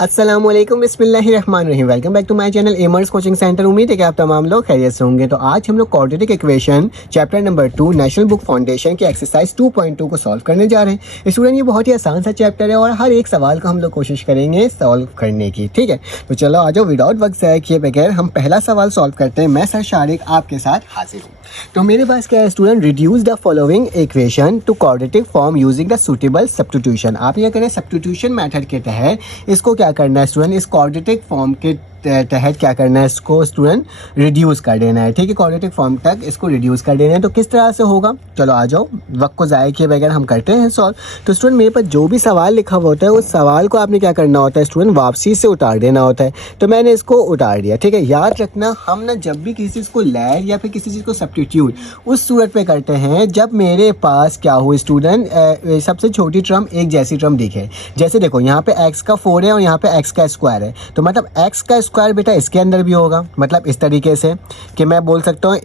अस्सलामुअलैकुम बिस्मिल्लाहिर्रहमानिर्रहीम। Welcome back to my channel एमर्स कोचिंग सेंटर। उम्मीद है कि आप तमाम लोग खैरियत से होंगे। तो आज हम लोग quadratic equation chapter number 2 national book foundation के एक्सरसाइज 2.2 को सॉल्व करने जा रहे हैं। स्टूडेंट ये बहुत ही आसान सा चैप्टर है और हर एक सवाल का हम लोग कोशिश करेंगे सॉल्व करने की। ठीक है, तो चलो आ जाओ, विदाउट वक्त ज़ाया किए बगैर हम पहला सवाल सॉल्व करते हैं। मैं सर शारिक आपके साथ हाजिर हूँ। तो मेरे पास क्या है student, reduce the following equation two quadratic form using the suitable substitution. आप ये करें सब्स्टिट्यूशन मेथड के तहत इसको क्या करना है स्टूडेंट, इस क्वाड्रेटिक फॉर्म के तहत क्या करना है, इसको स्टूडेंट रिड्यूस कर देना है। ठीक है, क्वाड्रेटिक फॉर्म तक इसको रिड्यूस कर देना है। तो किस तरह से होगा, चलो आ जाओ, वक्त को ज़ाया किए बगैर हम करते हैं सॉल्व। तो स्टूडेंट मेरे पास जो भी सवाल लिखा हुआ होता है उस सवाल को आपने क्या करना होता है स्टूडेंट, वापसी से उतार देना होता है। तो मैंने इसको उतार दिया। ठीक है, याद रखना हम ना जब भी किसी चीज़ को लैग या फिर किसी चीज़ को सब्स्टिट्यूट उस सूरत पे करते हैं जब मेरे पास क्या हो स्टूडेंट, सबसे छोटी टर्म एक जैसी टर्म दिखे। जैसे देखो यहाँ पे x का 4 है और यहाँ पे x का स्क्वायर है, तो मतलब x का स्क्वायर बेटा इसके अंदर भी होगा। मतलब इस तरीके से कि मैं बोल सकता हूँ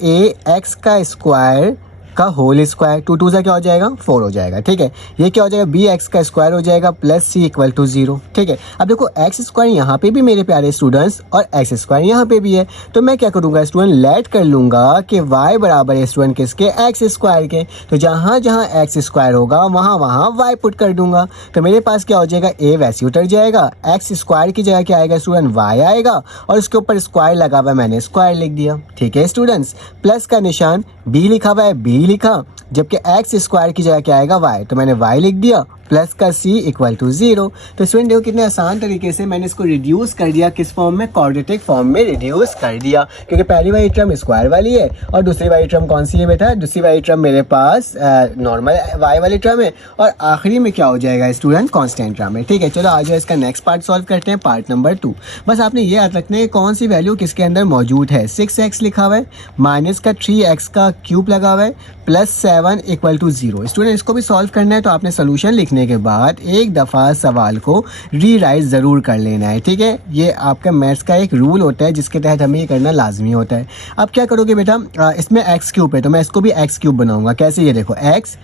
ax का स्क्वायर का होल स्क्वायर, 2 2 से क्या हो जाएगा 4 हो जाएगा। ठीक है, ये क्या हो जाएगा bx का स्क्वायर हो जाएगा प्लस c इक्वल टू 0। ठीक है, अब देखो x स्क्वायर यहाँ पे भी मेरे प्यारे स्टूडेंट्स और x स्क्वायर यहाँ पे भी है। तो मैं क्या करूँगा स्टूडेंट, लेट कर लूँगा कि y बराबर है स्टूडेंट किसके, x स्क्वायर के। तो जहाँ जहाँ x स्क्वायर होगा वहाँ वहाँ y पुट कर दूंगा। तो मेरे पास क्या हो जाएगा, a वैसे उतर जाएगा, x स्क्वायर की जगह क्या आएगा स्टूडेंट, y आएगा और उसके ऊपर स्क्वायर लगा हुआ है, मैंने स्क्वायर लिख दिया। ठीक है स्टूडेंट्स, प्लस का निशान b लिखा हुआ है, b लिखा, जबकि x स्क्वायर की जगह क्या आएगा y, तो मैंने y लिख दिया, प्लस का c इक्वल टू 0। तो स्टूडेंट देखो कितने आसान तरीके से मैंने इसको रिड्यूस कर दिया, किस फॉर्म में, क्वाड्रेटिक फॉर्म में रिड्यूस कर दिया। क्योंकि पहली वाली टर्म स्क्वायर वाली है और दूसरी वाली टर्म कौन सी है बेटा, दूसरी वाली टर्म मेरे पास नॉर्मल y वाली टर्म है और आखिरी में क्या हो जाएगा स्टूडेंट, कांस्टेंट टर्म है। ठीक है, चलो आ जाओ इसका नेक्स्ट पार्ट सॉल्व करते हैं, पार्ट नंबर 2। बस आपने ये याद रखना है कौन सी वैल्यू किसके अंदर मौजूद है। 6x लिखा हुआ है, माइनस का 3x का क्यूब लगा हुआ है, प्लस 7 इक्वल टू 0। स्टूडेंट इसको भी सॉल्व करना है तो आपने सोल्यूशन लिखने के बाद एक दफ़ा सवाल को रीराइट ज़रूर कर लेना है। ठीक है, ये आपका मैथ्स का एक रूल होता है जिसके तहत हमें ये करना लाजमी होता है। अब क्या करोगे बेटा, इसमें एक्स क्यूब है तो मैं इसको भी एक्स क्यूब बनाऊंगा। कैसे, ये देखो एक्स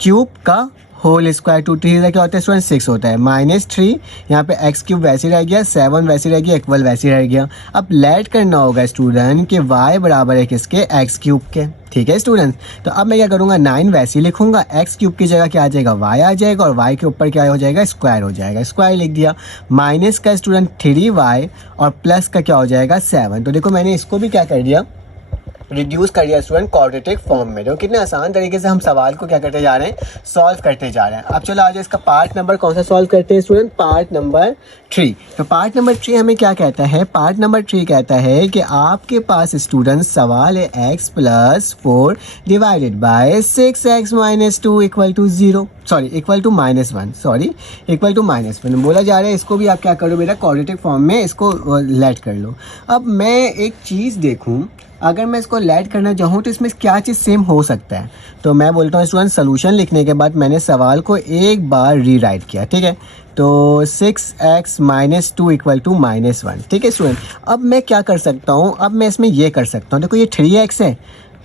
क्यूब का होल स्क्वायर, 2 3 क्या होता है स्टूडेंट 6 होता है, माइनस 3, यहाँ पे एक्स क्यूब वैसे रह गया, 7 वैसे रह गया, इक्वल वैसे रह गया। अब लेट करना होगा स्टूडेंट कि y बराबर है किसके, एक्स क्यूब के। ठीक है स्टूडेंट, तो अब मैं क्या करूँगा, 9 वैसे लिखूंगा, एक्स क्यूब की जगह क्या आ जाएगा, y आ जाएगा और y के ऊपर क्या हो जाएगा, स्क्वायर हो जाएगा, स्क्वायर लिख दिया। माइनस का स्टूडेंट 3y और प्लस का क्या हो जाएगा 7। तो देखो मैंने इसको भी क्या कर दिया, रिड्यूस कर दिया स्टूडेंट क्वाड्रेटिक फॉर्म में। देखो कितने आसान तरीके से हम सवाल को क्या करते जा रहे हैं, सॉल्व करते जा रहे हैं। अब चलो आ जाए इसका पार्ट नंबर कौन सा सॉल्व करते हैं स्टूडेंट, पार्ट नंबर 3। तो पार्ट नंबर 3 हमें क्या कहता है, पार्ट नंबर 3 कहता है कि आपके पास स्टूडेंट सवाल है x plus 4 divided by 6x minus 2 equal to 0, sorry equal to -1, sorry equal to -1 बोला जा रहा है। इसको भी आप क्या करो बेटा, क्वाड्रेटिक फॉर्म में इसको लेट कर लो। अब मैं एक चीज़ देखूं, अगर मैं इसको लेट करना चाहूँ तो इसमें क्या चीज़ सेम हो सकता है। तो मैं बोलता हूँ स्टूडेंट सोल्यूशन लिखने के बाद मैंने सवाल को एक बार रीराइट किया। ठीक है, तो 6x माइनस 2 इक्वल टू -1। ठीक है स्टूडेंट, अब मैं क्या कर सकता हूँ, अब मैं इसमें ये कर सकता हूँ, देखो ये 3x है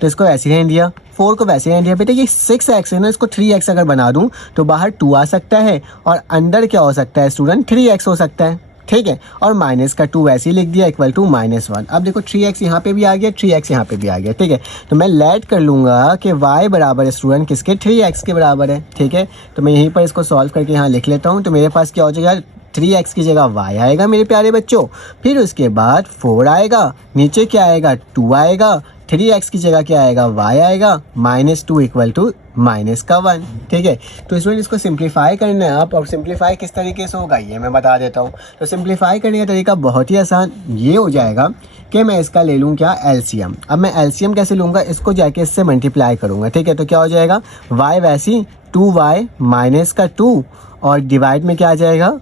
तो इसको वैसे रहने दिया, 4 को वैसे रहने दिया। बेटा ये 6x है ना, इसको 3x अगर बना दूँ तो बाहर 2 आ सकता है और अंदर क्या हो सकता है स्टूडेंट, 3x हो सकता है। ठीक है, और माइनस का 2 वैसे ही लिख दिया, इक्वल टू -1। अब देखो 3x यहाँ पे भी आ गया, 3x यहाँ पे भी आ गया। ठीक है, तो मैं लेट कर लूँगा कि y बराबर स्टूडेंट किसके, 3x के बराबर है। ठीक है, तो मैं यहीं पर इसको सॉल्व करके यहाँ लिख लेता हूँ। तो मेरे पास क्या हो जाएगा, 3x की जगह y आएगा मेरे प्यारे बच्चों, फिर उसके बाद 4 आएगा, नीचे क्या आएगा 2 आएगा, 3x की जगह क्या आएगा y आएगा, -2 इक्वल टू -1। ठीक है, तो स्टूडेंट इसको सिंप्लीफाई करना है आप, और सिंप्लीफाई किस तरीके से होगा ये मैं बता देता हूँ। तो सिंप्लीफाई करने का तरीका बहुत ही आसान ये हो जाएगा कि मैं इसका ले लूँ क्या, एलसीएम। अब मैं एलसीएम कैसे लूँगा, इसको जाके इससे मल्टीप्लाई करूँगा। ठीक है, तो क्या हो जाएगा, y वैसी 2y माइनस का 2 और डिवाइड में क्या आ जाएगा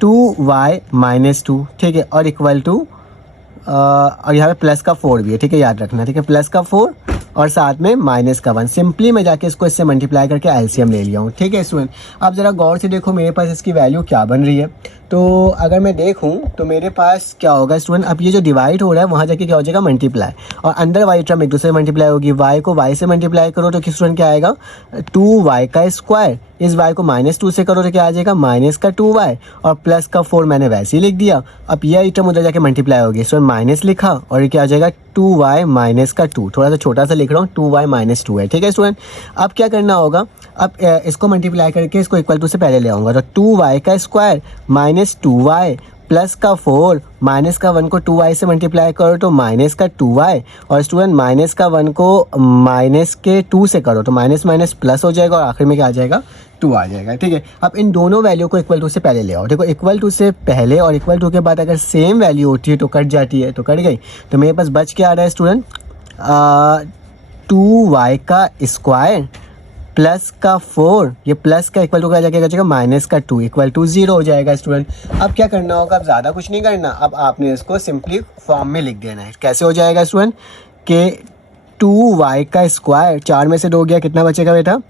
2y माइनस 2। ठीक है, और इक्वल टू और यहाँ पे प्लस का 4 भी है। ठीक है, याद रखना। ठीक है, प्लस का 4 और साथ में माइनस का 1। सिंपली मैं जाके इसको इससे मल्टीप्लाई करके एलसीएम ले लिया हूँ। ठीक है स्टूडेंट, अब ज़रा गौर से देखो मेरे पास इसकी वैल्यू क्या बन रही है। तो अगर मैं देखूं तो मेरे पास क्या होगा स्टूडेंट, अब ये जो डिवाइड हो रहा है वहाँ जाके क्या हो जाएगा मल्टीप्लाई, और अंदर वाली टर्म एक दूसरे से मल्टीप्लाई होगी। y को y से मल्टीप्लाई करो तो स्टूडेंट क्या आएगा 2y का स्क्वायर, इस y को -2 से करो तो क्या आ जाएगा -2y, और प्लस का 4 मैंने वैसे ही लिख दिया। अब ये आइटम उधर जाके मल्टीप्लाई होगी, सो माइनस लिखा और ये क्या आ जाएगा 2y - 2, थोड़ा सा छोटा सा लिख रहा हूँ 2y - 2 है, ठीक है स्टूडेंट। अब क्या करना होगा, अब इसको मल्टीप्लाई करके इसको इक्वल टू से पहले ले आऊँगा, तो 2y का स्क्वायर -2y प्लस का 4, माइनस का 1 को 2y से मल्टीप्लाई करो तो माइनस का 2y, और स्टूडेंट माइनस का 1 को माइनस के 2 से करो तो माइनस माइनस प्लस हो जाएगा और आखिर में क्या आ जाएगा 2 आ जाएगा, ठीक है। अब इन दोनों वैल्यू को इक्वल टू से पहले ले आओ। देखो इक्वल टू से पहले और इक्वल टू के बाद अगर सेम वैल्यू होती है तो कट जाती है, तो कट गई। तो मेरे पास बच क्या आ रहा है स्टूडेंट 2y का स्क्वायर प्लस का 4, ये प्लस का इक्वल टू का जाएगा माइनस का 2 इक्वल टू 0 हो जाएगा स्टूडेंट। अब क्या करना होगा, अब ज़्यादा कुछ नहीं करना, अब आपने इसको सिंपली फॉर्म में लिख देना है। कैसे हो जाएगा स्टूडेंट कि 2y का स्क्वायर, 4 में से 2 गया, कितना बचेगा बेटा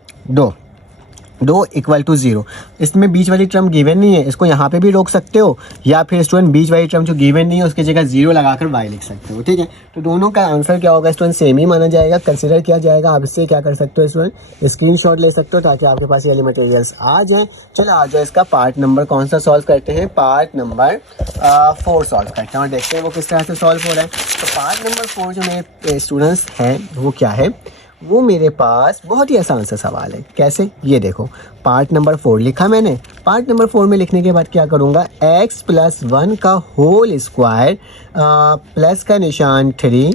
2 इक्वल टू 0। इसमें बीच वाली टर्म गिवन नहीं है, इसको यहाँ पे भी रोक सकते हो, या फिर स्टूडेंट बीच वाली टर्म जो गिवन नहीं है उसकी जगह 0 लगाकर y लिख सकते हो, ठीक है। तो दोनों का आंसर क्या होगा स्टूडेंट सेम ही माना जाएगा, कंसिडर किया जाएगा। आप इससे क्या कर सकते हो स्टूडेंट स्क्रीनशॉट ले सकते हो ताकि आपके पास ये वाले मटेरियल्स आ जाएँ। चलो आ जाओ, इसका पार्ट नंबर कौन सा सॉल्व करते हैं, पार्ट नंबर 4 सॉल्व करते हैं और देखते हैं वो किस तरह से सॉल्व हो रहा है। तो पार्ट नंबर 4 जो मेरे स्टूडेंट्स हैं वो क्या है, वो मेरे पास बहुत ही आसान सा सवाल है। कैसे, ये देखो पार्ट नंबर 4 लिखा मैंने। पार्ट नंबर 4 में लिखने के बाद क्या करूँगा, x + 1 का होल स्क्वायर प्लस का निशान 3,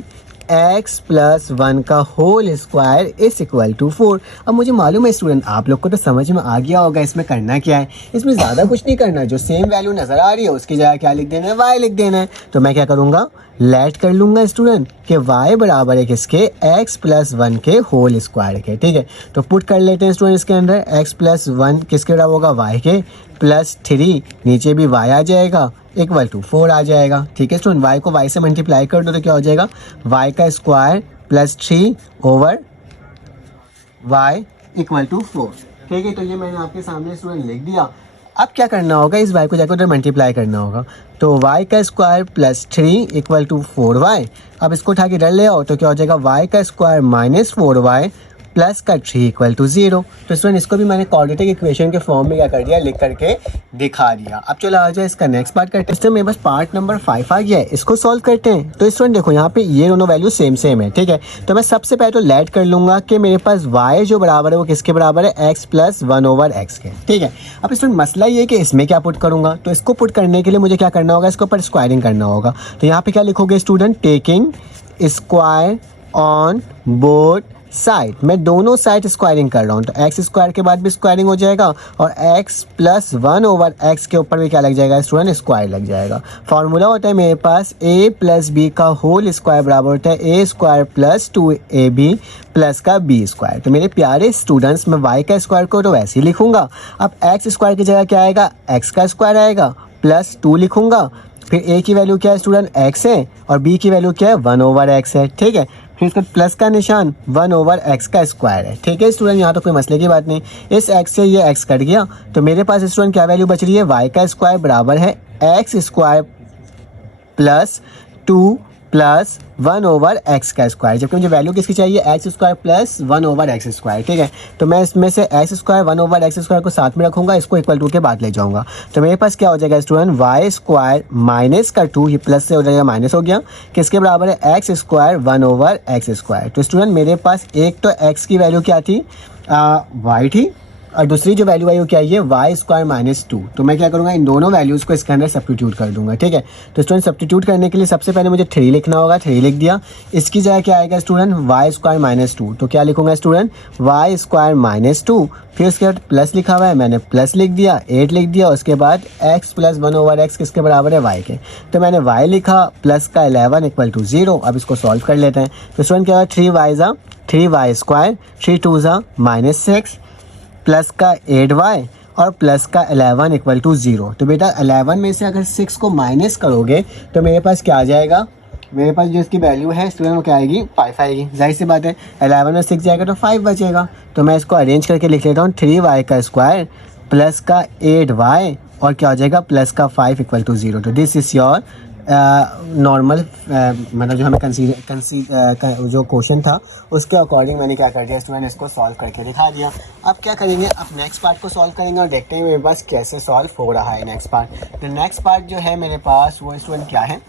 x + 1 का whole square is equal to 4। अब मुझे मालूम है स्टूडेंट आप लोग को तो समझ में आ गया होगा इसमें करना क्या है। इसमें ज़्यादा कुछ नहीं करना, जो सेम वैल्यू नज़र आ रही है उसकी जगह क्या लिख देना है, y लिख देना है। तो मैं क्या करूँगा, लेट कर लूँगा स्टूडेंट कि y बराबर है किसके, x + 1 के होल स्क्वायर के, ठीक है। तो पुट कर लेते हैं स्टूडेंट इसके अंदर, x + 1 किसके बराबर होगा, y के, प्लस 3 नीचे भी y आ जाएगा इक्वल टू 4 आ जाएगा, ठीक है स्टूडेंट। y को y से मल्टीप्लाई कर दो तो क्या हो जाएगा, y का square plus 3 over y equal to 4, ठीक है। तो ये मैंने आपके सामने स्टूडेंट लिख दिया। अब क्या करना होगा, इस y को जाकर उधर मल्टीप्लाई करना होगा, तो y का square plus 3 equal to 4y। अब इसको उठा के इधर ले आओ तो क्या हो जाएगा, y का स्क्वायर -4y प्लस का 3 इक्वल टू 0। तो स्टूडेंट इसको भी मैंने क्वाड्रेटिक इक्वेशन के फॉर्म में क्या कर दिया, लिख करके दिखा दिया। अब चलो आ जाए इसका नेक्स्ट पार्ट करते हैं। इसमें मेरे पास पार्ट नंबर 5 आ गया है, इसको सॉल्व करते हैं। तो स्टूडेंट देखो यहाँ पे ये दोनों वैल्यू सेम है, ठीक है। तो मैं सबसे पहले तो लेट कर लूँगा कि मेरे पास y जो बराबर है वो किसके बराबर है, x + 1/x के, ठीक है। अब स्टूडेंट मसला ये है कि इसमें क्या पुट करूँगा, तो इसको पुट करने के लिए मुझे क्या करना होगा, इसके ऊपर स्क्वायरिंग करना होगा। तो यहाँ पे क्या लिखोगे student, taking square on both side, मैं दोनों साइड स्क्वायरिंग कर रहा हूँ। तो x स्क्वायर के बाद भी स्क्वायरिंग हो जाएगा और x + 1/x के ऊपर भी क्या लग जाएगा स्टूडेंट, स्क्वायर लग जाएगा। फार्मूला होता है मेरे पास a + b का होल स्क्वायर बराबर होता है a² + 2ab प्लस का b स्क्वायर। तो मेरे प्यारे स्टूडेंट्स मैं y का स्क्वायर को तो वैसे ही लिखूंगा। अब x स्क्वायर की जगह क्या आएगा, x का स्क्वायर आएगा प्लस 2 लिखूंगा, फिर a की वैल्यू क्या है स्टूडेंट x है और b की वैल्यू क्या है 1/x है, ठीक है। फिर इसका प्लस का निशान 1/x का स्क्वायर है, ठीक है स्टूडेंट। यहाँ तो कोई मसले की बात नहीं, इस x से ये x कट गया तो मेरे पास स्टूडेंट क्या वैल्यू बच रही है, y का स्क्वायर बराबर है x² + 2 + 1/x का स्क्वायर, जबकि मुझे वैल्यू किसकी चाहिए, x² + 1/x स्क्वायर, ठीक है। तो मैं इसमें से x² 1/x स्क्वायर को साथ में रखूंगा, इसको इक्वल टू के बाद ले जाऊंगा। तो मेरे पास क्या हो जाएगा स्टूडेंट, y² - का 2, ये प्लस से हो जाएगा माइनस हो गया, किसके बराबर है x² 1/x स्क्वायर। तो स्टूडेंट मेरे पास एक तो x की वैल्यू क्या थी, y थी, और दूसरी जो वैल्यू आई वो क्या है, y² - 2। तो मैं क्या करूँगा, इन दोनों वैल्यूज़ को इसके अंदर सब्स्टिट्यूट कर दूंगा, ठीक है। तो स्टूडेंट सब्स्टिट्यूट करने के लिए सबसे पहले मुझे 3 लिखना होगा, 3 लिख दिया। इसकी जगह क्या आएगा स्टूडेंट, y² - 2। तो क्या लिखूंगा स्टूडेंट, y² - 2, फिर उसके बाद प्लस लिखा हुआ है मैंने प्लस लिख दिया, 8 लिख दिया, उसके बाद x + 1/x किसके बराबर है, y के। तो मैंने y लिखा, प्लस का 11 इक्वल टू 0। अब इसको सॉल्व कर लेते हैं। तो स्टूडेंट क्या होगा, 3y², 3 2 -6 प्लस का 8y और प्लस का 11 इक्वल टू 0। तो बेटा 11 में से अगर 6 को माइनस करोगे तो मेरे पास क्या आ जाएगा, मेरे पास जो इसकी वैल्यू है स्टूडेंट वो क्या आएगी, 5 आएगी। जाहिर सी बात है 11 में 6 जाएगा तो 5 बचेगा। तो मैं इसको अरेंज करके लिख लेता हूँ, 3y² प्लस का 8y और क्या हो जाएगा प्लस का 5 इक्वल टू 0। तो दिस इज़ योर नॉर्मल मतलब जो हमें जो क्वेश्चन था उसके अकॉर्डिंग मैंने क्या कर दिया स्टूडेंट, इसको सॉल्व करके दिखा दिया। अब क्या करेंगे, अब नेक्स्ट पार्ट को सॉल्व करेंगे और देखते हैं मेरे पास कैसे सॉल्व हो रहा है नेक्स्ट पार्ट। तो नेक्स्ट पार्ट जो है मेरे पास वो स्टूडेंट क्या है,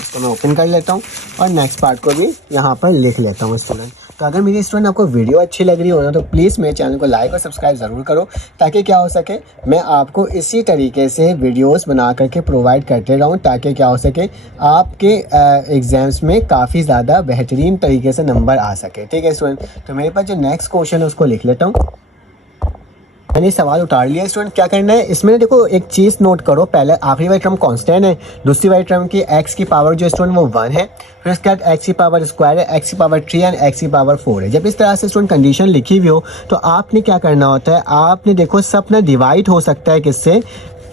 इसको मैं ओपन कर लेता हूँ और नेक्स्ट पार्ट को भी यहाँ पर लिख लेता हूँ स्टूडेंट। तो अगर मेरी स्टूडेंट आपको वीडियो अच्छी लग रही हो ना तो प्लीज़ मेरे चैनल को लाइक और सब्सक्राइब ज़रूर करो, ताकि क्या हो सके मैं आपको इसी तरीके से वीडियोस बना करके प्रोवाइड करते रहूँ, ताकि क्या हो सके आपके एग्ज़ाम्स में काफ़ी ज़्यादा बेहतरीन तरीके से नंबर आ सके। ठीक है स्टूडेंट, तो मेरे पास जो नेक्स्ट क्वेश्चन है उसको लिख लेता हूँ। मैंने सवाल उतार लिया स्टूडेंट। क्या करना है इसमें, देखो एक चीज़ नोट करो, पहले आखिरी वाली टर्म कांस्टेंट है, दूसरी वाली टर्म की x की पावर जो स्टूडेंट वो 1 है, फिर उसके बाद x की पावर स्क्वायर है, x की पावर 3 एंड x की पावर 4 है। जब इस तरह से स्टूडेंट कंडीशन लिखी हुई हो तो आपने क्या करना होता है, आपने देखो सब ना डिवाइड हो सकता है किससे,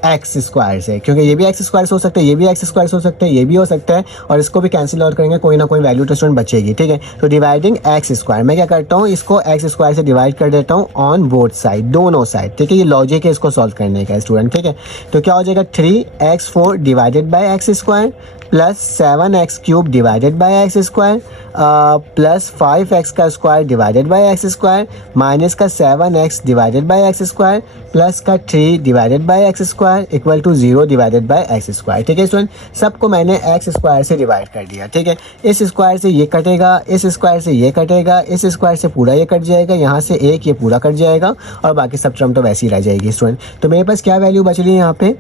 एक्स स्क्वायर से, क्योंकि ये भी एक्स स्क्वायर से हो सकता है, ये भी एक्स स्क्वायर से हो सकता है, ये भी हो सकता है, और इसको भी कैंसिल आउट करेंगे कोई ना कोई वैल्यू तो स्टूडेंट बचेगी। ठीक है, तो डिवाइडिंग एक्स स्क्वायर, मैं क्या करता हूँ इसको एक्स स्क्वायर से डिवाइड कर देता हूँ ऑन बोथ साइड, दोनों साइड। ठीक है, ये लॉजिक है इसको सॉल्व करने का स्टूडेंट। ठीक है, तो क्या हो जाएगा 3x4 divided by x square plus 7x cube divided by x square plus 5x का square divided by x square minus का 7x divided by x square plus का 3 divided by x square equal to 0 divided by x square. ठीक है student, सबको मैंने x square से divide कर दिया। ठीक है, इस स्क्वायर से ये कटेगा, इस स्क्वायर से ये कटेगा, इस स्क्वायर से पूरा ये कट जाएगा, यहाँ से एक ये पूरा कट जाएगा और बाकी सब टर्म तो वैसे ही रह जाएगी स्टूडेंट। तो मेरे पास क्या वैल्यू बच रही है यहाँ पे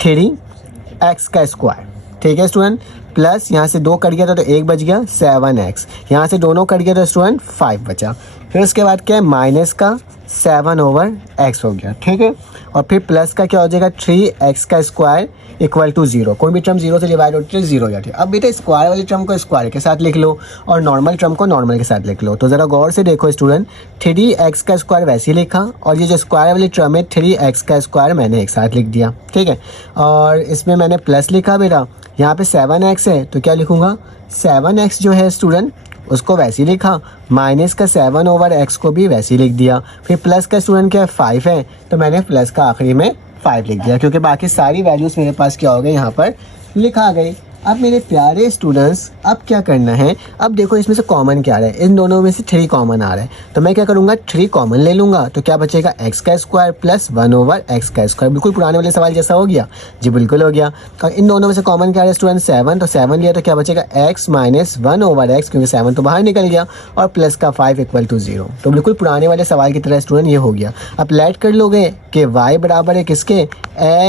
3x का स्क्वायर। ठीक है स्टूडेंट, प्लस यहाँ से 2 कट गया था तो 1 बच गया 7x, यहाँ से दोनों कट गया तो स्टूडेंट 5 बचा, फिर उसके बाद क्या है माइनस का 7/x हो गया। ठीक है, और फिर प्लस का क्या हो जाएगा 3x का स्क्वायर इक्वल टू 0, कोई भी टर्म 0 से डिवाइड होती है 0 हो जाती है। अब बेटा स्क्वायर वाली टर्म को स्क्वायर के साथ लिख लो और नॉर्मल टर्म को नॉर्मल के साथ लिख लो। तो ज़रा गौर से देखो स्टूडेंट, 3x का स्क्वायर वैसे ही लिखा और ये जो स्क्वायर वाली टर्म है 3x का स्क्वायर मैंने एक साथ लिख दिया। ठीक है, और इसमें मैंने प्लस लिखा बेटा, यहाँ पे 7x है तो क्या लिखूँगा 7x जो है स्टूडेंट उसको वैसे ही लिखा, माइनस का 7/x को भी वैसे ही लिख दिया, फिर प्लस का स्टूडेंट क्या है 5 है तो मैंने प्लस का आखिरी में 5 लिख दिया, क्योंकि बाकी सारी वैल्यूज़ मेरे पास क्या हो गई यहाँ पर लिखा गई। अब मेरे प्यारे स्टूडेंट्स अब क्या करना है, अब देखो इसमें से कॉमन क्या आ रहा है, इन दोनों में से 3 कॉमन आ रहा है, तो मैं क्या करूँगा 3 कॉमन ले लूँगा, तो क्या बचेगा x का स्क्वायर प्लस 1/x का स्क्वायर। बिल्कुल पुराने वाले सवाल जैसा हो गया जी, बिल्कुल हो गया। और इन दोनों में से कॉमन क्या आ रहा है स्टूडेंट 7, तो 7 लिया तो क्या बचेगा x माइनस 1/x, क्योंकि 7 तो बाहर निकल गया, और प्लस का 5 इक्वल टू 0। तो बिल्कुल पुराने वाले सवाल की तरह स्टूडेंट ये हो गया। अब लेट कर लोगे कि y बराबर है किसके,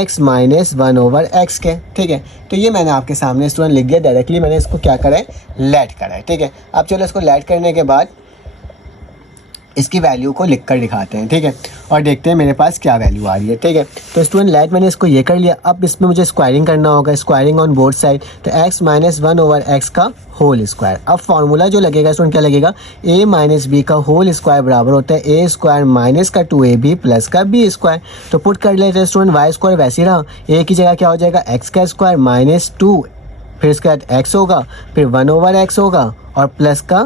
x माइनस 1/x के। ठीक है, तो ये मैंने आपके सामने स्टूडेंट लिख दिया, डायरेक्टली मैंने इसको क्या करा है लेट करा है। ठीक है, अब चलो इसको लेट करने के बाद इसकी वैल्यू को लिख कर दिखाते हैं। ठीक है, और देखते हैं मेरे पास क्या वैल्यू आ रही है। ठीक है, तो स्टूडेंट लेट मैंने इसको ये कर लिया, अब इसमें मुझे स्क्वायरिंग करना होगा, स्क्वायरिंग ऑन बोथ साइड, तो x माइनस 1/x का होल स्क्वायर। अब फार्मूला जो लगेगा स्टूडेंट क्या लगेगा, a माइनस बी का होल स्क्वायर बराबर होता है a स्क्वायर माइनस का 2ab प्लस का b स्क्वायर। तो पुट कर लेते हैं स्टूडेंट, y स्क्वायर वैसे ही रहा, a की जगह क्या हो जाएगा x का स्क्वायर माइनस 2, फिर इसके बाद x होगा, फिर 1/x होगा और प्लस का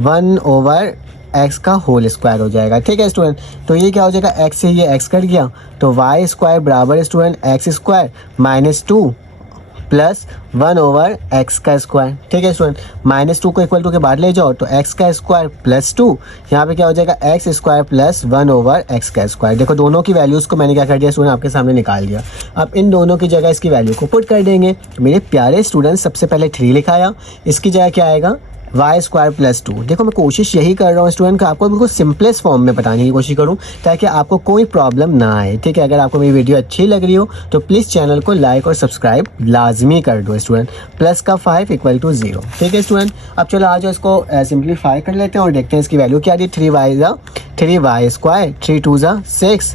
1/x का होल स्क्वायर हो जाएगा। ठीक है स्टूडेंट, तो ये क्या हो जाएगा x से ये x कट गया तो y स्क्वायर बराबर student x square minus 2 plus 1/x का स्क्वायर। ठीक है स्टूडेंट, -2 को इक्वल टू के बाद ले जाओ तो x का स्क्वायर प्लस 2, यहाँ पे क्या हो जाएगा x स्क्वायर प्लस 1/x का स्क्वायर। देखो दोनों की वैल्यूज़ को मैंने क्या कर दिया स्टूडेंट आपके सामने निकाल दिया। अब इन दोनों की जगह इसकी वैल्यू को पुट कर देंगे। मेरे प्यारे स्टूडेंट सबसे पहले 3 लिखाया, इसकी जगह क्या आएगा y स्क्वायर प्लस 2। देखो मैं कोशिश यही कर रहा हूँ स्टूडेंट का आपको बिल्कुल सिंपलेस्ट फॉर्म में बताने की कोशिश करूँ ताकि आपको कोई प्रॉब्लम ना आए। ठीक है, अगर आपको मेरी वीडियो अच्छी लग रही हो तो प्लीज़ चैनल को लाइक और सब्सक्राइब लाजमी कर दो स्टूडेंट। प्लस का 5 इक्वल टू 0। ठीक है स्टूडेंट, अब चलो आज इसको सिंप्लीफाई कर लेते हैं और देखते हैं इसकी वैल्यू क्या आ रही है। 3y स्क्वायर 3 2 6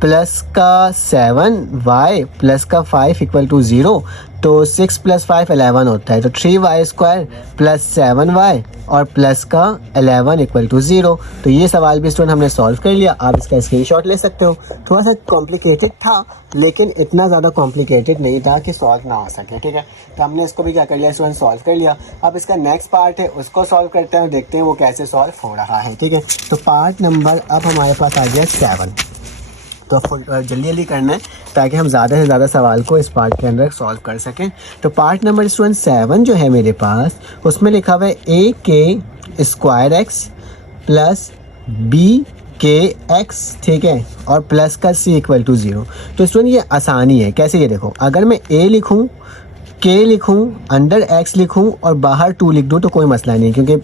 प्लस का 7y प्लस का 5 इक्वल टू 0, तो 6 प्लस 5 11 होता है, तो 3y स्क्वायर प्लस 7y और प्लस का 11 इक्वल टू 0। तो ये सवाल भी स्टूडेंट हमने सॉल्व कर लिया, आप इसका स्क्रीनशॉट ले सकते हो। थोड़ा सा कॉम्प्लिकेटेड था लेकिन इतना ज़्यादा कॉम्प्लिकेटेड नहीं था कि सॉल्व ना हो सके। ठीक है, तो हमने इसको भी क्या कर लिया स्टूडेंट सॉल्व कर लिया। अब इसका नेक्स्ट पार्ट है उसको सॉल्व करते हैं और देखते हैं वो कैसे सॉल्व हो रहा है। ठीक है, तो पार्ट नंबर अब हमारे पास आ गया 7। तो जल्दी जल्दी करना है ताकि हम ज़्यादा से ज़्यादा सवाल को इस पार्ट के अंदर सॉल्व कर सकें। तो पार्ट नंबर स्टूडेंट 7 जो है मेरे पास, उसमें लिखा हुआ है ए के स्क्वायर एक्स प्लस बी के एक्स, ठीक है, और प्लस का सी इक्वल टू 0। तो स्टूडेंट ये आसानी है। कैसे, ये देखो, अगर मैं ए लिखूँ, के लिखूँ, अंडर एक्स लिखूँ और बाहर 2 लिख दूँ तो कोई मसला नहीं, क्योंकि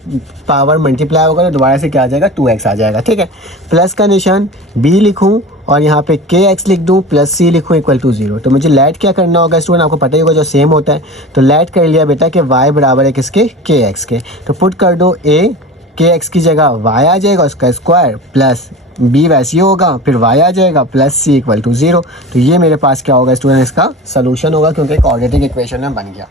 पावर मल्टीप्लाई होगा तो दोबारा से क्या आ जाएगा, 2x आ जाएगा, ठीक है। प्लस का निशान बी लिखूँ और यहाँ पे के एक्स लिख दूँ प्लस सी लिखूँ इक्वल टू 0। तो मुझे लेट क्या करना होगा स्टूडेंट, आपको पता ही होगा जो सेम होता है। तो लेट कर लिया बेटा कि y बराबर है किसके, के एक्स के। तो पुट कर दो ए के एक्स की जगह y आ जाएगा उसका स्क्वायर प्लस b वैसे ही होगा, फिर y आ जाएगा प्लस c इक्वल टू 0। तो ये मेरे पास क्या होगा स्टूडेंट, इसका सोल्यूशन होगा, क्योंकि क्वाड्रेटिक इक्वेशन में बन गया।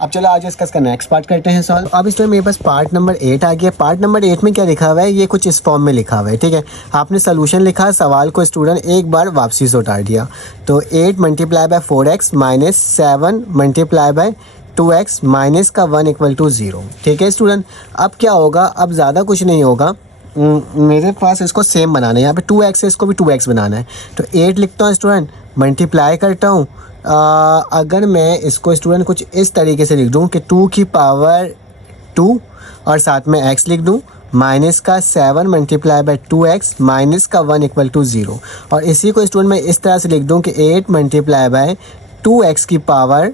अब चलो आज इसका नेक्स्ट पार्ट करते हैं सॉल्व। अब इस टाइम मेरे पास पार्ट नंबर 8 आ गया। पार्ट नंबर 8 में क्या लिखा हुआ है, ये कुछ इस फॉर्म में लिखा हुआ है, ठीक है। आपने सोल्यूशन लिखा, सवाल को स्टूडेंट एक बार वापसी से उतार दिया। तो 8 multiply by 4x minus 7 multiply bye 2x minus का 1 इक्वल टू 0, ठीक है स्टूडेंट। अब क्या होगा, अब ज़्यादा कुछ नहीं होगा, मेरे पास इसको सेम बनाना है। यहाँ पे 2x है, इसको भी 2x बनाना है। तो 8 लिखता हूँ स्टूडेंट, मल्टीप्लाई करता हूँ। अगर मैं इसको स्टूडेंट कुछ इस तरीके से लिख दूँ कि 2 की पावर 2 और साथ में x लिख दूँ, माइनस का 7 मल्टीप्लाई बाय 2x माइनस का 1 इक्वल टू 0। और इसी को स्टूडेंट मैं इस तरह से लिख दूँ कि 8 मल्टीप्लाई बाय 2x की पावर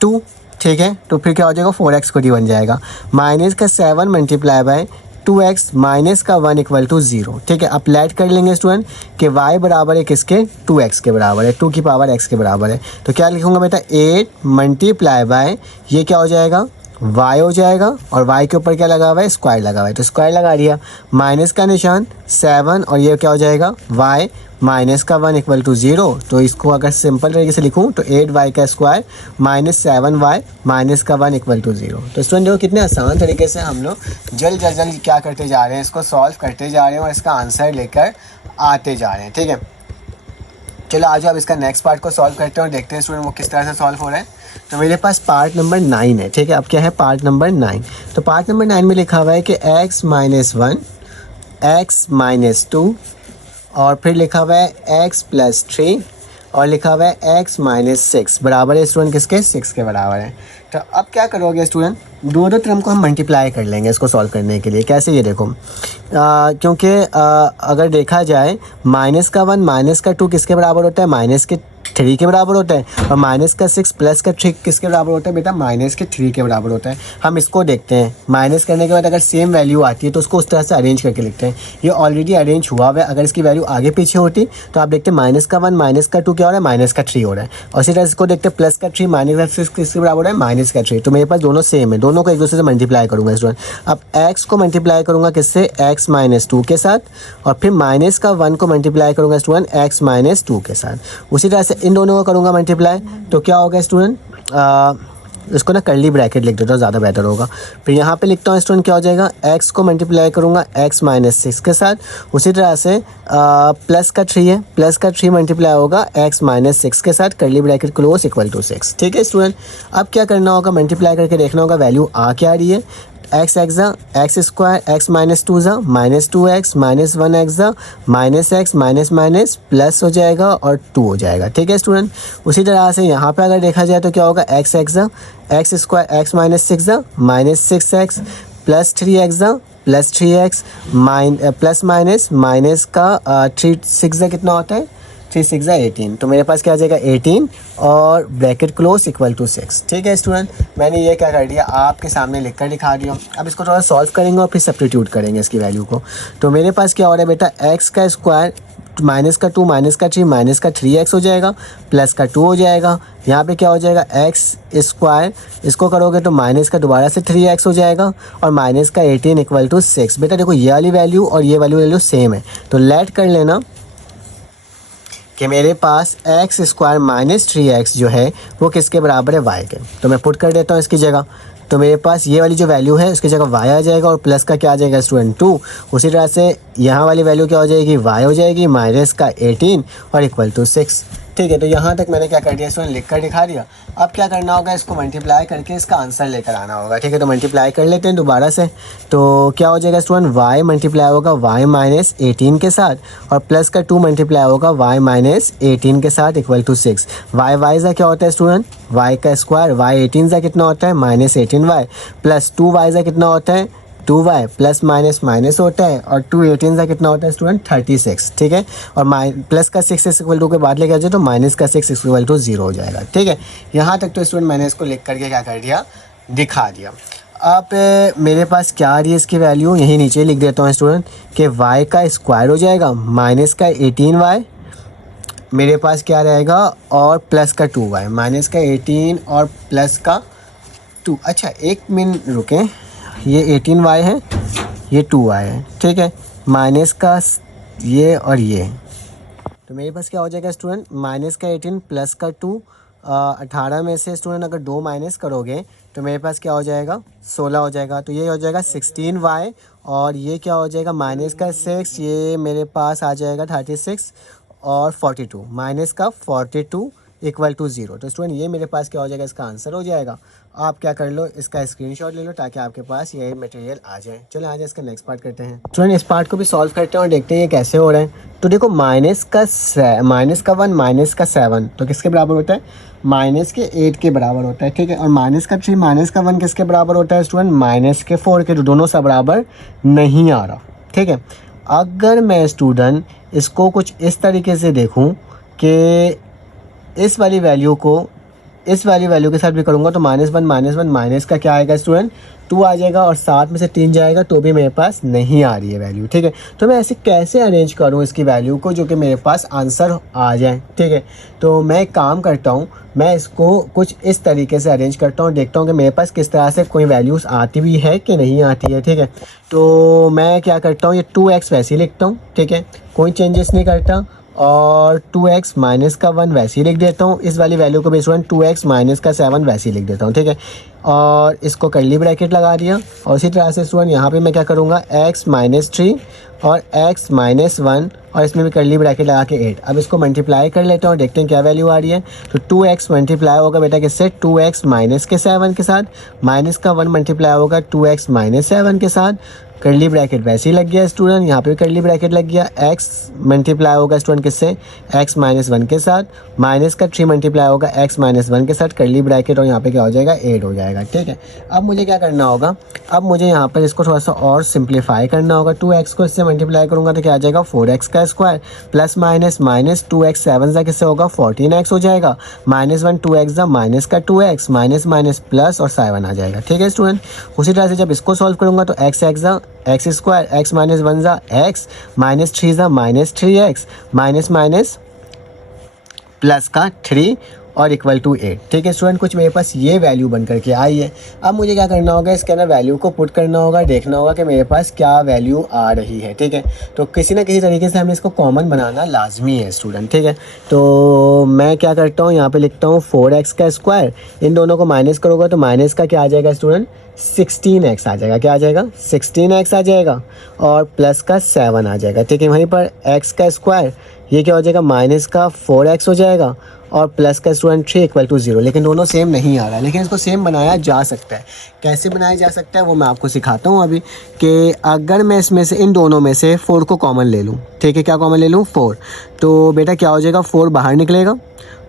2, ठीक है। तो फिर क्या हो जाएगा, 4x खुद ही बन जाएगा, माइनस का 7 मल्टीप्लाई बाय 2x माइनस का 1 इक्वल टू 0, ठीक है। अब लेट कर लेंगे स्टूडेंट कि y बराबर है किसके, 2x के बराबर है, 2 की पावर x के बराबर है। तो क्या लिखूंगा बेटा, 8 मल्टीप्लाई बाय ये क्या हो जाएगा, y हो जाएगा, और y के ऊपर क्या लगा हुआ है, स्क्वायर लगा हुआ है, तो स्क्वायर लगा दिया, माइनस का निशान 7 और ये क्या हो जाएगा, y माइनस का 1 इक्वल टू 0। तो इसको अगर सिंपल तरीके से लिखूँ तो 8y का स्क्वायर माइनस 7y माइनस का 1 इक्वल टू 0। तो स्टूडेंट देखो कितने आसान तरीके से हम लोग जल्द क्या करते जा रहे हैं, इसको सॉल्व करते जा रहे हैं और इसका आंसर लेकर आते जा रहे हैं, ठीक है। चलो आज अब इसका नेक्स्ट पार्ट को सॉल्व करते हैं और देखते हैं स्टूडेंट वो किस तरह से सॉल्व हो रहा है। तो मेरे पास पार्ट नंबर 9 है, ठीक है। अब क्या है, पार्ट नंबर 9। तो पार्ट नंबर 9 में लिखा हुआ है कि x माइनस 1, x माइनस 2 और फिर लिखा हुआ है x प्लस 3 और लिखा हुआ है x माइनस 6 बराबर है स्टूडेंट किसके, 6 के बराबर है। तो अब क्या करोगे स्टूडेंट, दो टर्म को हम मल्टीप्लाई कर लेंगे इसको सॉल्व करने के लिए। कैसे, ये देखो, क्योंकि अगर देखा जाए माइनस का 1 माइनस का 2 किसके बराबर होता है, माइनस के 3 के बराबर होता है, और माइनस का 6 प्लस का 3 किसके बराबर होता है बेटा, माइनस के 3 के बराबर होता है। हम इसको देखते हैं, माइनस करने के बाद अगर सेम वैल्यू आती है तो उसको उस तरह से अरेंज करके लिखते हैं। ये ऑलरेडी अरेंज हुआ हुआ है, अगर इसकी वैल्यू आगे पीछे होती तो आप देखते हैं माइनस का 1 माइनस का 2 क्या हो रहा है, माइनस का 3 हो रहा है। और इसी तरह इसको देखते हैं प्लस का 3 माइनस का 6 किसके बराबर हो रहा है, माइनस का 3। तो मेरे पास दोनों सेम है, दोनों को एक दूसरे से मल्टीप्लाई करूँगा स्टूडेंट। अब x को मल्टीप्लाई करूँगा किससे, x माइनस 2 के साथ, और फिर माइनस का 1 को मल्टीप्लाई करूँगा स्टूडेंट x माइनस 2 के साथ। उसी तरह से इन दोनों को करूँगा मल्टीप्लाई, तो क्या होगा स्टूडेंट, इसको ना कर्ली ब्रैकेट लिख देता हूँ, ज़्यादा बेहतर होगा। फिर यहाँ पे लिखता हूँ स्टूडेंट क्या हो जाएगा, x को मल्टीप्लाई करूँगा x माइनस 6 के साथ। उसी तरह से प्लस का 3 है, प्लस का 3 मल्टीप्लाई होगा x माइनस 6 के साथ, curly bracket close equal to 6, ठीक है स्टूडेंट। अब क्या करना होगा, मल्टीप्लाई करके देखना होगा वैल्यू आ क्या रही है, x x square x minus 2 ज़ा माइनस 2x माइनस 1x ज़ा minus x minus minus plus हो जाएगा और 2 हो जाएगा, ठीक है स्टूडेंट। उसी तरह से यहाँ पे अगर देखा जाए तो क्या होगा, x x square x minus 6 ज़ा माइनस 6x प्लस 3x ज़ा plus 3x plus minus minus का 6 ज़ा कितना होता है, 3 6 18। तो मेरे पास क्या आ जाएगा 18 और ब्रैकेट क्लोज इक्वल टू 6, ठीक है स्टूडेंट। मैंने ये क्या कर दिया, आपके सामने लिख कर दिखा दिया। अब इसको थोड़ा सॉल्व करेंगे और फिर सब्स्टिट्यूट करेंगे इसकी वैल्यू को। तो मेरे पास क्या हो रहा है बेटा, एक्स का स्क्वायर माइनस का 2 माइनस का 3 माइनस का 3x हो जाएगा, प्लस का 2 हो जाएगा। यहाँ पे क्या हो जाएगा, एक्स स्क्वायर, इसको करोगे तो माइनस का दोबारा से 3x हो जाएगा, और माइनस का 18 इक्वल टू 6। बेटा देखो ये वाली वैल्यू और ये वैल्यू सेम है, तो लेट कर लेना कि मेरे पास एक्स स्क्वायर माइनस 3x जो है वो किसके बराबर है, y के। तो मैं पुट कर देता हूँ इसकी जगह। तो मेरे पास ये वाली जो वैल्यू है उसकी जगह y आ जाएगा, और प्लस का क्या आ जाएगा स्टूडेंट 2। उसी तरह से यहाँ वाली वैल्यू क्या हो जाएगी, y हो जाएगी माइनस का 18 और इक्वल टू 6, ठीक ठीक है। तो यहाँ तक मैंने क्या कर दिया, स्टूडेंट लिख कर दिखा दिया। अब क्या करना होगा, इसको मल्टीप्लाई करके इसका आंसर लेकर आना होगा। ठीक है, तो मल्टीप्लाई कर लेते हैं दोबारा से। तो क्या हो जाएगा स्टूडेंट, y मल्टीप्लाई होगा y माइनस 18 के साथ, और प्लस का 2 मल्टीप्लाई होगा y माइनस 18 के साथ इक्वल टू 6। y ज़ा क्या होता है स्टूडेंट, y का स्क्वायर, y 18 ज़ा कितना होता है माइनस 18y, प्लस 2y ज़ा कितना होता है 2y, प्लस माइनस माइनस होता है, और 2 18 का कितना होता है स्टूडेंट 36। ठीक है, और प्लस का 6 इक्वल टू के बाद लेके आ जाए तो माइनस का 6 इक्वल टू 0 हो जाएगा। ठीक है, यहाँ तक तो स्टूडेंट मैंने इसको लिख करके क्या कर दिया, दिखा दिया। अब मेरे पास क्या आ रही है इसकी वैल्यू, यहीं नीचे लिख देता हूँ स्टूडेंट कि y का स्क्वायर हो जाएगा माइनस का 18y मेरे पास क्या रहेगा, और प्लस का 2y, माइनस का 18 और प्लस का 2। अच्छा एक मिनट रुकें, ये 18y है, ये 2y है। ठीक है, माइनस का ये और ये, तो मेरे पास क्या हो जाएगा स्टूडेंट, माइनस का 18 प्लस का 2, 18 में से स्टूडेंट अगर 2 माइनस करोगे तो मेरे पास क्या हो जाएगा 16 हो जाएगा। तो ये हो जाएगा 16y, और ये क्या हो जाएगा माइनस का 6, ये मेरे पास आ जाएगा 36 और 42, माइनस का 42 इक्वल टू 0। तो स्टूडेंट ये मेरे पास क्या हो जाएगा, इसका आंसर हो जाएगा। आप क्या कर लो, इसका स्क्रीनशॉट ले लो ताकि आपके पास ये मटेरियल आ जाए। चलो आ जाए इसका नेक्स्ट पार्ट करते हैं। स्टूडेंट इस पार्ट को भी सॉल्व करते हैं और देखते हैं ये कैसे हो रहा है। तो देखो माइनस का 1 माइनस का 7 तो किसके बराबर होता है, माइनस के 8 के बराबर होता है। ठीक है, और माइनस का 3 माइनस का 1 किसके बराबर होता है स्टूडेंट, माइनस के 4 के, जो दोनों से बराबर नहीं आ रहा। ठीक है, अगर मैं स्टूडेंट इसको कुछ इस तरीके से देखूँ कि इस वाली वैल्यू को इस वाली वैल्यू के साथ भी करूँगा तो -1 माइनस का क्या आएगा स्टूडेंट 2 आ जाएगा, और 7 में से 3 जाएगा तो भी मेरे पास नहीं आ रही है वैल्यू। ठीक है, तो मैं ऐसे कैसे अरेंज करूँ इसकी वैल्यू को जो कि मेरे पास आंसर आ जाए। ठीक है, तो मैं एक काम करता हूँ, मैं इसको कुछ इस तरीके से अरेंज करता हूँ, देखता हूँ कि मेरे पास किस तरह से कोई वैल्यूज़ आती भी है कि नहीं आती है। ठीक है, तो मैं क्या करता हूँ, ये 2x वैसे ही लिखता हूँ। ठीक है, कोई चेंजेस नहीं करता, और 2x माइनस का 1 वैसे ही लिख देता हूँ। इस वाली वैल्यू को भी स्टूडेंट 2x माइनस का 7 वैसे ही लिख देता हूँ। ठीक है, और इसको कर्ली ब्रैकेट लगा दिया, और इसी तरह से स्टूडेंट यहाँ पे मैं क्या करूँगा, x माइनस 3 और x माइनस 1, और इसमें भी कर्ली ब्रैकेट लगा के 8। अब इसको मल्टीप्लाई कर लेता हूँ, देखते हैं क्या वैल्यू आ रही है। तो 2x मल्टीप्लाई होगा बेटा किससे, 2x माइनस के 7 के साथ, माइनस का 1 मल्टीप्लाई होगा 2x माइनस 7 के साथ, कर्ली ब्रैकेट वैसे ही लग गया स्टूडेंट, यहाँ पे भी कर्ली ब्रैकेट लग गया। x मल्टीप्लाई होगा स्टूडेंट किससे, x माइनस 1 के साथ, माइनस का 3 मल्टीप्लाई होगा x माइनस 1 के साथ, कर्ली ब्रैकेट, और यहाँ पे क्या हो जाएगा 8 हो जाएगा। ठीक है, अब मुझे क्या करना होगा, अब मुझे यहाँ पर इसको थोड़ा सा और सिंप्लीफाई करना होगा। 2x को इससे मल्टीप्लाई करूँगा तो क्या आ जाएगा 4x का स्क्वायर, प्लस माइनस 2x 7 सा किससे होगा 14x हो जाएगा, -1 2x ज़ा माइनस का 2x, माइनस माइनस प्लस और 7 आ जाएगा। ठीक है स्टूडेंट, उसी तरह से जब इसको सॉल्व करूँगा तो x ज़ा एक्स स्क्वायर, x माइनस 1 ज़ा x, माइनस 3 ज़ा minus 3x, minus minus plus का 3 और इक्वल टू 8। ठीक है स्टूडेंट, कुछ मेरे पास ये वैल्यू बन करके आई है। अब मुझे क्या करना होगा, इसके अंदर वैल्यू को पुट करना होगा, देखना होगा कि मेरे पास क्या वैल्यू आ रही है। ठीक है, तो किसी ना किसी तरीके से हमें इसको कॉमन बनाना लाजमी है स्टूडेंट। ठीक है, तो मैं क्या करता हूँ, यहाँ पे लिखता हूँ 4x का स्क्वायर, इन दोनों को माइनस करोगे तो माइनस का क्या आ जाएगा स्टूडेंट 16x आ जाएगा। क्या आ जाएगा 16x आ जाएगा, और प्लस का 7 आ जाएगा। ठीक है, वहीं पर x का स्क्वायर, ये क्या हो जाएगा माइनस का 4x हो जाएगा, और प्लस का स्टूडेंट 3 इक्वल टू 0। लेकिन दोनों सेम नहीं आ रहा है, लेकिन इसको सेम बनाया जा सकता है। कैसे बनाया जा सकता है वो मैं आपको सिखाता हूँ अभी, कि अगर मैं इसमें से इन दोनों में से 4 को कॉमन ले लूँ। ठीक है, क्या कॉमन ले लूँ 4, तो बेटा क्या हो जाएगा 4 बाहर निकलेगा,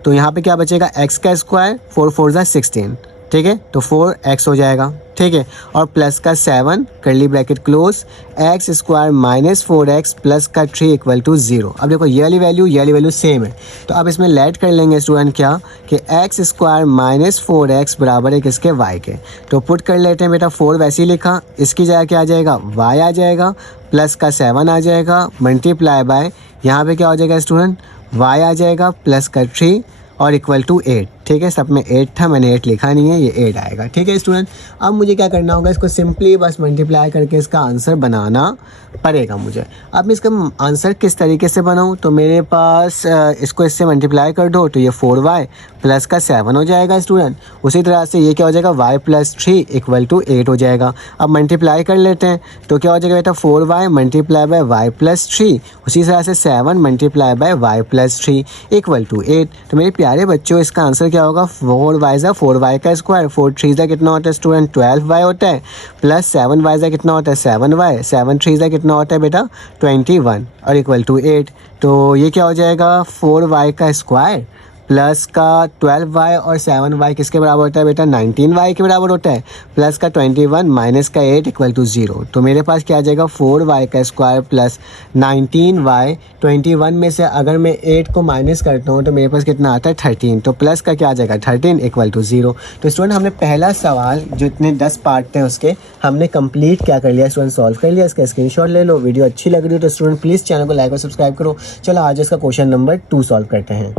तो यहाँ पे क्या बचेगा x का स्क्वायर, 4 4 ज़ा 16। ठीक है, तो 4x हो जाएगा। ठीक है, और प्लस का 7 curly bracket close, x square minus 4x plus का 3 इक्वल टू 0। अब देखो ये वाली वैल्यू सेम है, तो अब इसमें लेट कर लेंगे स्टूडेंट क्या कि x स्क्वायर माइनस 4x बराबर है किसके, y के। तो पुट कर लेते हैं बेटा, 4 वैसे ही लिखा, इसकी जगह क्या आ जाएगा y आ जाएगा, प्लस का 7 आ जाएगा, मल्टीप्लाई बाय यहाँ पे क्या हो जाएगा स्टूडेंट y आ जाएगा, प्लस का 3 और इक्वल टू 8। ठीक है, सब में 8 था, मैंने 8 लिखा नहीं है, ये 8 आएगा। ठीक है स्टूडेंट, अब मुझे क्या करना होगा, इसको सिंपली बस मल्टीप्लाई करके इसका आंसर बनाना पड़ेगा मुझे। अब मैं इसका आंसर किस तरीके से बनाऊं, तो मेरे पास इसको इससे मल्टीप्लाई कर दो तो ये 4y प्लस का 7 हो जाएगा स्टूडेंट। उसी तरह से ये क्या हो जाएगा, y प्लस 3 इक्वल टू 8 हो जाएगा। अब मल्टीप्लाई कर लेते हैं तो क्या हो जाएगा बेटा, 4y multiply by y plus 3, उसी तरह से 7 multiply by y plus 3 equal to 8। तो मेरे प्यारे बच्चों, इसका आंसर क्या होगा, 4y ज़ा 4y का स्क्वायर, 4 3 ज़ा कितना होता है स्टूडेंट, 12y होता है, प्लस 7y ज़ा कितना होता है, 7y, 7 3 ज़ा कितना होता है बेटा, 21 और इक्वल टू 8। तो ये क्या हो जाएगा, 4y का स्क्वायर प्लस का 12y और 7y किसके बराबर होता है बेटा, 19y के बराबर होता है, प्लस का 21 माइनस का 8 इक्वल टू 0। तो मेरे पास क्या आ जाएगा, 4y का स्क्वायर प्लस 19y, 21 में से अगर मैं 8 को माइनस करता हूँ तो मेरे पास कितना आता है, 13। तो प्लस का क्या आ जाएगा, 13 इक्वल टू 0। तो स्टूडेंट हमने पहला सवाल जो इतने 10 पार्ट थे उसके हमने कंप्लीट क्या कर लिया स्टूडेंट, सॉल्व कर लिया। इसका स्क्रीनशॉट ले लो। वीडियो अच्छी लग रही हो तो स्टूडेंट प्लीज़ चैनल को लाइक और सब्सक्राइब करो। चलो आज इसका क्वेश्चन नंबर 2 सॉल्व करते हैं।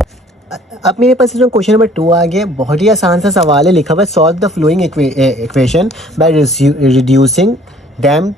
अब मेरे पास इसमें क्वेश्चन नंबर 2 आ गया। बहुत ही आसान सा सवाल है, लिखा हुआ है solve the following equation by reducing them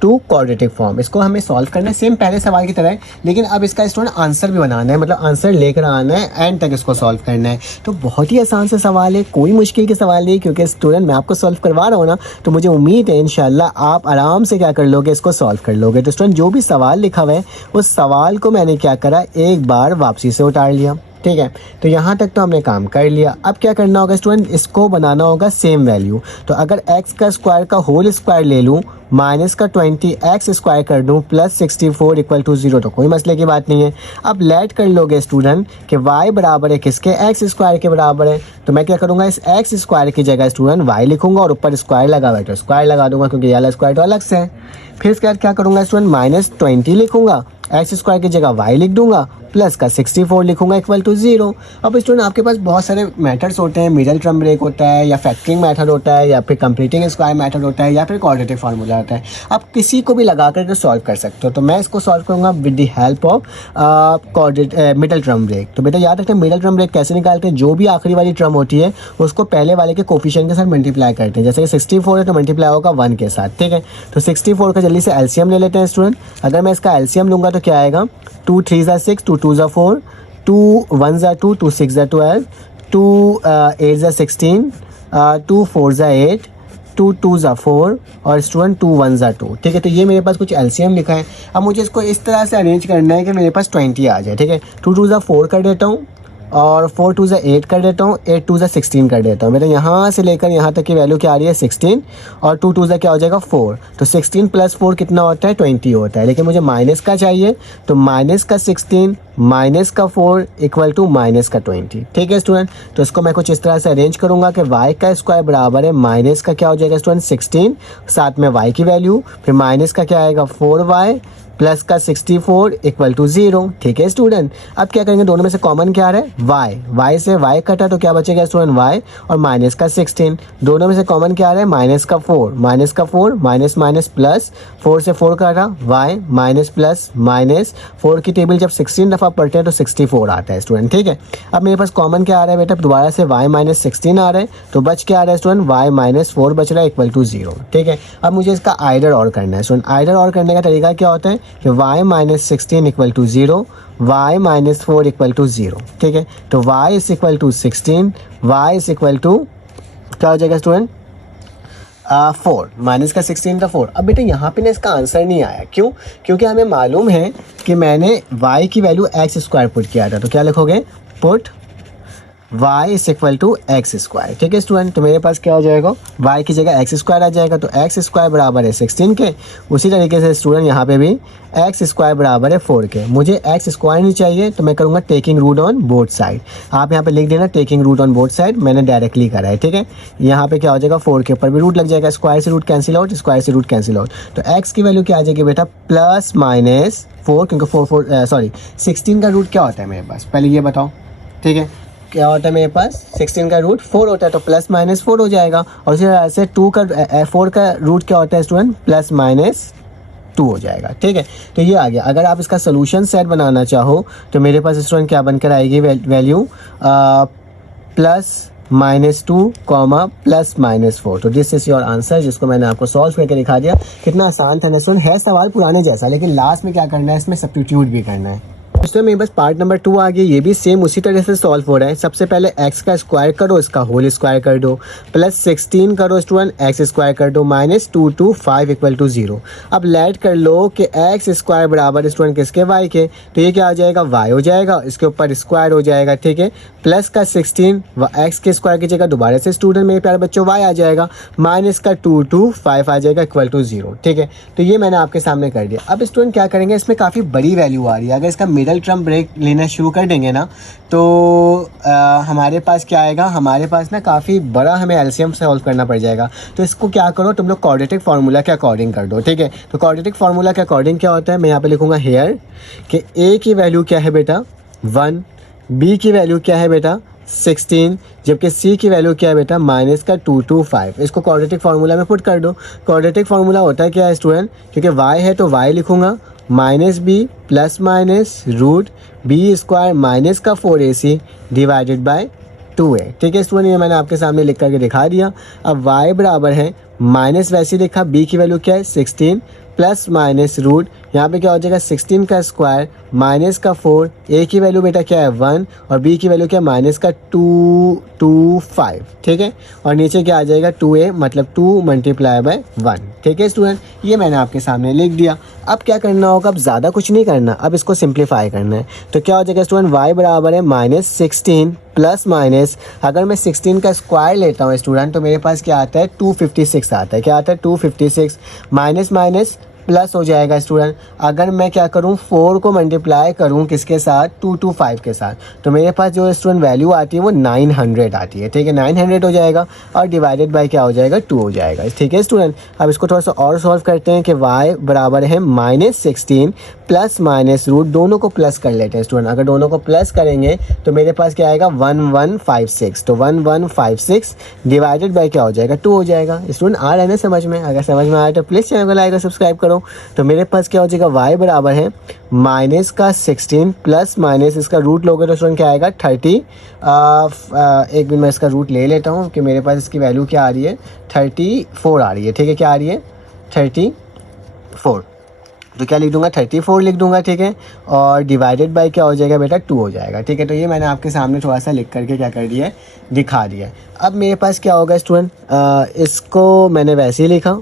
to quadratic form. इसको हमें सॉल्व करना है सेम पहले सवाल की तरह है, लेकिन अब इसका स्टूडेंट आंसर भी बनाना है, मतलब आंसर लेकर आना है, एंड तक इसको सॉल्व करना है। तो बहुत ही आसान सा सवाल है, कोई मुश्किल के सवाल नहीं, क्योंकि स्टूडेंट मैं आपको सॉल्व करवा रहा हूँ ना, तो मुझे उम्मीद है इंशाल्लाह आप आराम से क्या कर लोगे, इसको सॉल्व कर लोगे। तो स्टूडेंट जो भी सवाल लिखा हुआ है उस सवाल को मैंने क्या करा, एक बार वापसी से उतार लिया। ठीक है, तो यहाँ तक तो हमने काम कर लिया। अब क्या करना होगा स्टूडेंट, इसको बनाना होगा सेम वैल्यू। तो अगर x का स्क्वायर का होल स्क्वायर ले लूँ, माइनस का 20x स्क्वायर कर दूँ, प्लस 64 इक्वल टू 0, तो कोई मसले की बात नहीं है। अब लेट कर लोगे स्टूडेंट कि y बराबर है किसके, x स्क्वायर के बराबर है। तो मैं क्या करूँगा, इस x स्क्वायर की जगह स्टूडेंट y लिखूंगा और ऊपर स्क्वायर लगा हुआ है तो स्क्वायर लगा दूंगा, क्योंकि ये वाला स्क्वायर तो अलग से है। फिर इसके बाद क्या करूँगा स्टूडेंट, माइनस 20 लिखूंगा, एक्स स्क्वायर की जगह y लिख दूंगा, प्लस का 64 लिखूंगा इक्वल टू 0। अब स्टूडेंट आपके पास बहुत सारे मेथड्स होते हैं, मिडल टर्म ब्रेक होता है, या फैक्टरिंग मेथड होता है, या फिर कंप्लीटिंग स्क्वायर मेथड होता है, या फिर क्वाड्रेटिक फार्मूला होता है। आप किसी को भी लगा करके सॉल्व कर सकते हो। तो मैं इसको सॉल्व करूँगा with the help of middle term break. तो बेटा याद रखते हैं मिडल टर्म ब्रेक कैसे निकालते हैं, जो भी आखिरी वाली टर्म होती है उसको पहले वाले के कोफिशिएंट के साथ मल्टीप्लाई करते हैं। जैसे 64 है तो मल्टीप्लाई होगा 1 के साथ। ठीक है, तो 64 का जल्दी से एलसीएम ले लेते हैं स्टूडेंट। अगर मैं इसका एलसीएम लूँगा तो क्या आएगा, 2 3 ज़ा 6, 2 2 ज़ा 4, 2 1 ज़ा 2, 2 6 ज़ा 12, 2 8 ज़ा 16, 2 4 ज़ा 8, 2 2 ज़ा 4 और स्टूडेंट 2 1 ज़ा 2। ठीक है, तो ये मेरे पास कुछ एलसीएम लिखा है। अब मुझे इसको इस तरह से अरेंज करना है कि मेरे पास 20 आ जाए। ठीक है, 2 2 ज़ा 4 कर देता हूँ और 4 2 ज़ा 8 कर देता हूँ, 8 2 ज़ा 16 कर देता हूँ। मेरे यहाँ से लेकर यहाँ तक की वैल्यू क्या आ रही है, 16, और 2 2 ज़ा क्या हो जाएगा 4। तो 16 प्लस 4 कितना होता है, 20 होता है। लेकिन मुझे माइनस का चाहिए, तो माइनस का 16 माइनस का 4 इक्वल टू माइनस का 20। ठीक है स्टूडेंट, तो इसको मैं कुछ इस तरह से अरेंज करूँगा कि y का स्क्वायर बराबर है माइनस का क्या हो जाएगा स्टूडेंट 16, साथ में y की वैल्यू, फिर माइनस का क्या आएगा 4y, प्लस का 64 इक्वल टू 0। ठीक है स्टूडेंट, अब क्या करेंगे, दोनों में से कॉमन क्या आ रहा है, y से y कटा तो क्या बचेगा स्टूडेंट y, और माइनस का 16, दोनों में से कॉमन क्या आ रहा है, माइनस का 4, माइनस माइनस प्लस, 4 से 4 काटा, y माइनस प्लस माइनस, 4 की टेबल जब 16 दफ़ा पढ़ते हैं तो 64 आता है स्टूडेंट। ठीक है, अब मेरे पास कॉमन क्या आ रहा है बेटा, दोबारा से y माइनस 16 आ रहा है, तो बच क्या आ रहा है स्टूडेंट, y माइनस 4 बच रहा है इक्वल टू 0। ठीक है, अब मुझे इसका आइडर और करना है स्टूडेंट। आइडर और करने का तरीका क्या होता है कि y minus 16 equal to 0, y minus 4 equal to 0। ठीक है, तो y is equal to 16, y is equal to क्या हो जाएगा स्टूडेंट, 4, माइनस का 16 का 4। अब बेटा यहाँ पे ना इसका आंसर नहीं आया, क्यों, क्योंकि हमें मालूम है कि मैंने y की वैल्यू एक्स स्क्वायर पुट किया था। तो क्या लिखोगे, put y is equal to x square. ठीक है स्टूडेंट, तो मेरे पास क्या हो जाएगा, y की जगह एक्स स्क्वायर आ जाएगा, तो एक्स स्क्वायर बराबर है 16 के। उसी तरीके से स्टूडेंट यहाँ पे भी एक्स स्क्वायर बराबर है 4 के। मुझे एक्स स्क्वायर नहीं चाहिए, तो मैं करूँगा taking root on both side. आप यहाँ पे लिख देना taking root on both side, मैंने डायरेक्टली करा है। ठीक है, यहाँ पे क्या हो जाएगा, 4 के ऊपर भी रूट लग जाएगा, स्क्वायर से रूट कैंसिल आउट, स्क्वायर से रूट कैंसिल आउट। तो एक्स की वैल्यू क्या आ जाएगी बेटा, प्लस माइनस 4, क्योंकि 16 का रूट क्या होता है मेरे पास, पहले ये बताओ। ठीक है, क्या होता है मेरे पास, 16 का रूट 4 होता है, तो प्लस माइनस 4 हो जाएगा। और उसी तरह से 4 का रूट क्या होता है स्टूडेंट, प्लस माइनस 2 हो जाएगा। ठीक है, तो ये आ गया। अगर आप इसका सोल्यूशन सेट बनाना चाहो तो मेरे पास स्टूडेंट क्या बनकर आएगी वैल्यू, +-2, +-4। तो दिस इज़ योर आंसर, जिसको मैंने आपको सॉल्व करके दिखा दिया। कितना आसान था ना स्टूडेंट, है सवाल पुराने जैसा, लेकिन लास्ट में क्या करना है, इसमें सब्स्टिट्यूट भी करना है। इसमें मेरे बस पार्ट नंबर 2 आ गया, ये भी सेम उसी तरह से सॉल्व हो रहा है। सबसे पहले x का स्क्वायर करो, इसका होल स्क्वायर कर दो, +16 करो स्टूडेंट, x स्क्वायर कर दो, -2 to 5 = 0। अब लेट कर लो कि x स्क्वायर बराबर स्टूडेंट किसके, y के। तो ये क्या आ जाएगा, y हो जाएगा, इसके ऊपर स्क्वायर हो जाएगा, ठीक है। प्लस का 16 x के स्क्वायर की जगह दोबारा से स्टूडेंट मेरे प्यारे बच्चों y आ जाएगा, -2 to 5 आ जाएगा =0, ठीक है। तो ये मैंने आपके सामने कर दिया। अब स्टूडेंट क्या करेंगे, इसमें काफ़ी बड़ी वैल्यू आ रही है, अगर इसका मिडल टर्म ब्रेक लेना शुरू कर देंगे ना, तो हमारे पास क्या आएगा, हमारे पास ना काफ़ी बड़ा हमें एलसीएम सॉल्व करना पड़ जाएगा। तो इसको क्या करो, तुम लोग क्वाड्रेटिक फार्मूला के अकॉर्डिंग कर दो, ठीक है। तो क्वाड्रेटिक फार्मूला के अकॉर्डिंग क्या होता है, मैं यहाँ पे लिखूंगा हेयर कि a की वैल्यू क्या है बेटा 1, b की वैल्यू क्या है बेटा 16, जबकि c की वैल्यू क्या है बेटा -2 to 5। इसको क्वाड्रेटिक फार्मूला में पुट कर दो। क्वाड्रेटिक फार्मूला होता है क्या है स्टूडेंट, क्योंकि y है तो y लिखूंगा -b +-√b² -4ac / 2a, ठीक है स्टूडेंट। ये मैंने आपके सामने लिख करके दिखा दिया। अब y बराबर है माइनस, वैसे लिखा, b की वैल्यू क्या है 16 +-रूट, यहाँ पे क्या हो जाएगा 16 का स्क्वायर -4, a की वैल्यू बेटा क्या है 1 और b की वैल्यू क्या है -2 to 5, ठीक है। और नीचे क्या आ जाएगा 2a, मतलब 2 × 1, ठीक है स्टूडेंट। ये मैंने आपके सामने लिख दिया। अब क्या करना होगा, अब ज़्यादा कुछ नहीं करना, अब इसको सिंप्लीफाई करना है। तो क्या हो जाएगा स्टूडेंट, y बराबर है -16 +-, अगर मैं 16 का स्क्वायर लेता हूँ स्टूडेंट, तो मेरे पास क्या आता है 256 आता है। क्या आता है 256, माइनस प्लस हो जाएगा स्टूडेंट। अगर मैं क्या करूं 4 को मल्टीप्लाई करूं किसके साथ, 2 to 5 के साथ, तो मेरे पास जो स्टूडेंट वैल्यू आती है वो 900 आती है, ठीक है। 900 हो जाएगा और डिवाइडेड बाय क्या हो जाएगा 2 हो जाएगा, ठीक है स्टूडेंट। अब इसको थोड़ा सा और सॉल्व करते हैं कि y बराबर है -16 +-रूट, दोनों को प्लस कर लेते हैं स्टूडेंट। अगर दोनों को प्लस करेंगे तो मेरे पास क्या आएगा 1156, तो 1156 डिवाइडेड बाय क्या हो जाएगा 2 हो जाएगा। स्टूडेंट आ रहा है ना समझ में, अगर समझ में आया तो प्लीज़ चैनल को लाइक और सब्सक्राइब करो। तो मेरे पास क्या हो जाएगा, y बराबर है -16 + इसका रूट लोगे तो स्टूडेंट क्या आएगा 30। एक मिनट मैं इसका रूट ले लेता हूँ कि मेरे पास इसकी वैल्यू क्या आ रही है 34 आ रही है, ठीक है। क्या आ रही है 34, तो क्या लिख दूंगा 34 लिख दूंगा, ठीक है। और डिवाइडेड बाय क्या हो जाएगा बेटा 2 हो जाएगा, ठीक है। तो ये मैंने आपके सामने थोड़ा सा लिख करके क्या कर दिया है, दिखा दिया है। अब मेरे पास क्या होगा स्टूडेंट, इसको मैंने वैसे ही लिखा।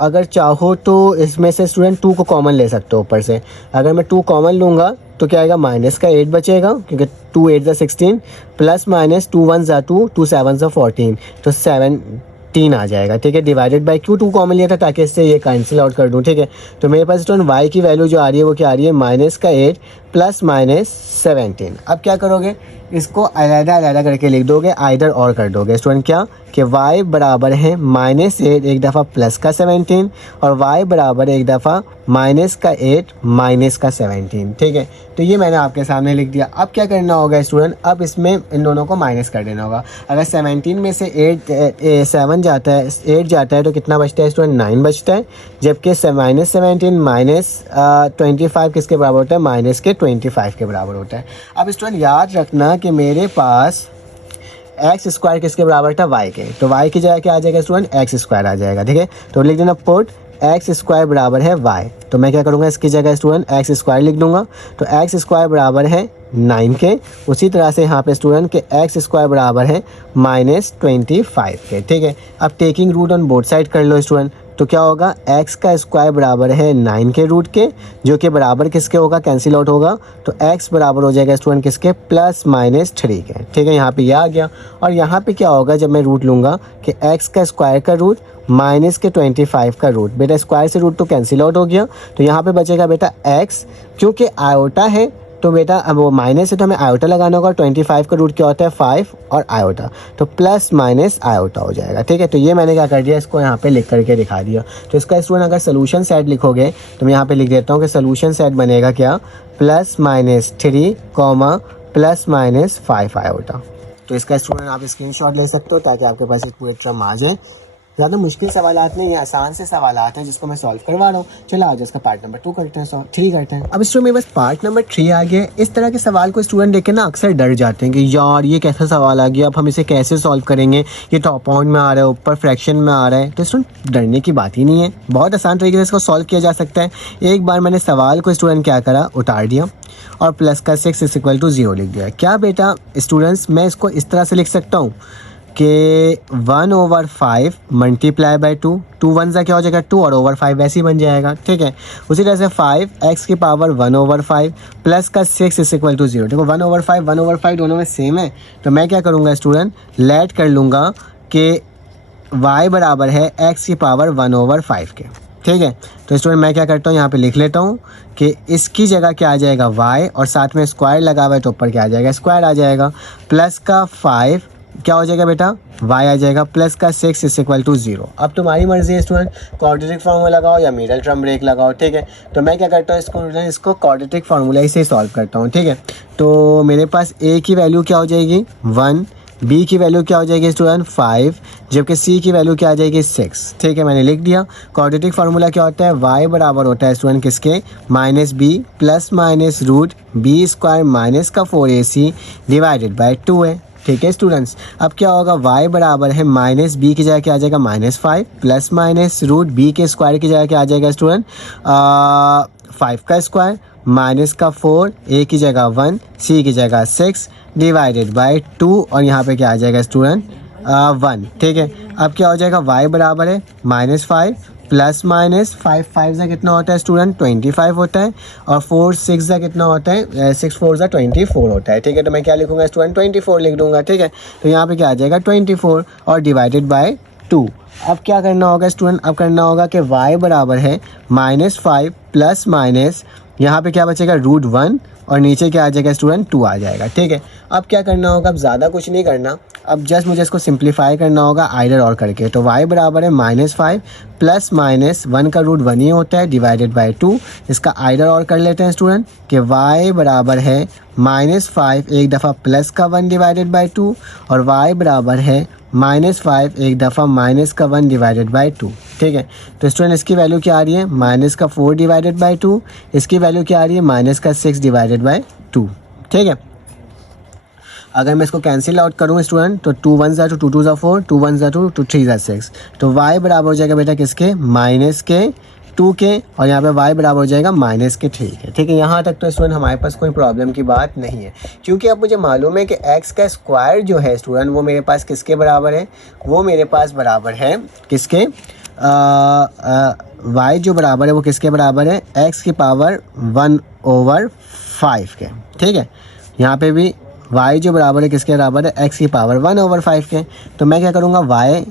अगर चाहो तो इसमें से स्टूडेंट 2 को कॉमन ले सकते हो ऊपर से। अगर मैं 2 कॉमन लूँगा तो क्या आएगा -8 बचेगा, क्योंकि 2 8 = 16 +-2 1 = 2, 2 7 = 14, तो 17 आ जाएगा, ठीक है। डिवाइडेड बाय क्यों 2 कॉमन लिया था, ताकि इससे ये कैंसिल आउट कर दूं, ठीक है। तो मेरे पास स्टूडेंट y की वैल्यू जो आ रही है वो क्या आ रही है -8 +-17। अब क्या करोगे, इसको अलग करके लिख दोगे, आइदर और कर दोगे स्टूडेंट। क्या कि y बराबर है -8 एक दफ़ा +17 और y बराबर एक दफ़ा -8 -17, ठीक है। तो ये मैंने आपके सामने लिख दिया। अब क्या करना होगा स्टूडेंट, अब इसमें इन दोनों को माइनस कर देना होगा। अगर 17 में से 8 जाता है तो कितना बचता है स्टूडेंट 9 बचता है, जबकि -17 -25 किसके बराबर होता है, -25 के बराबर होता है। अब स्टूडेंट याद रखना कि मेरे पास एक्स स्क्वायर किसके बराबर था, y के, तो y की जगह क्या आ जाएगा स्टूडेंट एक्स स्क्वायर आ जाएगा, ठीक है। तो लिख देना पुट एक्स स्क्वायर बराबर है y, तो मैं क्या करूँगा इसकी जगह स्टूडेंट एक्स स्क्वायर लिख दूंगा। तो एक्स स्क्वायर बराबर है 9 के, उसी तरह से यहाँ पे स्टूडेंट के एक्स स्क्वायर बराबर है -25 के, ठीक है। अब taking root on both side कर लो स्टूडेंट, तो क्या होगा एक्स का स्क्वायर बराबर है 9 के रूट के, जो कि बराबर किसके होगा, कैंसिल आउट होगा। तो x बराबर हो जाएगा स्टूडेंट किसके, +-3 के, ठीक है। यहाँ पे ये आ गया। और यहाँ पे क्या होगा जब मैं रूट लूँगा कि x का स्क्वायर का रूट -25 का रूट, बेटा स्क्वायर से रूट तो कैंसिल आउट हो गया। तो यहाँ पे बचेगा बेटा x, क्योंकि आयोटा है तो बेटा अब वो माइनस है तो हमें आयोटा लगाना होगा। 25 का रूट क्या होता है 5 और आयोटा, तो + आयोटा हो जाएगा, ठीक है। तो ये मैंने क्या कर दिया, इसको यहाँ पे लिख करके दिखा दिया। तो इसका स्टूडेंट अगर सोल्यूशन सेट लिखोगे तो मैं यहाँ पे लिख देता हूँ कि सोल्यूशन सेट बनेगा क्या, +-3, +-5 आयोटा। तो इसका स्टूडेंट आप स्क्रीनशॉट ले सकते हो ताकि आपके पास पूरे टर्म आ जाए। ज़्यादा मुश्किल सवालात नहीं है, आसान से सवालात हैं जिसको मैं सॉल्व करवा रहा हूँ। चलो आज इसका पार्ट नंबर 2 करते हैं, 3 करते हैं। अब स्टूडेंट मेरे पास पार्ट नंबर 3 आ गया। इस तरह के सवाल को स्टूडेंट देख के ना अक्सर डर जाते हैं कि यार ये कैसा सवाल आ गया, अब हम इसे कैसे सॉल्व करेंगे, ये टॉप पाउंड में आ रहा है, ऊपर फ्रैक्शन में आ रहा है। तो स्टूडेंट डरने की बात ही नहीं है, बहुत आसान तरीके से इसको सॉल्व किया जा सकता है। एक बार मैंने सवाल को स्टूडेंट क्या करा, उतार दिया और प्लस का 6 इज इक्वल टू 0 लिख दिया। क्या बेटा स्टूडेंट्स, मैं इसको इस तरह से लिख सकता हूँ कि 1/5 मल्टीप्लाई बाई 2, 2 1 सा क्या हो जाएगा 2 और ओवर 5 वैसे ही बन जाएगा, ठीक है। उसी तरह से 5x की पावर 1/5 प्लस का 6 इज इक्वल टू 0। देखो 1/5 दोनों में सेम है, तो मैं क्या करूँगा स्टूडेंट, लेट कर लूँगा कि y बराबर है x की पावर 1/5 के, ठीक है। तो स्टूडेंट मैं क्या करता हूँ, यहाँ पे लिख लेता हूँ कि इसकी जगह क्या आ जाएगा y, और साथ में स्क्वायर लगा हुआ है तो ऊपर क्या आ जाएगा, स्क्वायर आ जाएगा। प्लस का 5 क्या हो जाएगा बेटा, y आ जाएगा, प्लस का 6 इज इक्वल टू 0। अब तुम्हारी मर्जी है स्टूडेंट, क्वाड्रेटिक फार्मूला लगाओ या मिडल टर्म ब्रेक लगाओ, ठीक है। तो मैं क्या करता हूँ इसको क्वाड्रेटिक फार्मूला से सॉल्व करता हूँ, ठीक है। तो मेरे पास a की वैल्यू क्या हो जाएगी 1, b की वैल्यू क्या हो जाएगी स्टूडेंट 5, जबकि c की वैल्यू क्या आ जाएगी 6, ठीक है। मैंने लिख दिया। क्वाड्रेटिक फार्मूला क्या होता है, y बराबर होता है स्टूडेंट किसके, -b plus minus root b square minus का 4ac डिवाइडेड बाई 2 है, ठीक है स्टूडेंट्स। अब क्या होगा, y बराबर है -b की जगह क्या आ जाएगा -5 प्लस माइनस रूट b के स्क्वायर की जगह क्या आ जाएगा स्टूडेंट 5 का स्क्वायर माइनस का 4, a की जगह 1, c की जगह 6 डिवाइडेड बाई 2, और यहाँ पे क्या आ जाएगा स्टूडेंट 1, ठीक है। अब क्या हो जाएगा, y बराबर है -5 प्लस माइनस 5 5 से कितना होता है स्टूडेंट 25 होता है, और 4 6 से कितना होता है 6 4 से 24 होता है, ठीक है। तो मैं क्या लिखूंगा स्टूडेंट 24 लिख दूंगा, ठीक है। तो यहाँ पे क्या आ जाएगा 24 और डिवाइडेड बाय 2। अब क्या करना होगा स्टूडेंट, अब करना होगा कि y बराबर है -5 प्लस माइनस यहाँ पे क्या बचेगा √1, और नीचे क्या आ जाएगा स्टूडेंट 2 आ जाएगा, ठीक है। अब क्या करना होगा, अब ज़्यादा कुछ नहीं करना, अब जस्ट मुझे इसको सिंप्लीफाई करना होगा आइडर और करके। तो y बराबर है -5 प्लस माइनस 1 का √1 ही होता है डिवाइडेड बाई 2। इसका आइडर और कर लेते हैं स्टूडेंट कि y बराबर है -5 एक दफ़ा प्लस का 1 डिवाइडेड बाई 2, और y बराबर है -5 एक दफ़ा माइनस का 1 डिवाइडेड बाई 2, ठीक है। तो स्टूडेंट इसकी वैल्यू क्या आ रही है, माइनस का 4 डिवाइडेड बाई 2, इसकी वैल्यू क्या आ रही है माइनस का 6 डिवाइडेड बाई 2, ठीक है। अगर मैं इसको कैंसिल आउट करूँ स्टूडेंट तो 2 1 ज़ा 2, 2 2 ज़ा 4, 2 1 ज़ा 2, 2 3 ज़ा 6, तो y बराबर हो जाएगा बेटा किसके, माइनस के 2 के, और यहाँ पे y बराबर हो जाएगा माइनस के 3 के, ठीक है। यहाँ तक तो स्टूडेंट हमारे पास कोई प्रॉब्लम की बात नहीं है, क्योंकि अब मुझे मालूम है कि x का स्क्वायर जो है स्टूडेंट वो मेरे पास किसके बराबर है, वो मेरे पास बराबर है किसके y जो बराबर है वो किसके बराबर है, x की पावर 1/5 के, ठीक है। यहाँ पे भी y जो बराबर है किसके बराबर है, x की पावर 1/5 के। तो मैं क्या करूँगा, y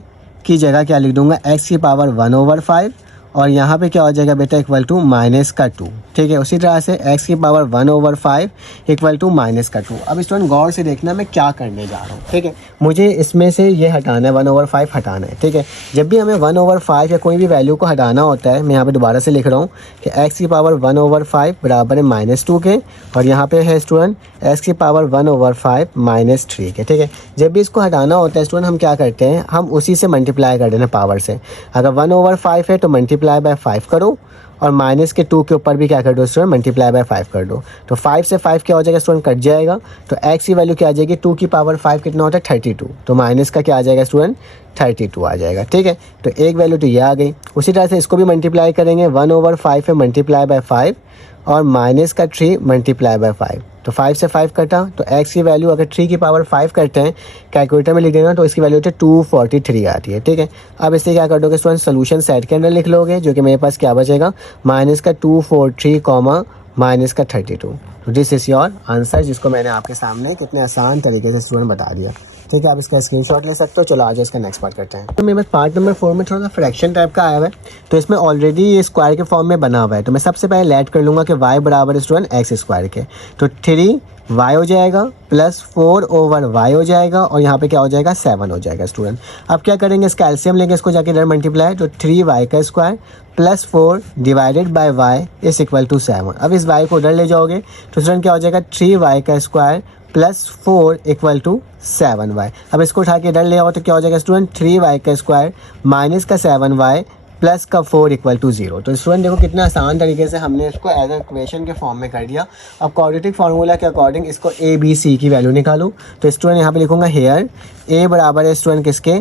की जगह क्या लिख दूँगा, x की पावर 1/5, और यहाँ पे क्या हो जाएगा बेटा इक्वल टू माइनस का 2, ठीक है। उसी तरह से x की पावर 1/5 इक्वल टू माइनस का 2। अब स्टूडेंट गौर से देखना मैं क्या करने जा रहा हूँ, ठीक है। मुझे इसमें से ये हटाना है, 1/5 हटाना है, ठीक है। जब भी हमें 1/5 या कोई भी वैल्यू को हटाना होता है, मैं यहाँ पे दोबारा से लिख रहा हूँ कि x की पावर 1/5 बराबर है -2 के, और यहाँ पे है स्टूडेंट x की पावर 1/5 -3 के, ठीक है। जब भी इसको हटाना होता है स्टूडेंट हम क्या करते हैं, हम उसी से मल्टीप्लाई कर देना पावर से। अगर 1/5 है तो मल्टीप्लाई बाय 5 करो, और माइनस के 2 के ऊपर भी क्या कर दो स्टूडेंट, मल्टीप्लाई बाय 5 कर दो। तो 5 से 5 क्या हो जाएगा स्टूडेंट, कट जाएगा। तो x की वैल्यू क्या आ जाएगी, 2 की पावर 5 कितना होता है 32, तो माइनस का क्या आ जाएगा स्टूडेंट 32 आ जाएगा, ठीक है। तो एक वैल्यू तो ये आ गई। उसी तरह से इसको भी मल्टीप्लाई करेंगे, 1/5 है मल्टीप्लाई बाय 5, और माइनस का 3 मल्टीप्लाई बाय 5, तो 5 से 5 कटा, तो x की वैल्यू अगर 3 की पावर 5 करते हैं कैलकुलेटर में लिख देना तो इसकी वैल्यू होती है 243 आती है, ठीक है। अब इससे क्या कर दोगे स्टूडेंट, सोल्यूशन सेट के अंदर लिख लोगे, जो कि मेरे पास क्या बचेगा, माइनस का 243 कॉमा माइनस का 32। तो दिस इज़ योर आंसर, जिसको मैंने आपके सामने कितने आसान तरीके से स्टूडेंट बता दिया, ठीक है। आप इसका स्क्रीनशॉट ले सकते हो। चलो आज इसका नेक्स्ट पार्ट करते हैं। तो मेरे पास पार्ट नंबर 4 में थोड़ा सा फ्रैक्शन टाइप का आया हुआ है, तो इसमें ऑलरेडी ये स्क्वायर के फॉर्म में बना हुआ है। तो मैं सबसे पहले लेट कर लूँगा कि y बराबर स्टूडेंट एक्स स्क्वायर के, तो 3y हो जाएगा प्लस 4/y हो जाएगा, और यहाँ पे क्या हो जाएगा 7 हो जाएगा स्टूडेंट। अब क्या करेंगे, इसका एलसीएम लेंगे, इसको जाके इधर मल्टीप्लाई, तो 3y का square plus 4 divided by y is equal to 7। अब इस y को उधर ले जाओगे तो स्टूडेंट क्या हो जाएगा, 3y का square plus 4 equal to 7y। अब इसको उठा के इधर ले आओ तो क्या हो जाएगा स्टूडेंट, 3y का स्क्वायर माइनस का 7y प्लस का 4 इक्वल टू 0। तो स्टूडेंट देखो कितना आसान तरीके से हमने इसको एज ए इक्वेशन के फॉर्म में कर दिया। अब क्वाड्रेटिक फार्मूला के अकॉर्डिंग इसको ए बी सी की वैल्यू निकालो। तो स्टूडेंट यहाँ पे लिखूंगा हेयर ए बराबर है स्टूडेंट किसके,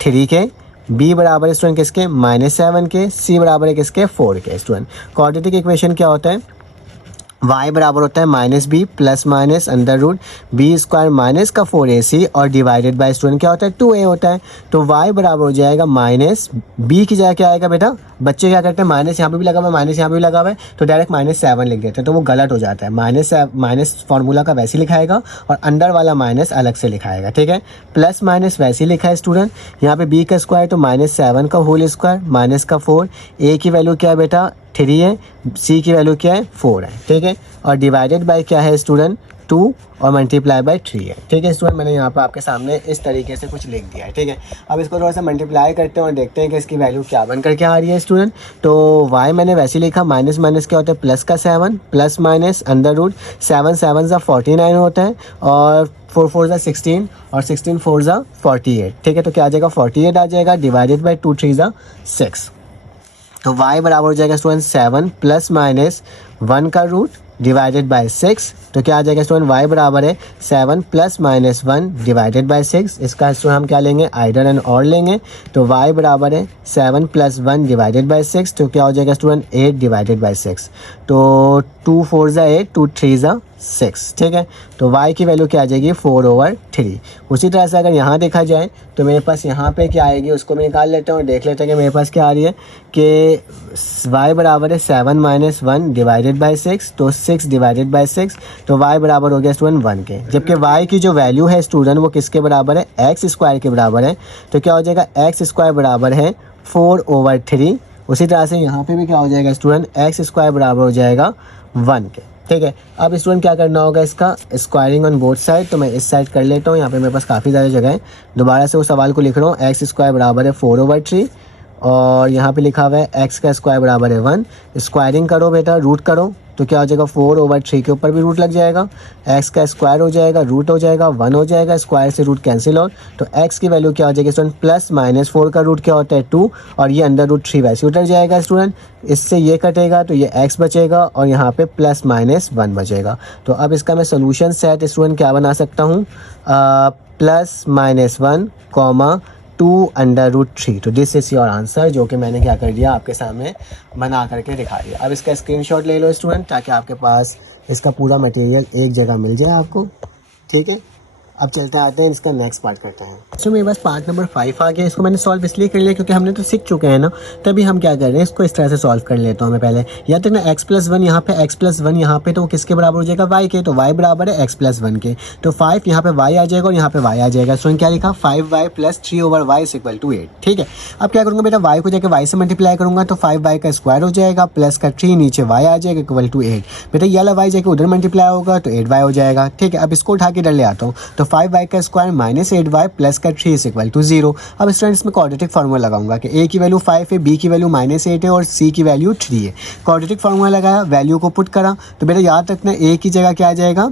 3 के, बी बराबर है स्टूडेंट किसके, -7 के, सी बराबर है किसके, 4 के। स्टूडेंट क्वाड्रेटिक इक्वेशन क्या होता है, y बराबर होता है minus b plus minus under root b square minus का 4ac और डिवाइडेड बाय स्टूडेंट क्या होता है, 2a होता है। तो y बराबर हो जाएगा माइनस बी की जगह क्या आएगा बेटा, बच्चे क्या करते हैं माइनस यहाँ पे भी लगा हुआ है माइनस यहाँ पे भी लगा हुआ है तो डायरेक्ट -7 लिख देते हैं, तो वो गलत हो जाता है। माइनस फार्मूला का वैसे लिखाएगा और अंडर वाला माइनस अलग से लिखाएगा, ठीक है। प्लस माइनस वैसे लिखा है स्टूडेंट, यहाँ पे b का स्क्वायर तो -7 का होल स्क्वायर माइनस का 4, a की वैल्यू क्या है बेटा 3 है, सी की वैल्यू क्या है 4 है, ठीक है। और डिवाइडेड बाय क्या है स्टूडेंट 2 और मल्टीप्लाई बाय 3 है, ठीक है स्टूडेंट। मैंने यहाँ पर आपके सामने इस तरीके से कुछ लिख दिया है, ठीक है। अब इसको थोड़ा सा मल्टीप्लाई करते हैं और देखते हैं कि इसकी वैल्यू क्या बन करके आ रही है स्टूडेंट। तो y मैंने वैसे लिखा माइनस माइनस क्या होता है प्लस का 7 प्लस माइनस अंडर रूट 7 7 ज़ा 49 होता है और 4 4 ज़ा 16 और 16 4 ज़ा 48, ठीक है। तो क्या आ जाएगा 48 आ जाएगा डिवाइडेड बाई 2 3 ज़ा 6। तो y बराबर हो जाएगा स्टूडेंट 7 प्लस माइनस 1 का रूट डिवाइडेड बाय 6। तो क्या आ जाएगा स्टूडेंट y बराबर है 7 प्लस माइनस 1 डिवाइडेड बाय 6। इसका स्टूडेंट हम क्या लेंगे, आइडर एंड और लेंगे। तो y बराबर है 7 प्लस 1 डिवाइडेड बाय 6। तो क्या हो जाएगा स्टूडेंट 8 डिवाइडेड बाय 6। तो 2 4 ज़ा 8 2 3 ज़ा 6, ठीक है। तो y की वैल्यू क्या आ जाएगी 4/3। उसी तरह से अगर यहाँ देखा जाए तो मेरे पास यहाँ पे क्या आएगी उसको मैं निकाल लेता हूँ और देख लेते हैं कि मेरे पास क्या आ रही है कि y बराबर है 7 माइनस 1 डिवाइडेड बाय 6। तो 6 डिवाइडेड बाय 6 तो y बराबर हो गया स्टूडेंट 1 के। जबकि y की जो वैल्यू है स्टूडेंट वो किसके बराबर है, x स्क्वायर के बराबर है। तो क्या हो जाएगा x स्क्वायर बराबर है 4/3। उसी तरह से यहाँ पे भी क्या हो जाएगा स्टूडेंट, x स्क्वायर बराबर हो जाएगा 1 के, ठीक है। अब स्टूडेंट क्या करना होगा, इसका स्क्वायरिंग ऑन बोथ साइड। तो मैं इस साइड कर लेता हूँ, यहाँ पे मेरे पास काफ़ी ज़्यादा जगह है। दोबारा से उस सवाल को लिख रहा हूँ, एक्स स्क्वायर बराबर है 4/3 और यहाँ पे लिखा हुआ है एक्स का स्क्वायर बराबर है 1। स्क्वायरिंग करो बेटा, रूट करो तो क्या हो जाएगा 4/3 के ऊपर भी रूट लग जाएगा, एक्स का स्क्वायर हो जाएगा, रूट हो जाएगा, 1 हो जाएगा, स्क्वायर से रूट कैंसिल हो। तो एक्स की वैल्यू क्या हो जाएगी स्टूडेंट, प्लस माइनस 4 का रूट क्या होता है 2 और ये अंडर रूट 3 वैसे उतर जाएगा स्टूडेंट। इससे ये कटेगा तो ये एक्स बचेगा और यहाँ पे प्लस माइनस 1 बचेगा। तो अब इसका मैं सोल्यूशन सेट स्टूडेंट क्या बना सकता हूँ, प्लस माइनस 1 कॉमा 2/√3। तो दिस इज़ योर आंसर, जो कि मैंने क्या कर दिया आपके सामने बना करके दिखा दिया। अब इसका स्क्रीनशॉट ले लो स्टूडेंट ताकि आपके पास इसका पूरा मटेरियल एक जगह मिल जाए आपको, ठीक है। अब चलते आते हैं इसका नेक्स्ट पार्ट करते हैं। तो मेरे पास पार्ट नंबर 5 आ गया। इसको मैंने सॉल्व इसलिए कर लिया क्योंकि हमने तो सीख चुके हैं ना, तभी हम क्या कर रहे हैं इसको इस तरह से सॉल्व कर लेता हूँ मैं पहले। या तक ना x+1 यहाँ पे x+1 यहाँ पे, तो वो किसके बराबर हो जाएगा y के। तो y बराबर है x+1 के। तो 5 यहाँ पे y आ जाएगा और यहाँ पे y आ जाएगा। सो क्या लिखा 5y + 3/y = 8, ठीक है। अब क्या करूँगा बेटा, y को जाकर y से मल्टीप्लाई करूँगा तो 5y का स्क्वायर हो जाएगा प्लस का 3 नीचे y आ जाएगा = 8। बेटा ये वाला y जाके उधर मल्टीप्लाई होगा तो 8y हो जाएगा, ठीक है। अब इसको उठा के इधर ले आता हूँ तो 5y का स्क्वायर -8y प्लस का 3 = 0। अब स्टूडेंट्स में क्वाड्रेटिक फार्मूला लगाऊंगा कि a की वैल्यू 5 है, b की वैल्यू -8 है और c की वैल्यू 3 है। क्वाड्रेटिक फार्मूला लगाया, वैल्यू को पुट करा तो बेटा याद रखना a की जगह क्या आ जाएगा,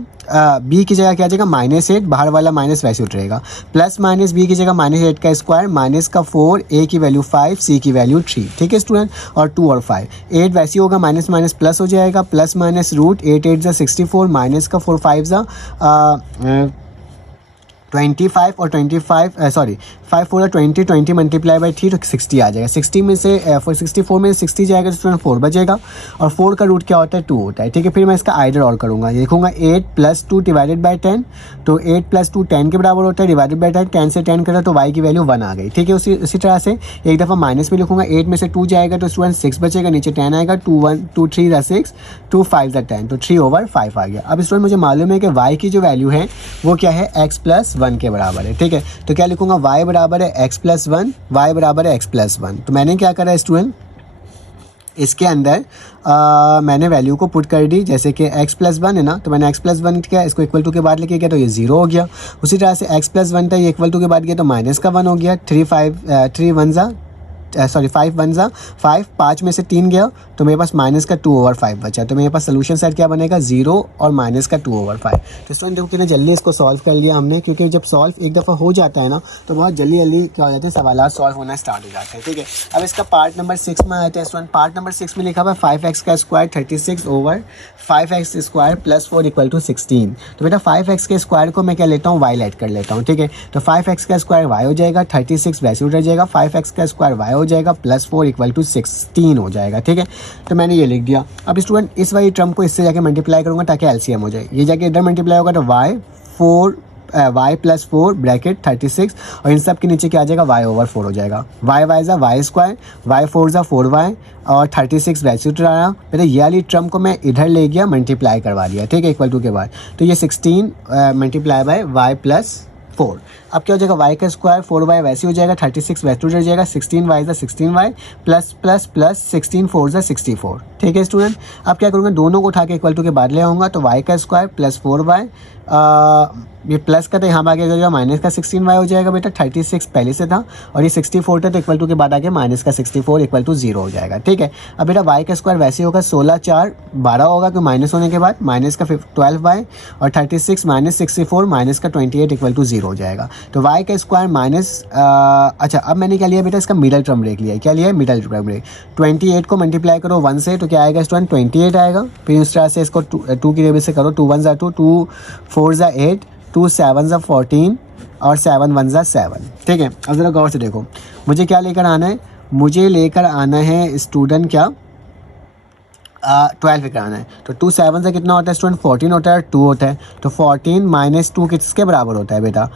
b की जगह क्या आ जाएगा -8, बाहर वाला माइनस वैसे उतरेगा, प्लस माइनस b की जगह -8 का स्क्वायर माइनस का 4, a की वैल्यू 5, c की वैल्यू 3, ठीक है स्टूडेंट। और 2 और 5 8 वैसे होगा, माइनस माइनस प्लस हो जाएगा, प्लस माइनस रूट 8 8 ज़ा 64 माइनस का 4 5 ज़ा 25 और 25 सॉरी 5 4 20 20 मल्टीप्लाई बाई 3 तो 60 आ जाएगा। 60 में से 64 में 60 जाएगा तो स्टूडेंट 4 बचेगा और 4 का रूट क्या होता है 2 होता है, ठीक है। फिर मैं इसका आइडर और करूँगा, लिखूँगा 8 + 2 डिवाइडेड बाई 10। तो 8 + 2 10 के बराबर होता है, डिवाइडेड बाई 10 से 10 करा तो y की वैल्यू 1 आ गई, ठीक है। उसी तरह से एक दफ़ा माइनस में लिखूँगा, 8 में से 2 जाएगा तो स्टूडेंट 6 बचेगा, नीचे 10 आएगा, 2 1 2 3 ज़ा 6 2 5 ज़ा 10 तो 3/5 आ गया। अब स्टूडेंट मुझे मालूम है कि y की जो वैल्यू है वो क्या है x+1 के बराबर है, ठीक है। तो क्या लिखूँगा y बराबर है x+1, y बराबर है x+1। तो मैंने क्या करा स्टूडेंट, इसके अंदर मैंने वैल्यू को पुट कर दी, जैसे कि x+1 है ना, तो मैंने x+1 किया, इसको इक्वल टू के बाद लेके गया तो ये 0 हो गया। उसी तरह से x+1 था, ये इक्वल टू के बाद गया तो -1 हो गया, 3 1 ज़ा सॉरी 5 वन ज़ा 5, 5 में से 3 गया तो मेरे पास माइनस का 2/5 बचा। तो मेरे पास सोल्यूशन सेट क्या बनेगा, 0 और माइनस का 2/5। तो स्टूडेंट देखो कितने जल्दी इसको सॉल्व कर लिया हमने, क्योंकि जब सॉल्व एक दफ़ा हो जाता है ना तो बहुत जल्दी जल्दी क्या हो जाते हैं, सवाल सॉल्व होना स्टार्ट हो जाते हैं। ठीक है, अब इसका पार्ट नंबर 6 में आते हैं स्टूडेंट। पार्ट नंबर 6 में लिखा हुआ है 5x का स्क्वायर 36/5x स्क्वायर प्लस 4 = 16। तो बेटा 5x के स्क्वायर को मैं क्या लेता हूँ, y ऐड कर लेता हूँ। ठीक है, तो 5x का स्क्वायर y हो जाएगा, 36 वैसे उठ जाएगा, 5x का स्क्वायर y हो जाएगा प्लस 4 = 16 हो जाएगा। ठीक है, तो मैंने ये लिख दिया। अब स्टूडेंट इस वाली टर्म को इससे जाके मल्टीप्लाई करूँगा ताकि एलसीएम हो जाए। ये जाके इधर मल्टीप्लाई होगा तो y प्लस 4 ब्रैकेट 36 और इन सब के नीचे क्या आ जाएगा, y/4 हो जाएगा। y ज़ा y स्क्वायर, y4 ज़ा 4y और 36 वैसे उठ रहा। बेटा ये वाली टर्म को मैं इधर ले गया, मल्टीप्लाई करवा दिया। ठीक है, इक्वल टू के बाद तो ये 16 मल्टीप्लाई बाय y प्लस 4। अब क्या हो जाएगा, y का स्क्वायर 4y वैसे हो जाएगा, 36 वैसे उठ जाएगा, 16y ज़ा 16y प्लस प्लस प्लस 16 4 ज़ा 64। ठीक है स्टूडेंट, अब क्या करूँगा, दोनों को उठा के इक्वल टू के बाद ले आऊँगा। तो y का स्क्वायर प्लस 4y, ये प्लस का तो यहाँ पर आगे जाएगा माइनस का 16y हो जाएगा। बेटा 36 पहले से था और ये 64 था तो इक्वल टू के बाद आगे माइनस का 64 = 0 हो जाएगा। ठीक है, अब बेटा y का स्क्वायर वैसे होगा 16 4 12 होगा, क्योंकि माइनस होने के बाद माइनस का 12y और 36 माइनस 64 माइनस का 28 = 0 हो जाएगा। तो y का स्क्वायर माइनस अच्छा अब मैंने क्या लिया बेटा, इसका मिडल टर्म ब्रेक लिया। क्या लिया है, मिडल टर्म ब्रेक। 28 को मल्टीप्लाई करो 1 से तो क्या आएगा स्टूडेंट, 28 आएगा। फिर इस तरह से इसको 2 की टेबल से करो, 2 1 ज़ा 2, 2 4 ज़ा 8, 2 7 ज़ा 14 और 7 1 ज़ा 7। ठीक है, अब ज़रा गौर से देखो, मुझे क्या लेकर आना है, मुझे लेकर आना है स्टूडेंट क्या 12 लेकर आना है। तो 2 7 से कितना होता है स्टूडेंट, 14 होता है, 2 होता है। तो 14 माइनस 2 किसके बराबर होता है बेटा,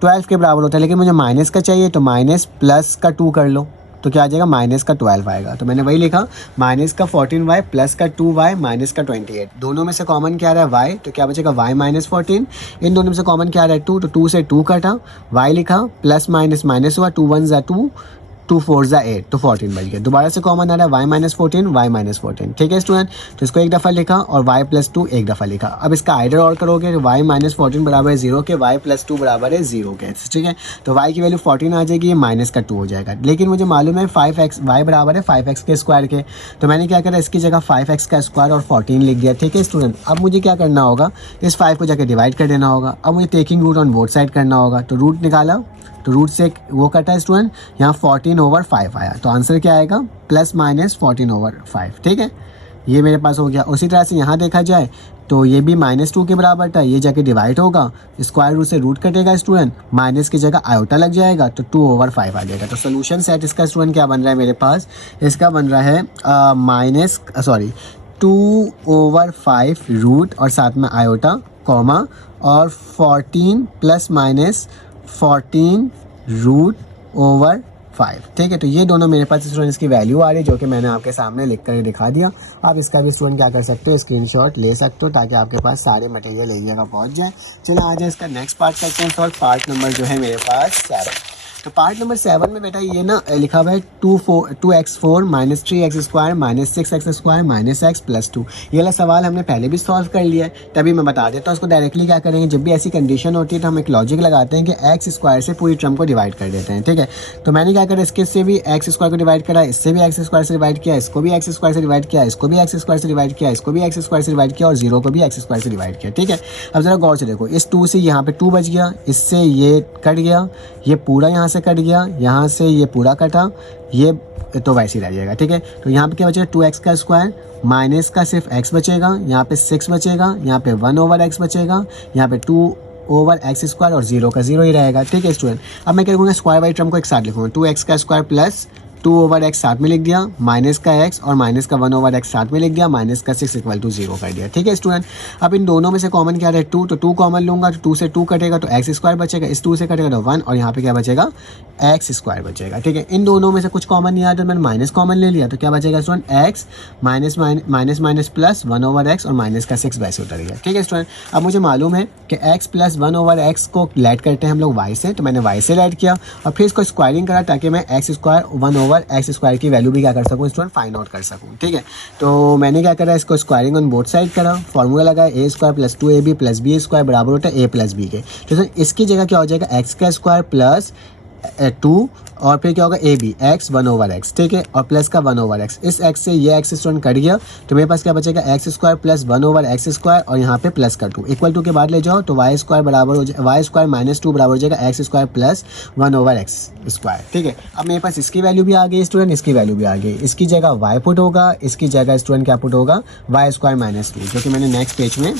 12 के बराबर होता है। लेकिन मुझे माइनस का चाहिए तो माइनस प्लस का 2 कर लो तो क्या आ जाएगा, माइनस का 12 आएगा। तो मैंने वही लिखा, माइनस का 14y प्लस का 2y माइनस का 28। दोनों में से कॉमन क्या आ रहा है, y, तो क्या बचेगा y माइनस 14। इन दोनों में से कॉमन क्या आ रहा है, 2, तो 2 से 2 कटा, y लिखा, प्लस माइनस माइनस हुआ, 2 1 ज़ा 2, 2 4 ज़ा 8 तो 14 बच गया। दोबारा से कॉमन आ रहा है y माइनस 14, y माइनस 14। ठीक है स्टूडेंट, तो इसको एक दफ़ा लिखा और y प्लस 2 एक दफ़ा लिखा। अब इसका आइडर और करोगे तो y माइनस 14 बराबर है 0 के, y प्लस 2 बराबर है 0 के। ठीक है, तो y की वैल्यू 14 आ जाएगी, ये माइनस का 2 हो जाएगा। लेकिन मुझे मालूम है 5x y बराबर है 5x के स्क्वायर के, तो मैंने क्या करा, इसकी जगह 5x का स्क्वायर और 14 लिख दिया। ठीक है स्टूडेंट, अब मुझे क्या करना होगा, इस 5 को जाकर डिवाइड कर देना होगा। अब मुझे taking root on both side करना होगा। तो रूट निकाला तो रूट से वो कटा है स्टूडेंट, यहाँ 14/5 आया। तो आंसर क्या आएगा, प्लस माइनस 14/5। ठीक है, ये मेरे पास हो गया। उसी तरह से यहाँ देखा जाए तो ये भी -2 के बराबर था, ये जाके डिवाइड होगा, स्क्वायर रूट से रूट कटेगा स्टूडेंट, माइनस की जगह आयोटा लग जाएगा तो 2/5 आ जाएगा। तो सोल्यूशन सेट इसका स्टूडेंट क्या बन रहा है मेरे पास, इसका बन रहा है 2/5 रूट और साथ में आयोटा कॉमा और 14 प्लस माइनस 14/5। ठीक है, तो ये दोनों मेरे पास स्टूडेंट इसकी वैल्यू आ रही है, जो कि मैंने आपके सामने लिख कर दिखा दिया। आप इसका भी स्टूडेंट क्या कर सकते हो, स्क्रीनशॉट ले सकते हो ताकि आपके पास सारे मटेरियल एक जगह पहुंच जाए। चलो आ जाए इसका नेक्स्ट पार्ट करते हैं। और पार्ट नंबर जो है मेरे पास 7। तो पार्ट नंबर 7 में बेटा ये ना लिखा हुआ है 2x4 minus 3x square minus 6x square minus x plus 2। ये वाला सवाल हमने पहले भी सॉल्व कर लिया है, तभी मैं बता देता हूँ उसको डायरेक्टली क्या करेंगे। जब भी ऐसी कंडीशन होती है तो हम एक लॉजिक लगाते हैं कि x स्क्वायर से पूरी टर्म को डिवाइड कर देते हैं। ठीक है, तो मैंने क्या करा, इसके से भी x स्क्वायर को डिवाइड करा, इससे भी x स्क्वायर से डिवाइड किया, इसको भी x स्क्वायर से डिवाइड किया, इसको भी x स्क्वायर से डिवाइड किया, इसको भी x स्क्वायर से डिवाइड किया और 0 को भी x स्क्वायर से डिवाइड किया। ठीक है, अब ज़रा गौर से देखो, इस 2 से यहाँ पे 2 बच गया, इससे ये कट गया, ये पूरा यहाँ से कट गया, यहाँ से ये पूरा कटा, ये तो वैसे ही रह जाएगा। ठीक है, तो यहाँ पे क्या बचेगा, 2x का स्क्वायर माइनस का सिर्फ x बचेगा, यहाँ पे 6 बचेगा, यहाँ पे 1/x बचेगा, यहाँ पे 2/x स्क्वायर और 0 का 0 ही रहेगा। ठीक है स्टूडेंट, अब मैं क्या करूँगा, स्क्वायर बाई टर्म को एक साथ लिखूँगा, 2x का स्क्वायर प्लस 2/x साथ में लिख दिया, माइनस का x और माइनस का 1/x साथ में लिख दिया, माइनस का 6 = 0 कर दिया। ठीक है स्टूडेंट, अब इन दोनों में से कॉमन क्या है, 2, तो 2 कॉमन लूँगा तो 2 से 2 कटेगा तो x स्क्वायर बचेगा, इस 2 से कटेगा तो 1 और यहाँ पे क्या बचेगा, x स्क्वायर बचेगा। ठीक है, इन दोनों में से कुछ कॉमन नहीं आया तो मैंने माइनस कॉमन ले लिया, तो क्या बचेगा student, x minus minus minus plus 1/x और माइनस का 6 वैसे उतर गया। ठीक है स्टूडेंट, अब मुझे मालूम है कि x प्लस 1/x को लेट करते हैं हम लोग y से, तो मैंने y से लेट किया और फिर इसको स्क्वायरिंग करा ताकि मैं x स्क्वायर 1/x स्क्वायर की वैल्यू भी क्या कर सकूँ स्टूडेंट, फाइंड आउट कर सकूँ। ठीक है, तो मैंने क्या करा, इसको स्क्वायरिंग ऑन बोथ साइड करा, फॉर्मूला लगाया a square plus 2ab plus b square बराबर होता है a प्लस b के। तो इसकी जगह क्या हो जाएगा, x का स्क्वायर प्लस 2 और फिर क्या होगा ए बी एक्स 1/x, ठीक है, और प्लस का 1/x, इस एक्स से ये एक्स स्टूडेंट कट गया तो मेरे पास क्या बचेगा एक्स स्क्वायर प्लस 1/x² और यहाँ पे प्लस का 2 इक्वल टू के बाद ले जाओ तो वाई स्क्वायर बराबर हो जाए वाई स्क्वायर -2 बराबर हो जाएगा एक्स स्क्वायर प्लस 1/x², ठीक है। अब मेरे पास इसकी वैल्यू भी आ गई स्टूडेंट, इसकी वैल्यू भी आ गई, इसकी जगह वाई पुट होगा, इसकी जगह स्टूडेंट क्या पुट होगा वाई स्क्वायर -2, जो कि मैंने नेक्स्ट पेज में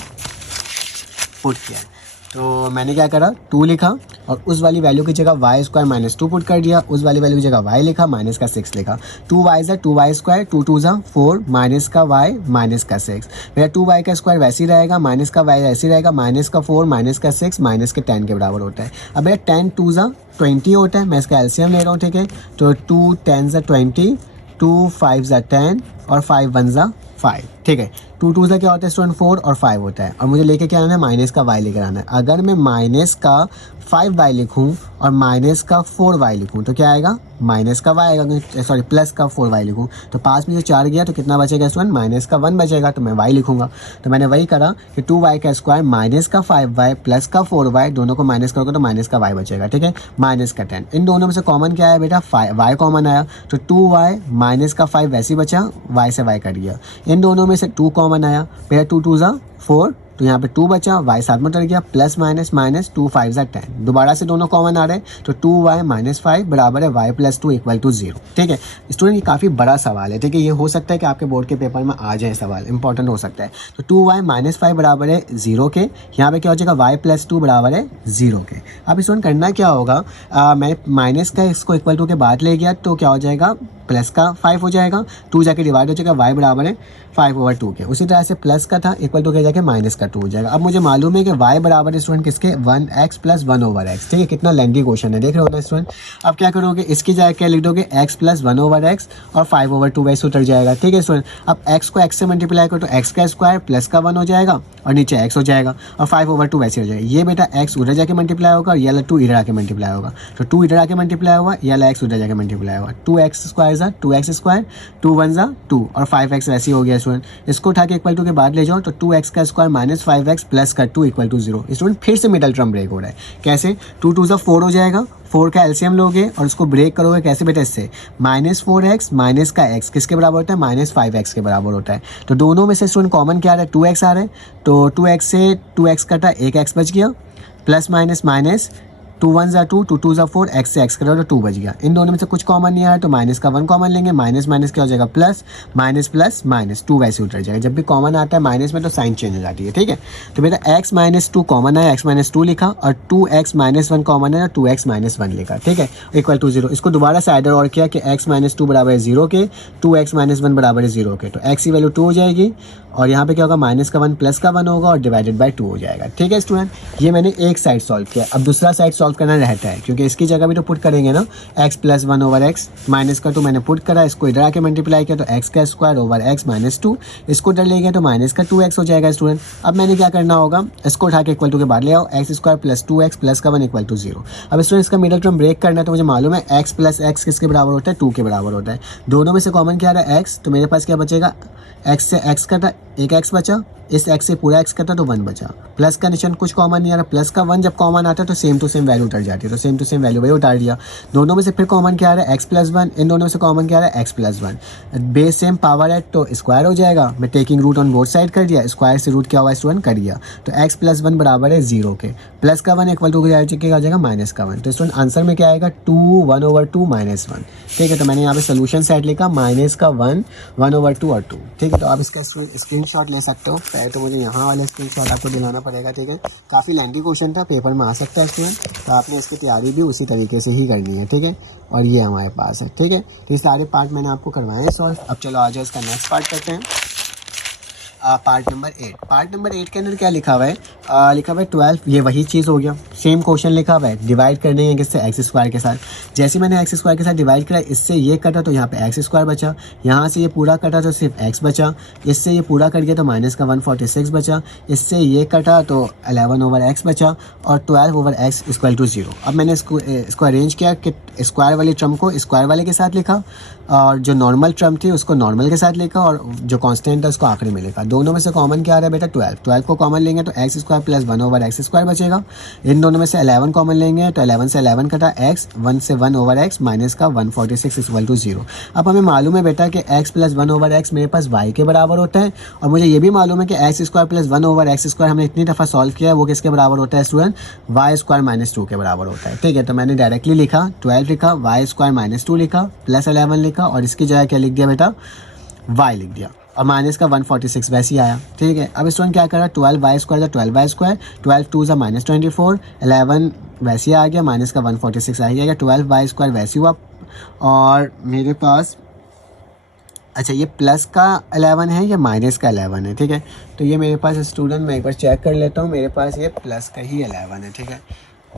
पुट किया। तो मैंने क्या करा 2 लिखा और उस वाली वैल्यू की जगह वाई स्क्वायर -2 पुट कर दिया, उस वाली वैल्यू की जगह वाई लिखा, माइनस का 6 लिखा, 2y ज़ा 2y स्क्वायर, 2 2 ज़ा 4, माइनस का y माइनस का 6, मेरा 2y का स्क्वायर वैसे ही रहेगा, माइनस का y वैसे ही रहेगा, माइनस का 4 माइनस का 6 माइनस के 10 के बराबर होता है। अब मेरा 10 2 ज़ा 20 होता है, मैं इसका एलसीएम ले रहा हूँ, ठीक है। तो 2 10 ज़ा 20, 2 5 ज़ा 10 और 5 1 ज़ा 5, ठीक है। 2 2 ज़ा क्या होता है स्टूडेंट 4 और 5 होता है, और मुझे लेके क्या आना है माइनस का y लेकर आना है। अगर मैं माइनस का 5y लिखूं और माइनस का 4y लिखूं तो क्या आएगा माइनस का y आएगा, सॉरी प्लस का 4y लिखूं तो पास में से 4 गया तो कितना बचेगा स्टूडेंट माइनस का 1 बचेगा, तो मैं y लिखूंगा। तो मैंने वही करा कि 2y का स्क्वायर माइनस का 5y प्लस का 4y दोनों को माइनस करोगे तो माइनस का y बचेगा, ठीक है, माइनस का 10। इन दोनों में से कॉमन क्या है बेटा y कॉमन आया तो 2y माइनस का 5 वैसे ही बचा, y से y कट गया। इन दोनों में से 2 कॉमन आया, मेरा 2 2 ज़ा 4 तो यहाँ पे 2 बचा, y साथ में उतर गया, प्लस माइनस माइनस 2 5 ज़ा 10, दोबारा से दोनों कॉमन आ रहे हैं तो 2y -5 बराबर है y + 2 = 0, ठीक है। स्टूडेंट ये काफ़ी बड़ा सवाल है, ठीक है, ये हो सकता है कि आपके बोर्ड के पेपर में आ जाए सवाल, इंपॉर्टेंट हो सकता है। तो 2y -5 बराबर है 0 के, यहाँ पे क्या हो जाएगा y + 2 बराबर है 0 के। अब स्टूडेंट करना क्या होगा, मैं माइनस का इसको इक्वल टू के बाद ले गया तो क्या हो जाएगा प्लस का 5 हो जाएगा, 2 जाके डिवाइड हो जाएगा, y बराबर है 5/2 के। उसी तरह से प्लस का था इक्वल टू के जाके माइनस का 2 हो जाएगा। अब मुझे मालूम है कि y बराबर है स्टूडेंट किसके 1x + 1/x, ठीक है, कितना लेंथी क्वेश्चन है, देख रहे हो ना स्टूडेंट। अब क्या करोगे इसकी जगह क्या लिख दोगे x + 1/x और 5/2 वैसे उतर जाएगा, ठीक है स्टूडेंट। अब x को x से मल्टीप्लाई करो तो x का स्क्वायर प्लस का 1 हो जाएगा और नीचे x हो जाएगा और 5/2 वैसे हो जाएगा। ये बेटा x उधर जाके मल्टीप्लाई होगा और ये वाला 2 इधर आके मल्टीप्लाई होगा, तो 2 इधर आके मल्टीप्लाई हुआ, ये वाला x उधर जाके मल्टीप्लाई होगा, 2x स्क्वायर ज़ा 2x स्क्वायर, 2 1 ज़ा 2 और 5x वैसे ही हो गया स्टूडेंट। इसको उठा के इक्वल टू के बाद ले जाओ तो 2x का स्क्वायर -5x प्लस का 2 = 0। स्टूडेंट फिर से मिडल टर्म ब्रेक हो रहा है, कैसे 2 2 ज़ा 4 हो जाएगा, 4 का एलसीएम लोगे और उसको ब्रेक करोगे कैसे बेटा इससे -4x माइनस का x किसके बराबर होता है -5x के बराबर होता है। तो दोनों में से स्टूडेंट कॉमन क्या आ रहा है 2x आ रहा है, तो 2x से 2x कटा 1x बच गया, प्लस माइनस माइनस 2 1 ज़ा 2 2 2 ज़ा 4 x से x करो तो 2 बच गया। इन दोनों में से कुछ कॉमन नहीं आया तो माइनस का 1 कॉमन लेंगे, माइनस माइनस क्या हो जाएगा प्लस, माइनस प्लस माइनस 2 वैसे उतर जाएगा। जब भी कॉमन आता है माइनस में तो साइन चेंज हो जाती है, ठीक है। तो बेटा x -2 कॉमन है, x -2 लिखा और 2x -1 कॉमन है तो 2x -1 लिखा, ठीक है, = 0। इसको दोबारा से आइडर और किया कि x -2 बराबर है 0 के, 2x -1 बराबर है 0 के, तो x की वैल्यू 2 हो जाएगी और यहाँ पे क्या होगा माइनस का 1 प्लस का 1 होगा और डिवाइडेड बाय 2 हो जाएगा, ठीक है स्टूडेंट। ये मैंने एक साइड सॉल्व किया, अब दूसरा साइड सॉल्व करना रहता है क्योंकि इसकी जगह भी तो पुट करेंगे ना, x + 1/x माइनस का 2 मैंने पुट करा, इसको इधर आके मल्टीप्लाई किया तो x का स्क्वायर ओवर x -2, इसको इधर ले गया तो माइनस का 2x हो जाएगा स्टूडेंट। अब मैंने क्या करना होगा इसको उठा के इक्वल टू के बाद ले आओ, x square plus 2x plus का 1 = 0। अब स्टूडेंट इसका मिडल टर्म ब्रेक करना है तो मुझे मालूम है x + x किसके बराबर होता है 2 के बराबर होता है। दोनों में से कॉमन क्या आ रहा है x, तो मेरे पास क्या बचेगा x से x कटा 1x बचा, इस x से पूरा x कटा तो 1 बचा, प्लस का निशान कुछ कॉमन नहीं आ रहा, प्लस का 1 जब कॉमन आता है तो सेम टू सेम वैल्यू उतर जाती है, तो सेम टू सेम वैल्यू वही उतार दिया। दोनों में से फिर कॉमन क्या आ रहा है x + 1, इन दोनों में से कॉमन क्या आ रहा है x + 1, बेस सेम पावर है तो स्क्वायर हो जाएगा, मैं taking root on both side कर दिया, स्क्वायर से रूट क्या हुआ स्टूडेंट कर दिया, तो x + 1 बराबर है 0 के, प्लस का 1 = आ जाएगा माइनस का 1, तो स्टूडेंट आंसर में क्या आएगा 2 1/2 -1, ठीक है। तो मैंने यहाँ पे सोल्यूशन साइड लिखा माइनस का 1 1/2 और 2, ठीक है। तो आप इसका स्क्रीनशॉट ले सकते हो, पहले तो मुझे यहाँ वाला स्क्रीनशॉट आपको दिलाना पड़ेगा, ठीक है। काफ़ी लेंथी क्वेश्चन था, पेपर में आ सकता है स्टूडेंट, तो आपने इसकी तैयारी भी उसी तरीके से ही करनी है, ठीक है। और ये हमारे पास है, ठीक है। तो ये सारे पार्ट मैंने आपको करवाए हैं सॉल्व। अब चलो आ जाओ इसका नेक्स्ट पार्ट करते हैं, पार्ट नंबर 8। पार्ट नंबर 8 के अंदर क्या लिखा हुआ है, लिखा हुआ है 12, ये वही चीज़ हो गया, सेम क्वेश्चन लिखा हुआ है, डिवाइड करने हैं किससे x स्क्वायर के साथ। जैसे मैंने x स्क्वायर के साथ डिवाइड करा, इससे ये कटा तो यहाँ पे x स्क्वायर बचा, यहाँ से ये पूरा कटा तो सिर्फ x बचा, इससे ये पूरा कट गया तो माइनस का 146 बचा, इससे ये कटा तो 11/x बचा और 12/x = 0। अब मैंने इसको अरेंज किया कि स्क्वायर वाली टर्म को स्क्वायर वाले के साथ लिखा और जो नॉर्मल टर्म थी उसको नॉर्मल के साथ लिखा और जो कांस्टेंट था उसको आखिरी में लिखा। दोनों में से कॉमन क्या आ रहा है बेटा 12 को कॉमन लेंगे तो x square plus 1 over x square बचेगा। इन दोनों में से 11 कॉमन लेंगे तो 11 से 11 कटा एक्स, 1 से 1 ओवर एक्स माइनस का 146 इक्वल टू 0। अब हमें मालूम है बेटा कि एक्स प्लस 1 ओवर एक्स मेरे पास वाई के बराबर होता है, और मुझे ये भी मालूम है कि x square plus 1 over x square हमने इतनी दफ़ा सॉल्व किया है वो किसके बराबर होता है स्टूडेंट, वाई स्क्वायर माइनस 2 के बराबर होता है। ठीक है, तो मैंने डायरेक्टली लिखा 12 लिखा, वाई स्क्वायर माइनस 2 लिखा, प्लस 11 लिखा, और इसकी जगह क्या लिख दिया बेटा, वाई लिख दिया, और माइनस का 146 वैसे ही आया। ठीक है, अब स्टूडेंट क्या करा, 12 वाई स्क्वायर था 12 वाई स्क्वायर, 12 टू ज़ा माइनस 24, 11 वैसे ही आ गया, माइनस का 146 आ गया, 12 वाई स्क्वायर वैसे हुआ, और मेरे पास अच्छा ये प्लस का 11 है या माइनस का 11 है। ठीक है, तो ये मेरे पास स्टूडेंट मैं एक बार चेक कर लेता हूँ, मेरे पास ये प्लस का ही 11 है। ठीक है,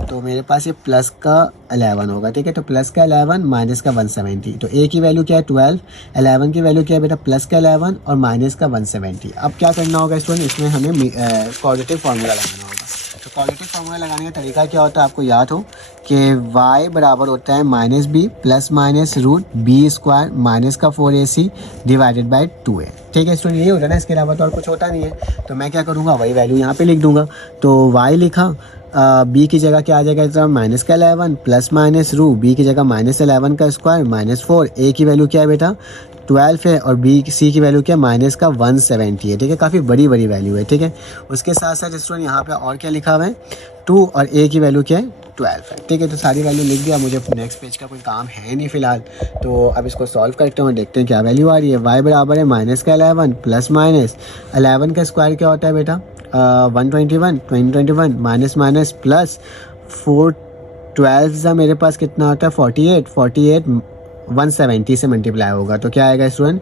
तो मेरे पास ये प्लस का 11 होगा। ठीक है, तो प्लस का 11 माइनस का 170, तो ए की वैल्यू क्या है 12, 11 की वैल्यू क्या है बेटा प्लस का 11 और माइनस का 170। अब क्या करना होगा स्टूडेंट, इसमें हमें पॉजिटिव फार्मूला लगाना होगा। तो पॉजिटिव फार्मूला लगाने का तरीका क्या होता है, आपको याद हो कि y बराबर होता है minus b plus minus root b square minus का 4ac डिवाइडेड बाई 2a। ठीक है स्टूडेंट, ये होता है ना, इसके अलावा तो और कुछ होता नहीं है। तो मैं क्या करूँगा, वही वैल्यू यहाँ पे लिख दूंगा। तो y लिखा, b की जगह क्या आ जाएगा इस माइनस का 11 प्लस माइनस रू b की जगह माइनस 11 का स्क्वायर माइनस 4, a की वैल्यू क्या है बेटा 12 है, और बी सी की वैल्यू क्या माइनस का 170 है। ठीक है, काफ़ी बड़ी वैल्यू है। ठीक है, उसके साथ साथ स्टूडेंट यहाँ पे और क्या लिखा हुआ है 2, और ए की वैल्यू क्या है 12 है। ठीक है, तो सारी वैल्यू लिख दिया, मुझे नेक्स्ट पेज का कोई काम है नहीं फिलहाल। तो अब इसको सॉल्व करते हैं, देखते हैं क्या वैल्यू आ रही है। y बराबर है माइनस का 11 प्लस माइनस 11 का स्क्वायर क्या होता है बेटा 121 माइनस माइनस प्लस 4 12 मेरे पास कितना होता है 48 170 से मल्टीप्लाई होगा, तो क्या आएगा स्टूडेंट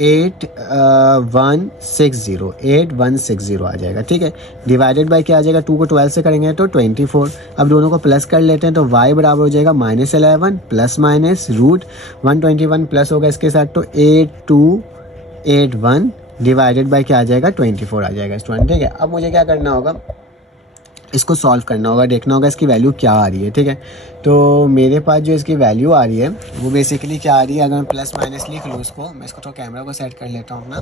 8160 आ जाएगा। ठीक है, डिवाइडेड बाय क्या आ जाएगा, 2 को 12 से करेंगे तो 24। अब दोनों को प्लस कर लेते हैं, तो y बराबर हो जाएगा minus 11 plus minus root 121 plus होगा इसके साथ, तो 8281 डिवाइडेड बाय क्या आ जाएगा 24 आ जाएगा स्टूडेंट। ठीक है, अब मुझे क्या करना होगा, इसको सॉल्व करना होगा, देखना होगा इसकी वैल्यू क्या आ रही है। ठीक है, तो मेरे पास जो इसकी वैल्यू आ रही है वो बेसिकली क्या आ रही है, अगर मैं प्लस माइनस लिख लूँ इसको, मैं इसको तो कैमरा को सेट कर लेता हूँ अपना,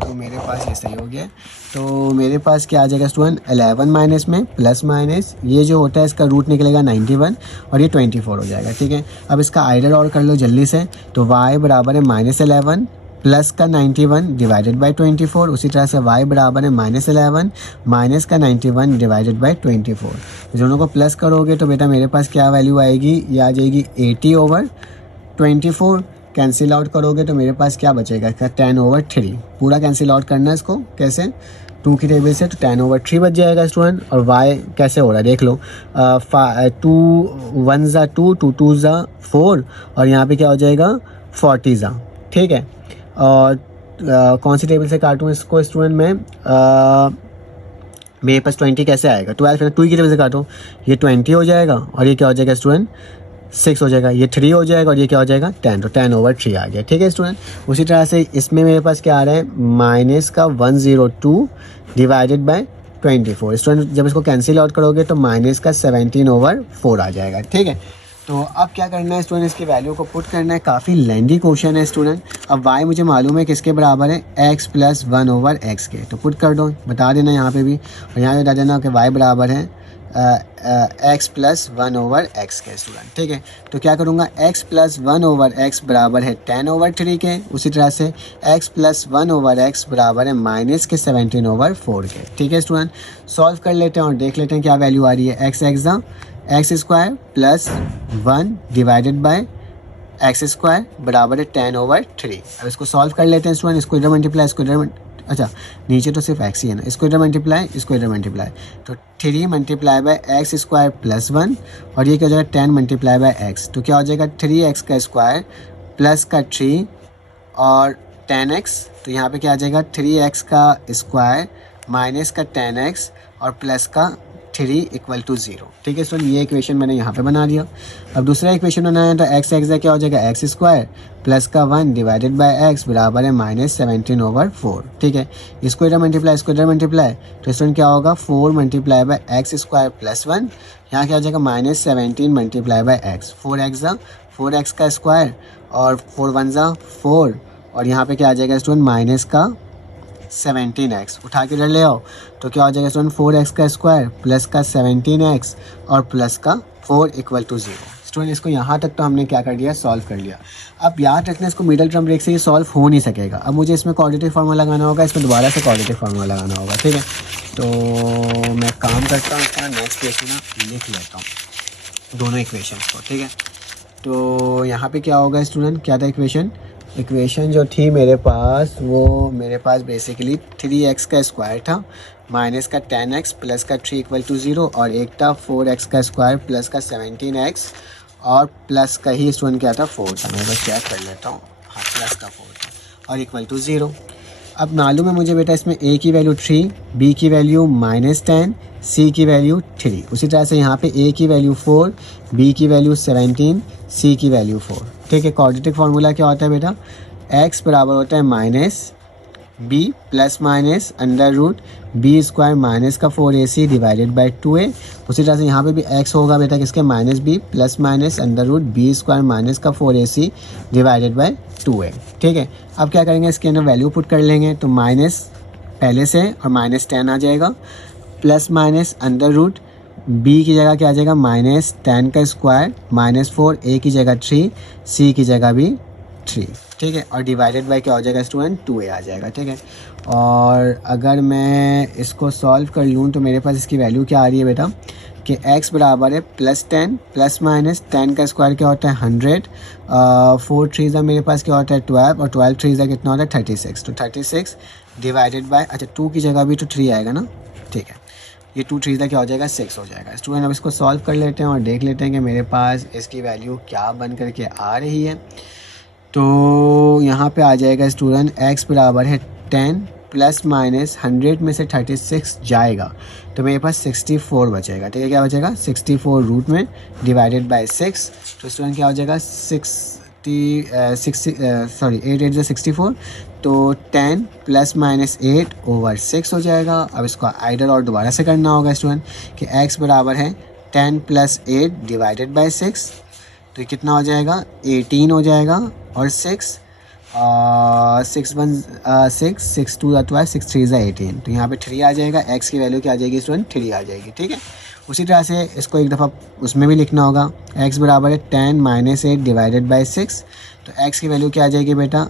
तो मेरे पास ये सही हो गया। तो मेरे पास क्या आ जाएगा स्टूडेंट 11 माइनस में प्लस माइनस ये जो होता है इसका रूट निकलेगा 91 और ये 24 हो जाएगा। ठीक है, अब इसका आइडल और कर लो जल्दी से, तो y बराबर है माइनस 11 प्लस का 91 डिवाइडेड बाई 24, उसी तरह से y बराबर है माइनस 11 माइनस का 91 डिवाइडेड बाई 24। दोनों को प्लस करोगे तो बेटा मेरे पास क्या वैल्यू आएगी, ये आ जाएगी 80/24। कैंसिल आउट करोगे तो मेरे पास क्या बचेगा, इसका 10/3 पूरा कैंसिल आउट करना है इसको, कैसे 2 की टेबल से, तो 10/3 बच जाएगा स्टूडेंट। और y कैसे हो रहा है देख लो, 2 1 ज़ा 2 2 2 ज़ा 4, और यहाँ पे क्या हो जाएगा 40 ज़ा। ठीक है, और कौन सी टेबल से काटूँ इसको स्टूडेंट में, मेरे पास 20 कैसे आएगा, 12 है 2 की टेबल से काटूँ, ये 20 हो जाएगा, और ये क्या हो जाएगा स्टूडेंट 6 हो जाएगा, ये 3 हो जाएगा, और ये क्या हो जाएगा 10, तो 10/3 आ गया। ठीक है स्टूडेंट, उसी तरह से इसमें मेरे पास क्या आ रहा है माइनस का 102 डिवाइडेड बाय 24। स्टूडेंट जब इसको कैंसिल आउट करोगे तो माइनस का 17/4 आ जाएगा। ठीक है, तो अब क्या करना है स्टूडेंट, इसकी वैल्यू को पुट करना है, काफ़ी लेंदी क्वेश्चन है स्टूडेंट। अब y मुझे मालूम है किसके बराबर है, x प्लस 1/x के, तो पुट कर दो, बता देना यहाँ पे भी, और यहाँ बता देना कि y बराबर है x प्लस 1/x के स्टूडेंट। ठीक है, तो क्या करूँगा x प्लस 1/x बराबर है 10/3 के, उसी तरह से x प्लस 1/x बराबर है माइनस के 17/4 के। ठीक है स्टूडेंट, सॉल्व कर लेते हैं और देख लेते हैं क्या वैल्यू आ रही है। X square plus 1 divided by x square बराबर है 10/3। अब इसको सॉल्व कर लेते हैं स्टूडेंट, इसको इधर मल्टीप्लाई, इसको इधर अच्छा नीचे तो सिर्फ एक्स ही है ना, इसको इधर मल्टीप्लाई, इसको इधर मल्टीप्लाई, तो 3 multiply by x square plus 1, और ये क्या हो जाएगा 10 मल्टीप्लाई बाय एक्स, तो क्या हो जाएगा 3x का स्क्वायर प्लस का 3 और 10x, तो यहाँ पे क्या आ जाएगा 3x का स्क्वायर माइनस का 10x और प्लस का 3 = 0। ठीक है सो ये इक्वेशन मैंने यहाँ पे बना दिया। अब दूसरा इक्वेशन बनाया तो एक्स क्या हो जाएगा एक्स स्क्वायर प्लस का 1 डिवाइडेड बाय एक्स बराबर है -17/4। ठीक है, इसको इधर मल्टीप्लाई, इसको इधर मल्टीप्लाई, तो इसमें क्या होगा 4 multiply by x square plus 1, यहाँ क्या हो जाएगा -17 मल्टीप्लाई बाय एक्स, 4x का स्क्वायर और 4 1 ज़ा 4, और यहाँ पे क्या आ जाएगा स्टूडेंट माइनस का 17x, उठा के इधर ले आओ तो क्या हो जाएगा स्टूडेंट 4x का स्क्वायर प्लस का 17x और प्लस का 4 इक्वल टू 0। स्टूडेंट इसको यहाँ तक तो हमने क्या कर दिया, सॉल्व कर लिया। अब याद रखना इसको मिडल टर्म ब्रेक से ये सॉल्व हो नहीं सकेगा। अब मुझे इसमें क्वाड्रेटिक फार्मूला लगाना होगा, इसमें दोबारा से क्वाड्रेटिक फार्मूला लगाना होगा, ठीक है। तो मैं काम करता हूँ, इसका नेक्स्ट क्वेश्चन ना लिख लेता हूँ दोनों इक्वेशंस को, ठीक है। तो यहाँ पे क्या होगा स्टूडेंट, क्या था इक्वेशन जो थी मेरे पास, वो मेरे पास बेसिकली 3x का स्क्वायर था माइनस का 10x प्लस का 3 इक्वल टू 0 और एक था 4x का स्क्वायर प्लस का 17x और प्लस का ही स्टूडेंट क्या था 4 था। मैं बस चेक कर लेता हूँ, हाँ प्लस का 4 था और इक्वल टू 0। अब मालूम है मुझे बेटा इसमें a की वैल्यू 3, b की वैल्यू -10, c की वैल्यू 3। उसी तरह से यहाँ पे a की वैल्यू 4, b की वैल्यू 17, c की वैल्यू 4, ठीक है। क्वाड्रेटिक फार्मूला क्या होता है बेटा, x बराबर होता है minus b plus minus under root b square minus का 4ac डिवाइडेड बाई 2a। उसी तरह से यहाँ पे भी x होगा बेटा किसके, minus b plus minus under root b square minus का 4ac डिवाइडेड बाई 2a, ठीक है। अब क्या करेंगे, इसके अंदर वैल्यू पुट कर लेंगे तो माइनस पहले से और -10 आ जाएगा plus minus under root b की जगह क्या आ जाएगा, -10 का स्क्वायर -4, a की जगह 3, c की जगह भी 3, ठीक है। और डिवाइडेड बाय क्या हो जाएगा स्टूडेंट, 2a आ जाएगा, ठीक है। और अगर मैं इसको सॉल्व कर लूँ तो मेरे पास इसकी वैल्यू क्या आ रही है बेटा कि x बराबर है +10 प्लस माइनस 10 का स्क्वायर क्या होता है 100, 4 3 मेरे पास क्या होता है 12 और 12 3 कितना होता है 36। तो 36 डिवाइडेड बाय, अच्छा 2 की जगह भी तो 3 आएगा ना, ठीक है। ये 2 3 क्या हो जाएगा 6 हो जाएगा। स्टूडेंट अब इसको सॉल्व कर लेते हैं और देख लेते हैं कि मेरे पास इसकी वैल्यू क्या बन करके आ रही है। तो यहाँ पे आ जाएगा स्टूडेंट x बराबर है 10 प्लस माइनस 100 में से 36 जाएगा तो मेरे पास 64 बचेगा, ठीक है। क्या बचेगा 64 रूट में डिवाइडेड बाय 6। तो स्टूडेंट क्या हो जाएगा 8 8 64, तो 10 प्लस माइनस 8 ओवर 6 हो जाएगा। अब इसको आइडल और दोबारा से करना होगा स्टूडेंट कि x बराबर है 10 प्लस 8 डिवाइडेड बाय 6, तो कितना हो जाएगा 18 हो जाएगा और 6 6 1 6 6 2 12 6 3 18, तो यहाँ पे 3 आ जाएगा। x की वैल्यू क्या आ जाएगी स्टूडेंट 3 आ जाएगी, ठीक है। उसी तरह से इसको एक दफ़ा उसमें भी लिखना होगा, x बराबर है 10 माइनस 8 डिवाइडेड बाई 6, तो x की वैल्यू क्या आ जाएगी बेटा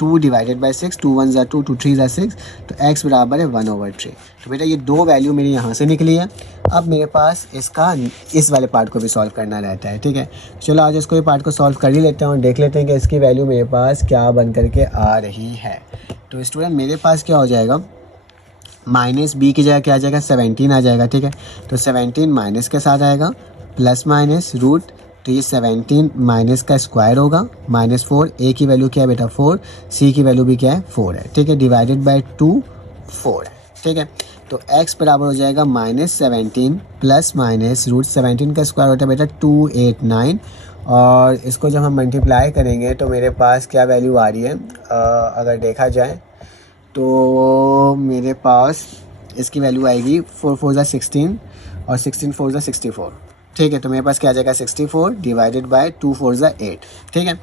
2 डिवाइडेड बाई 6, 2 1 2 2 3 6, तो x बराबर है 1/3। तो बेटा ये दो वैल्यू मेरी यहाँ से निकली है। अब मेरे पास इसका इस वाले पार्ट को भी सॉल्व करना रहता है, ठीक है। चलो आज इसको ये पार्ट को सॉल्व कर ही लेते हैं और देख लेते हैं कि इसकी वैल्यू मेरे पास क्या बन करके आ रही है। तो स्टूडेंट मेरे पास क्या हो जाएगा, माइनस b की जगह क्या आ जाएगा 17 आ जाएगा, ठीक है। तो 17 माइनस के साथ आएगा प्लस माइनस रूट, तो ये 17 माइनस का स्क्वायर होगा -4, a की वैल्यू क्या है बेटा 4, c की वैल्यू भी क्या है 4 है, ठीक है। डिवाइडेड बाय 2 4 है, ठीक है। तो x बराबर हो जाएगा -17 प्लस माइनस रूट 17 का स्क्वायर होता है बेटा 289, और इसको जब हम मल्टीप्लाई करेंगे तो मेरे पास क्या वैल्यू आ रही है, अगर देखा जाए तो मेरे पास इसकी वैल्यू आएगी 4 4 16 और 16 4 64, ठीक है। तो मेरे पास क्या आ जाएगा 64 डिवाइडेड बाय 2 4 8, ठीक है।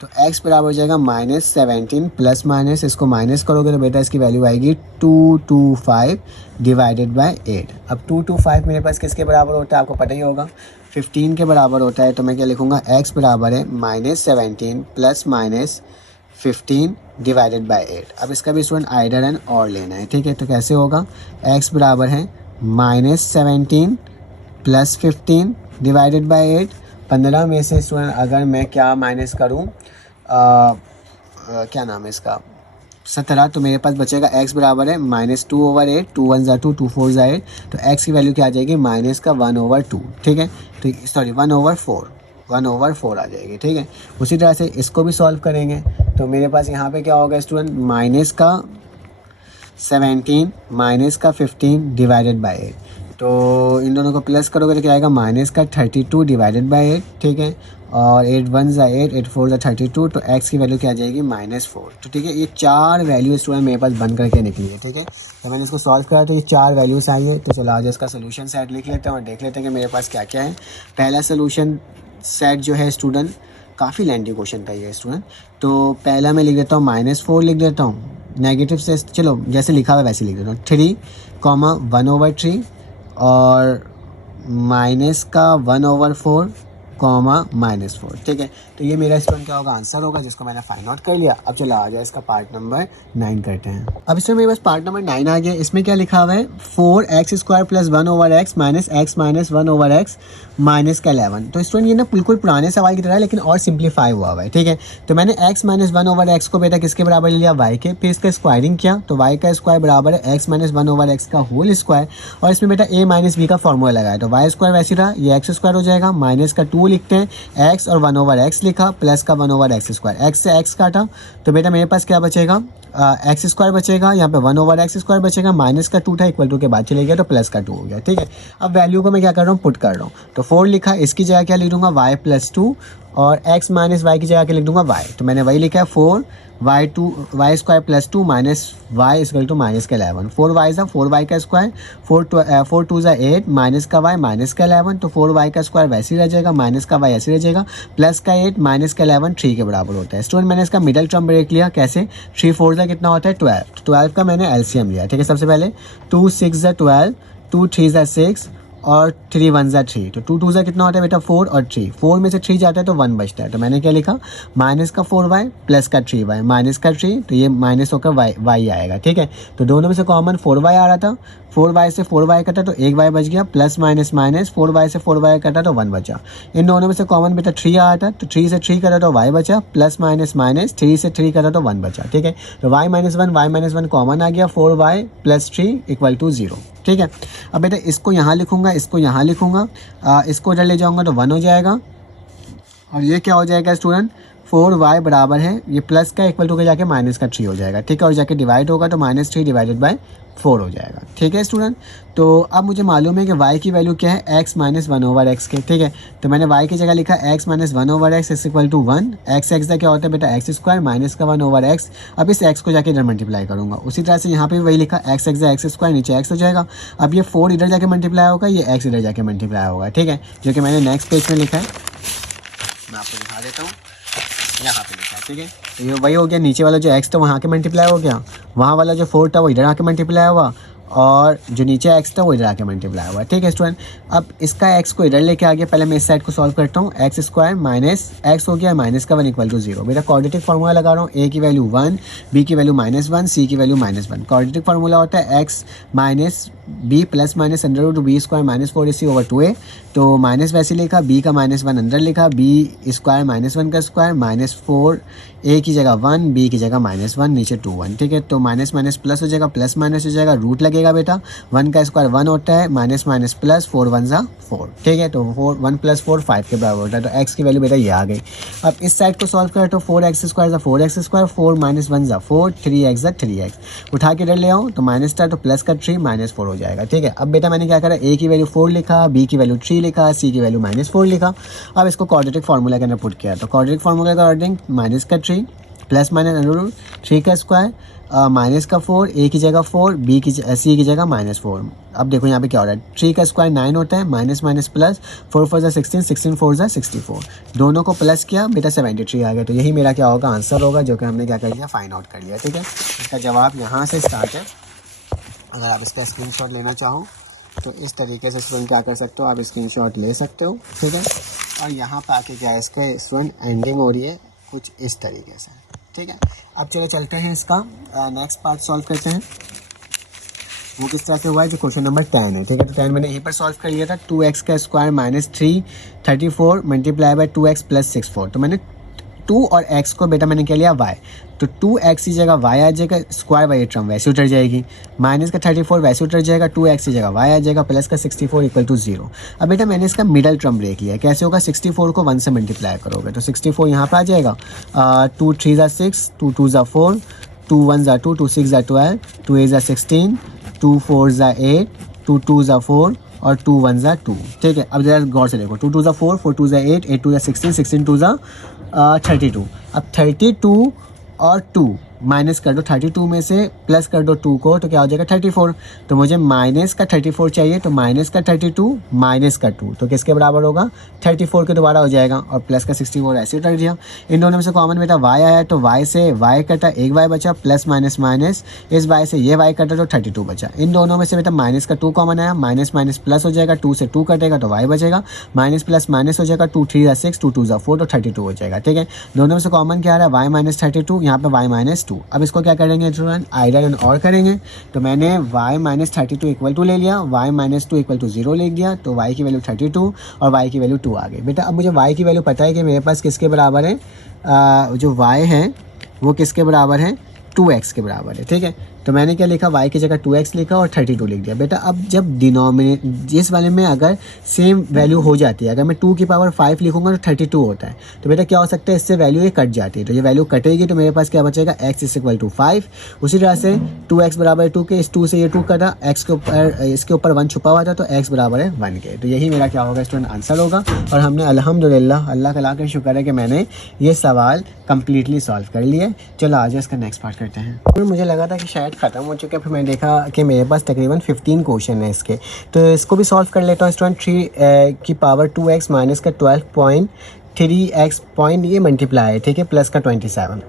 तो x बराबर हो जाएगा -17 प्लस माइनस इसको माइनस करोगे तो बेटा इसकी वैल्यू आएगी 225 डिवाइडेड बाय 8। अब 225 मेरे पास किसके बराबर होता है आपको पता ही होगा, 15 के बराबर होता है। तो मैं क्या लिखूँगा x बराबर है -17 प्लस माइनस 15 डिवाइडेड बाय 8। अब इसका भी स्टूडेंट आइडल एंड और लेना है, ठीक है। तो कैसे होगा, x बराबर है -17 प्लस 15 डिवाइडेड बाय 8। 15 में से स्टूडेंट अगर मैं क्या माइनस करूं, क्या नाम है इसका 17, तो मेरे पास बचेगा x बराबर है -2/8, 2 1 2 2 4 8, तो x की वैल्यू क्या आ जाएगी -1/2, ठीक है। तो सॉरी 1/4 आ जाएगी, ठीक है। उसी तरह से इसको भी सॉल्व करेंगे तो मेरे पास यहाँ पे क्या होगा स्टूडेंट माइनस का 17 माइनस का 15 डिवाइडेड बाय 8, तो इन दोनों को प्लस करोगे तो क्या आएगा माइनस का 32 डिवाइडेड बाय 8, ठीक है। और 8 1 8, 8 4 32, तो x की वैल्यू क्या आ जाएगी -4। तो ठीक है, ये 4 वैल्यू स्टूडेंट मेरे पास बन करके निकली है, ठीक है। तो मैंने इसको सॉल्व करा तो ये 4 वैल्यूज आई है। तो चलो आज इसका सोल्यूशन सेट लिख लेते हैं और देख लेते हैं कि मेरे पास क्या क्या है। पहला सोल्यूशन सेट जो है स्टूडेंट काफ़ी लेंथी क्वेश्चन था ये स्टूडेंट। तो पहला मैं लिख देता हूँ -4 लिख देता हूँ, नेगेटिव से चलो जैसे लिखा हुआ वैसे लिख देता हूँ, 3, 1/3 और माइनस का 1/4 -4, ठीक है। तो ये मेरा स्टूडेंट क्या होगा, आंसर होगा, जिसको मैंने फाइंड आउट कर लिया। अब चलो आ जाए इसका पार्ट नंबर 9 करते हैं। अब इसमें मेरे पास पार्ट नंबर 9 आ गया। इसमें क्या लिखा हुआ है, 4x² + 1/x - x - 1/x minus का 11। तो स्टूडेंट ये ना बिल्कुल पुराने सवाल की तरह है, लेकिन और सिंप्लीफाई हुआ है, ठीक है। तो मैंने x - 1/x को बेटा किसके बराबर ले लिया, y के, फिर इसका स्क्वायरिंग किया, तो y का स्क्वायर बराबर है x - 1/x का होल स्क्वायर, और इसमें बेटा a - b का फॉर्मूला लगाया, तो y² वैसे रहा, ये x² हो जाएगा, माइनस का 2 लिखते हैं, x और 1/x लिखा, प्लस का 1/x², x से x काटा, तो बेटा मेरे पास क्या बचेगा, x² बचेगा, यहाँ पे 1/x² बचेगा, माइनस का 2 था, इक्वल टू के बाद चले गया, तो प्लस का 2 हो गया, ठीक है। अब वैल्यू को मैं क्या कर रहा हूँ, पुट कर रहा हूँ, तो 4 लिखा, इसकी जगह क्या लिख दूंगा, y + 2, और x - y की जगह क्या लिख दूंगा, y, तो मैंने वही लिखा है 4y² + 2 - y = माइनस का 11, 4y सा 4y का स्क्वायर, 4 2 ज़ा 8, माइनस का y माइनस का 11, तो 4y का स्क्वायर वैसे ही रह जाएगा, माइनस का y ऐसे रह जाएगा, प्लस का 8 माइनस का 11 3 के बराबर होता है। स्टूडेंट मैंने इसका मिडल टर्म ब्रेक लिया, कैसे, 3 4 ज़ा कितना होता है 12, 12 का मैंने एलसीएम लिया, ठीक है। सबसे पहले 2 6 ज़ा 12, 2 3 ज़ा 6 और 3 1 ज़ा 3, तो 2 2 ज़ा कितना होता है बेटा 4 और 3, 4 में से 3 जाता है तो 1 बचता है, तो मैंने क्या लिखा, माइनस का 4y प्लस का 3y, माइनस का 3, तो ये माइनस होकर y आएगा, ठीक है। तो दोनों में से कॉमन 4y आ रहा था, 4y से 4y कटा तो 1y बच गया, प्लस माइनस माइनस 4y से 4y कटा तो 1 बचा। इन दोनों में से कॉमन बेटा 3 आ रहा था, तो 3 से 3 कटा तो y बचा, प्लस माइनस माइनस 3 से 3 कटा तो 1 बचा, ठीक है। तो y - 1 कॉमन आ गया, 4y + 3 = 0, ठीक है। अब बेटा इसको यहाँ लिखूंगा, इसको यहाँ लिखूंगा, इसको इधर ले जाऊंगा तो 1 हो जाएगा, और ये क्या हो जाएगा स्टूडेंट, 4y बराबर है, ये प्लस का इक्वल टू के जाके माइनस का 3 हो जाएगा, ठीक है, और जाके डिवाइड होगा तो -3 / 4 हो जाएगा, ठीक है स्टूडेंट। तो अब मुझे मालूम है कि y की वैल्यू क्या है, x - 1/x के, ठीक है। तो मैंने y की जगह लिखा x - 1/x = 1, x का क्या होता है बेटा x² माइनस का 1/x, अब इस x को जाके इधर मल्टीप्लाई करूंगा, उसी तरह से यहाँ पे वही लिखा x² नीचे x हो जाएगा, अब ये 4 इधर जाके मल्टीप्लाई होगा, ये x इधर जाके मल्टीप्लाई होगा, ठीक है, जो कि मैंने नेक्स्ट पेज में लिखा है, मैं आपको दिखा देता हूँ, यहाँ पे लिखा है, ठीक है। तो ये वही हो गया, नीचे वाला जो x था वहाँ के मल्टीप्लाई हो गया, वहाँ वाला जो 4 था वो इधर आके मल्टीप्लाई हुआ, और जो नीचे x था वो इधर आके मल्टीप्लाई हुआ, ठीक है स्टूडेंट। अब इसका x को इधर लेके आ गया, पहले मैं इस साइड को सॉल्व करता हूँ, x² माइनस x हो गया, माइनस का 1 = 0, मेरा क्वाड्रेटिक फार्मूला लगा रहा हूँ, a की वैल्यू 1, b की वैल्यू -1, c की वैल्यू -1। क्वाड्रेटिक फार्मूला होता है x - b + -√b² - 4ac/2a, तो माइनस वैसे लिखा, b का -1 अंदर लिखा, b² -1 का स्क्वायर -4, a की जगह 1, b की जगह -1, नीचे 2 1, ठीक है। तो माइनस माइनस प्लस हो जाएगा, प्लस माइनस हो जाएगा, रूट लगेगा बेटा, 1 का स्क्वायर 1 होता है, माइनस माइनस प्लस, 4 1 ज़ा 4, ठीक है। तो 1 + 4 5 के बराबर होता है, तो x की वैल्यू बेटा ये आ गई। अब इस साइड को सॉल्व करें तो 4x² = 4x², 4 - 1 = 4, 3x = 3x, उठा के इधर ले आओ तो माइनस था, तो प्लस का 3 -4 हो जाएगा, ठीक है। अब बेटा मैंने क्या करा, a की वैल्यू 4 लिखा, b की वैल्यू 3 लिखा, c की वैल्यू -4 लिखा। अब इसको क्वाड्रेटिक फार्मूला के अंदर पुट किया, तो क्वाड्रेटिक फार्मूला का अकॉर्डिंग माइनस का 3 प्लस माइनस √3 का स्क्वायर, माइनस का 4, a की जगह 4, c की जगह -4। अब देखो यहाँ पे क्या हो रहा है, 3 का स्क्वायर 9 होता है, माइनस माइनस प्लस, 4 4 ज़ा 16, 16 4 ज़ा 64, दोनों को प्लस किया बेटा 73 आ गया। तो यही मेरा क्या होगा, आंसर होगा, जो कि हमने क्या कर लिया, फाइंड आउट कर लिया, ठीक है। इसका जवाब यहाँ से स्टार्ट है। अगर आप इसका स्क्रीनशॉट लेना चाहो तो इस तरीके से स्टूडेंट क्या कर सकते हो, आप स्क्रीनशॉट ले सकते हो, ठीक है। और यहाँ पर आके क्या है, इसका स्टूडेंट एंडिंग हो रही है कुछ इस तरीके से, ठीक है। अब चलो चलते हैं, इसका नेक्स्ट पार्ट सॉल्व करते हैं। वो किस तरह से हुआ है, जो क्वेश्चन नंबर 10 है, ठीक है। तो 10 मैंने यहीं पर सॉल्व कर लिया था, 2x का स्क्वायर -3 34 × 2x + 64, तो मैंने 2 और x को बेटा मैंने क्या लिया y, तो 2x की जगह y आ जाएगा, स्क्वायर बाई टर्म वैसे उतर जाएगी, माइनस का 34 वैसे उतर जाएगा, 2x की जगह y आ जाएगा, प्लस का 64 = 0। अब बेटा मैंने इसका मिडल टर्म ब्रेक लिया, कैसे होगा, 64 को 1 से मल्टीप्लाई करोगे तो 64 यहाँ पर आ जाएगा, 2 3 ज़ा 6, 2 2 ज़ा 4, 2 1 ज़ा 2, 2 6 ज़ा 12, 2 8 ज़ा 16, 2 4 ज़ा 8, 2 2 ज़ा 4 और 2 1 ज़ा 2, ठीक है। अब जरा गौर से देखो, 2 2 ज़ा 4, 4 2 ज़ा 8, 8 2 ज़ा 16, 16 2 ज़ा 32। अब 32 और 2 माइनस कर दो 32 में से, प्लस कर दो 2 को, तो क्या हो जाएगा 34। तो मुझे माइनस का 34 चाहिए, तो माइनस का 32 माइनस का 2 तो किसके बराबर होगा 34 के दोबारा हो जाएगा, और प्लस का 64 ऐसे उतर दिया। इन दोनों में से कॉमन बेटा y आया, तो y से y कटा, एक y बचा, प्लस माइनस माइनस, इस y से ये y कटा तो 32 बचा। इन दोनों में से बेटा माइनस का 2 कॉमन आया, माइनस माइनस प्लस हो जाएगा, 2 से 2 कटेगा तो y बचेगा, माइनस प्लस माइनस हो जाएगा, 2 3 6, 2 2 4 तो 32 हो जाएगा। ठीक है, दोनों में से कॉमन क्या आ रहा है y माइनस 32, यहाँ पे y माइनस 2। अब इसको क्या करेंगे स्टूडेंट, आइडर एंड और करेंगे। तो मैंने y माइनस 32 इक्वल टू ले लिया, y माइनस 2 इक्वल टू 0 लिख दिया, तो y की वैल्यू 32 और y की वैल्यू 2 आ गई। बेटा अब मुझे y की वैल्यू पता है कि मेरे पास किसके बराबर है, जो y है वो किसके बराबर है 2x के बराबर है। ठीक है, तो मैंने क्या लिखा, y की जगह 2x लिखा और 32 लिख दिया। बेटा अब जब डिनोमिनेट जिस वाले में अगर सेम वैल्यू हो जाती है, अगर मैं 2 की पावर 5 लिखूंगा तो 32 होता है, तो बेटा क्या हो सकता है, इससे वैल्यू ये कट जाती है, तो ये वैल्यू कटेगी, तो मेरे पास क्या बचेगा x इज इक्वल टू 5। उसी तरह से 2x बराबर है 2 के, इस 2 से ये 2 कटा, x के ऊपर इसके ऊपर 1 छुपा हुआ था, तो x बराबर है 1 के। तो यही मेरा क्या होगा स्टूडेंट आंसर होगा। और हमने अल्हम्दुलिल्लाह अल्लाह का लाख शुक्र है कि मैंने ये सवाल कम्प्लीटली सॉल्व कर लिया। चलो आज इसका नेक्स्ट पार्ट करते हैं। फिर मुझे लगा था कि शायद ख़त्म हो चुका है, फिर मैंने देखा कि मेरे पास तकरीबन 15 क्वेश्चन है इसके, तो इसको भी सॉल्व कर लेता हूँ स्टूडेंट। 3 की पावर 2x माइनस का 12.3x पॉइंट ये मल्टीप्लाई है, ठीक है, प्लस का 27।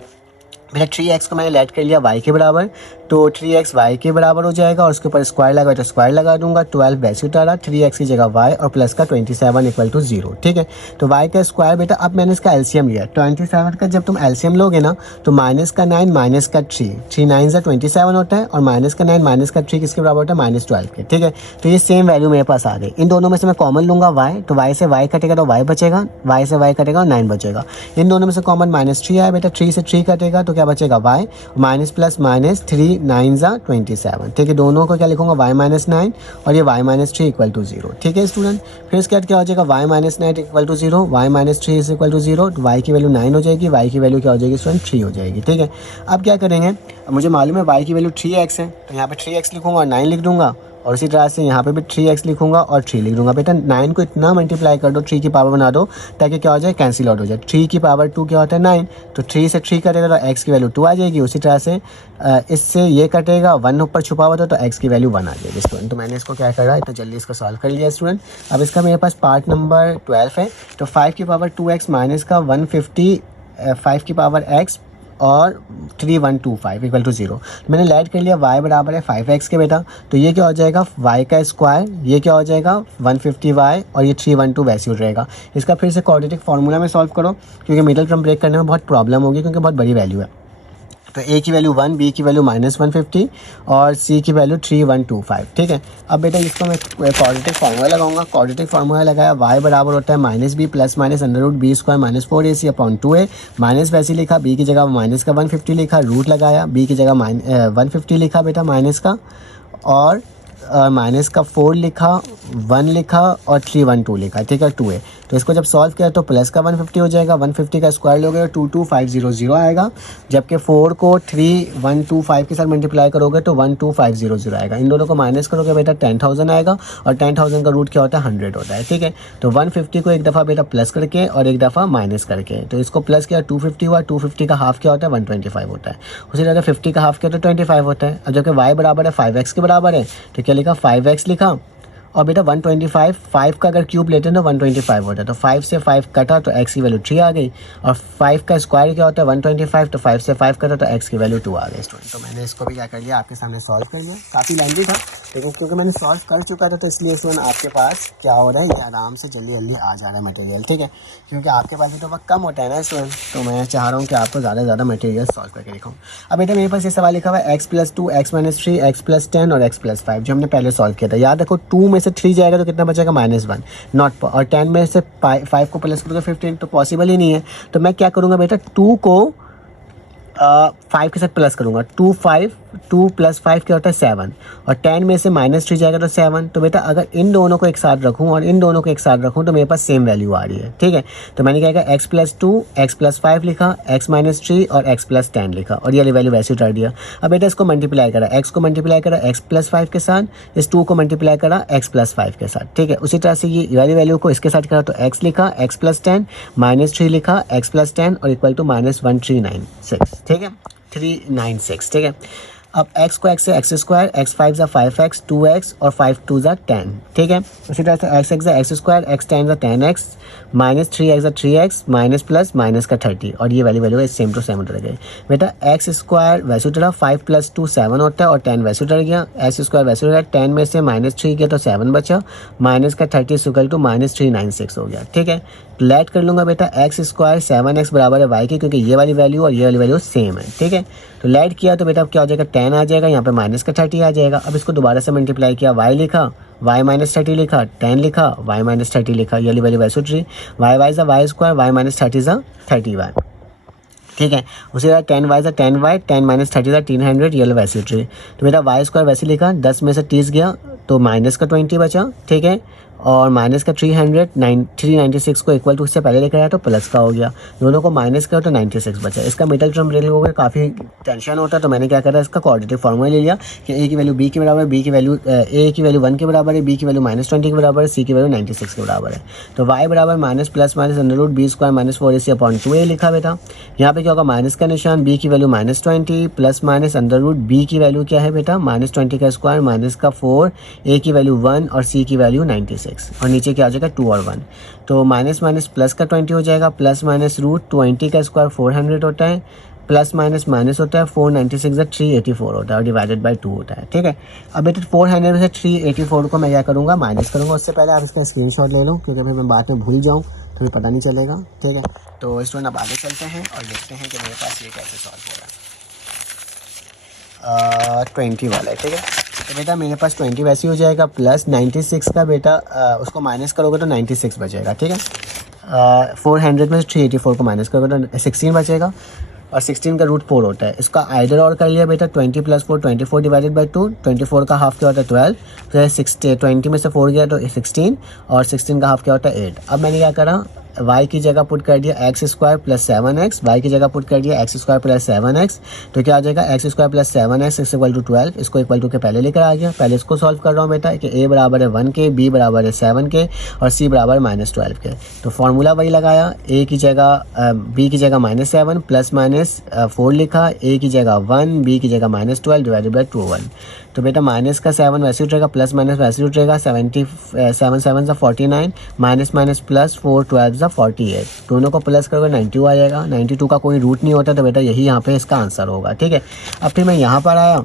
मेरा 3x को मैंने लेट कर लिया y के बराबर, तो 3x y के बराबर हो जाएगा, और उसके ऊपर स्क्वायर लगा तो स्क्वायर लगा दूंगा, 12 वैसे उतारा, 3x की जगह y और प्लस का 27 इक्वल टू 0। ठीक है, तो y का स्क्वायर बेटा, अब मैंने इसका एलसीएम लिया, 27 का जब तुम एलसीएम लोगे ना, तो माइनस का 9 माइनस का 3, 3 9 से 27 होता है, और माइनस का 9 माइनस का 3 किसके बराबर होता है, माइनस 12 के। ठीक है, तो ये सेम वैल्यू मेरे पास आ गई। इन दोनों में से मैं कॉमन लूँगा y, तो y से y कटेगा तो y बचेगा, y से y कटेगा और 9 बचेगा। इन दोनों में से कॉमन माइनस 3 आया बेटा, 3 से 3 कटेगा तो क्या बचेगा y, माइनस प्लस माइनस 3 9 जा 27। ठीक है, दोनों को क्या लिखूंगा y माइनस 9 और ये y माइनस 3 इक्वल टू 0। ठीक है स्टूडेंट, फिर इसके बाद क्या हो जाएगा, y minus 9 equal to 0, y minus 3 is equal to 0, तो y की वैल्यू 9 हो जाएगी, y की वैल्यू क्या हो जाएगी स्टूडेंट 3 हो जाएगी। ठीक है, अब क्या करेंगे, मुझे मालूम है y की वैल्यू 3x है, तो यहाँ पे 3x लिखूंगा और 9 लिख दूंगा, और इसी तरह से यहाँ पे भी 3x लिखूंगा और 3 लिख दूंगा। बेटा 9 को इतना मल्टीप्लाई कर दो, 3 की पावर बना दो, ताकि क्या हो जाए, कैंसिल आउट हो जाए। 3 की पावर 2 क्या होता है 9, तो 3 से 3 कटेगा तो x की वैल्यू 2 आ जाएगी। उसी तरह से इससे ये कटेगा, 1 ऊपर छुपा हुआ था तो x की वैल्यू 1 आ जाएगी स्टूडेंट। तो मैंने इसको क्या करा, इतना जल्दी इसको सॉल्व कर लिया स्टूडेंट। अब इसका मेरे पास पार्ट नंबर 12 है, तो 5 की पावर 2x माइनस का 150 5 की पावर x और 3125 इक्वल टू 0। मैंने लेट कर लिया y बराबर है 5x के बेटा, तो ये क्या हो जाएगा y का स्क्वायर, ये क्या हो जाएगा 150y और ये 312 वैसे ही रहेगा। इसका फिर से क्वाड्रेटिक फार्मूला में सॉल्व करो, क्योंकि मिडिल टर्म ब्रेक करने में बहुत प्रॉब्लम होगी, क्योंकि बहुत बड़ी वैल्यू है। तो a की वैल्यू 1, b की वैल्यू माइनस 150 और c की वैल्यू 3125। ठीक है, अब बेटा इसको मैं क्वाड्रेटिक फार्मूला लगाऊंगा। क्वाड्रेटिक फार्मूला लगाया, y बराबर होता है minus b plus minus under root b square minus 4ac upon 2a, minus वैसे लिखा, b की जगह माइनस का 150 लिखा, रूट लगाया, b की जगह 150 लिखा बेटा माइनस का, और माइनस का 4 लिखा, 1 लिखा और 312 लिखा। ठीक है, 2a, तो इसको जब सॉल्व किया तो प्लस का 150 हो जाएगा, 150 का स्क्वायर लोगे तो 22500 आएगा, जबकि 4 को 3125 के साथ मल्टीप्लाई करोगे तो 12500 आएगा। इन दोनों को माइनस करोगे बेटा 10,000 आएगा, और 10,000 का रूट क्या होता है 100 होता है। ठीक है, तो 150 को एक दफ़ा बेटा प्लस करके और एक दफ़ा माइनस करके, तो इसको प्लस किया 250 हुआ, 250 का हाफ क्या होता है 125 होता है। उसी तरह 50 का हाफ क्या होता है 25 होता है। अब जबकि y बराबर है 5x के बराबर है, तो क्या लिखा 5x लिखा, और बेटा 125, 5 का अगर क्यूब लेते हैं तो 125 होता है, तो 5 से 5 कटा तो x की वैल्यू 3 आ गई, और 5 का स्क्वायर क्या होता है 125, तो 5 से 5 कटा तो x की वैल्यू 2 आ गई स्टूडेंट। तो मैंने इसको भी क्या कर लिया, आपके सामने सॉल्व कर लिया। काफ़ी लेंथी था, लेकिन क्योंकि मैंने सॉल्व कर चुका था, तो इसलिए स्टूडेंट आपके पास क्या हो रहा है, ये आराम से जल्दी जल्दी आ जा रहा है मटेरियल। ठीक है, क्योंकि आपके पास भी तो वक्त कम होता है ना स्टूडेंट, तो मैं चाह रहा हूँ कि आपको ज़्यादा से ज़्यादा मटेरियल सॉल्व करके दिखाऊँ। अब बेटा मेरे पास ये सवाल लिखा हुआ है x + 2, x - 3, x + 10 और x + 5, जो हमने पहले सॉल्व किया था। याद रखो 2 में से 3 जाएगा तो कितना बचेगा -1, नॉट, और 10 में से 5 को प्लस करोगे 15, तो पॉसिबल ही नहीं है। तो मैं क्या करूँगा बेटा, 2 को 5 के साथ प्लस करूँगा, 2 + 5 क्या होता है 7, और 10 में से -3 जाएगा तो 7। तो बेटा अगर इन दोनों को एक साथ रखूँ और इन दोनों को एक साथ रखूँ तो मेरे पास सेम वैल्यू आ रही है। ठीक है, तो मैंने क्या किया, x + 2, x + 5 लिखा, x - 3 और x + 10 लिखा, और ये वैल्यू वैसे उतार दिया। अब बेटा इसको मल्टीप्लाई करा, x को मल्टीप्लाई करा x + 5 के साथ, इस 2 को मल्टीप्लाई करा x + 5 के साथ। ठीक है, उसी तरह से ये वाली वैल्यू को इसके साथ करा, तो x लिखा, x + 10, -3 लिखा, x + 10 और इक्वल टू -1396। ठीक है, 396, ठीक है। अब x को x से एक्स स्क्वायर, एक्स 5 ज़ा 5x, 2x और 5 2 ज़ा 10, ठीक है। उसी तरह से x ज़ा एक्स स्क्वायर, x 10 ज़ा 10x, माइनस 3x ज़ा 3x, माइनस प्लस माइनस का 30, और ये वैल्यू है सेम टू सेम उतर गई बेटा। एक्स स्क्वायर वैसे उतरा, 5 + 2 7 होता है और 10 वैसे उतर गया। एक्स स्क्वायर वैसे उतर गया, 10 में से माइनस 3 किया तो 7 बचा, माइनस का 30 इक्वल टू माइनस 396 हो गया, ठीक है। लेट कर लूँगा बेटा, एक्स स्क्वायर 7x बराबर है y के, क्योंकि ये वाली वैल्यू और ये वाली वैल्यू सेम है, ठीक है। तो लेट किया तो बेटा अब क्या हो जाएगा, 10 आ जाएगा, यहाँ पे माइनस का 30 आ जाएगा। अब इसको दोबारा से मल्टीप्लाई किया, y लिखा, y माइनस 30 लिखा, 10 लिखा, y माइनस 30 लिखा, ये वाली वैल्यू वैसे उतरी, y y ज़ा y स्क्वायर, y माइनस 30 ज़ा 30y, ठीक है। उसी तरह 10y ज़ा 10y, 10 माइनस 30 ज़ा 300, ये वैसे उतरी। तो बेटा y स्क्वायर वैसे लिखा, 10 में से 30 गया तो माइनस का 20 बचा, ठीक है। और माइनस का 396 को इक्वल टू उससे पहले लेकर आया तो प्लस का हो गया, दोनों को माइनस किया तो 96 बचा। इसका मिडल टर्म ले लोगे काफ़ी टेंशन होता है, तो मैंने क्या करा, इसका क्वाड्रेटिक फॉर्मूला ले लिया कि a की वैल्यू b के बराबर है, b की वैल्यू a की वैल्यू 1 के बराबर है, b की वैल्यू -20 के बराबर है, c की वैल्यू 96 के बराबर है। तो y बराबर minus plus minus √b square minus 4ac/2a लिखा बेटा। यहाँ पे क्या होगा, माइनस का निशान, b की वैल्यू -20 प्लस माइनस √b की वैल्यू क्या है बेटा, -20 का स्क्वायर माइनस का 4, a की वैल्यू 1 और c की वैल्यू 96, और नीचे क्या हो जाएगा 2 और 1। तो माइनस माइनस प्लस का 20 हो जाएगा, प्लस माइनस √20 का स्क्वायर 400 होता है, प्लस माइनस माइनस होता है, 496 ज़ा 384 होता है और डिवाइडेड बाय 2 होता है, ठीक है। अब बेटा 400 में से 384 को मैं क्या करूँगा, माइनस करूँगा। उससे पहले आप इसका स्क्रीनशॉट ले लो, क्योंकि फिर मैं बाद में भूल जाऊँ तो फिर पता नहीं चलेगा, ठीक है। तो स्टूडेंट अब आगे चलते हैं और देखते हैं कि मेरे पास ये कैसे सॉल्व हो रहा है। 20 वाला है, ठीक है। तो बेटा मेरे पास 20 वैसे ही हो जाएगा, प्लस 96 का बेटा उसको माइनस करोगे तो 96 बचेगा, ठीक है। 400 में से 384 को माइनस करोगे तो 16 बचेगा, और 16 का √4 होता है। इसका आइडर और कर लिया बेटा, 20 + 4 24 डिवाइडेड बाई 2, 24 का हाफ क्या होता है 12, तो 20 में से 4 गया तो 16, और 16 का हाफ क्या होता है 8। अब मैंने क्या करा, y की जगह पुट कर दिया x square plus 7x, y की जगह पुट कर दिया एक्स स्क्वायर प्लस 7x, तो क्या आ जाएगा x square plus 7x equal to 12, इसको इक्वल टू के पहले लेकर आ गया। पहले इसको सॉल्व कर रहा हूँ बेटा कि a बराबर है 1 के, b बराबर है 7 के और c बराबर है -12 के। तो फार्मूला वही लगाया, a की जगह b की जगह -7 प्लस माइनस 4 लिखा, a की जगह 1, b की जगह -12 डिवाइडेड बाई 2 1। तो बेटा माइनस का 7 वैसे उठेगा, प्लस माइनस वैसे उठेगा, 7 7 ज़ा 49, माइनस माइनस प्लस 4 12 ज़ा 48, दोनों को प्लस करोगे 92 आ जाएगा। 92 का कोई रूट नहीं होता, तो बेटा यही यहाँ पे इसका आंसर होगा, ठीक है। अब फिर मैं यहाँ पर आया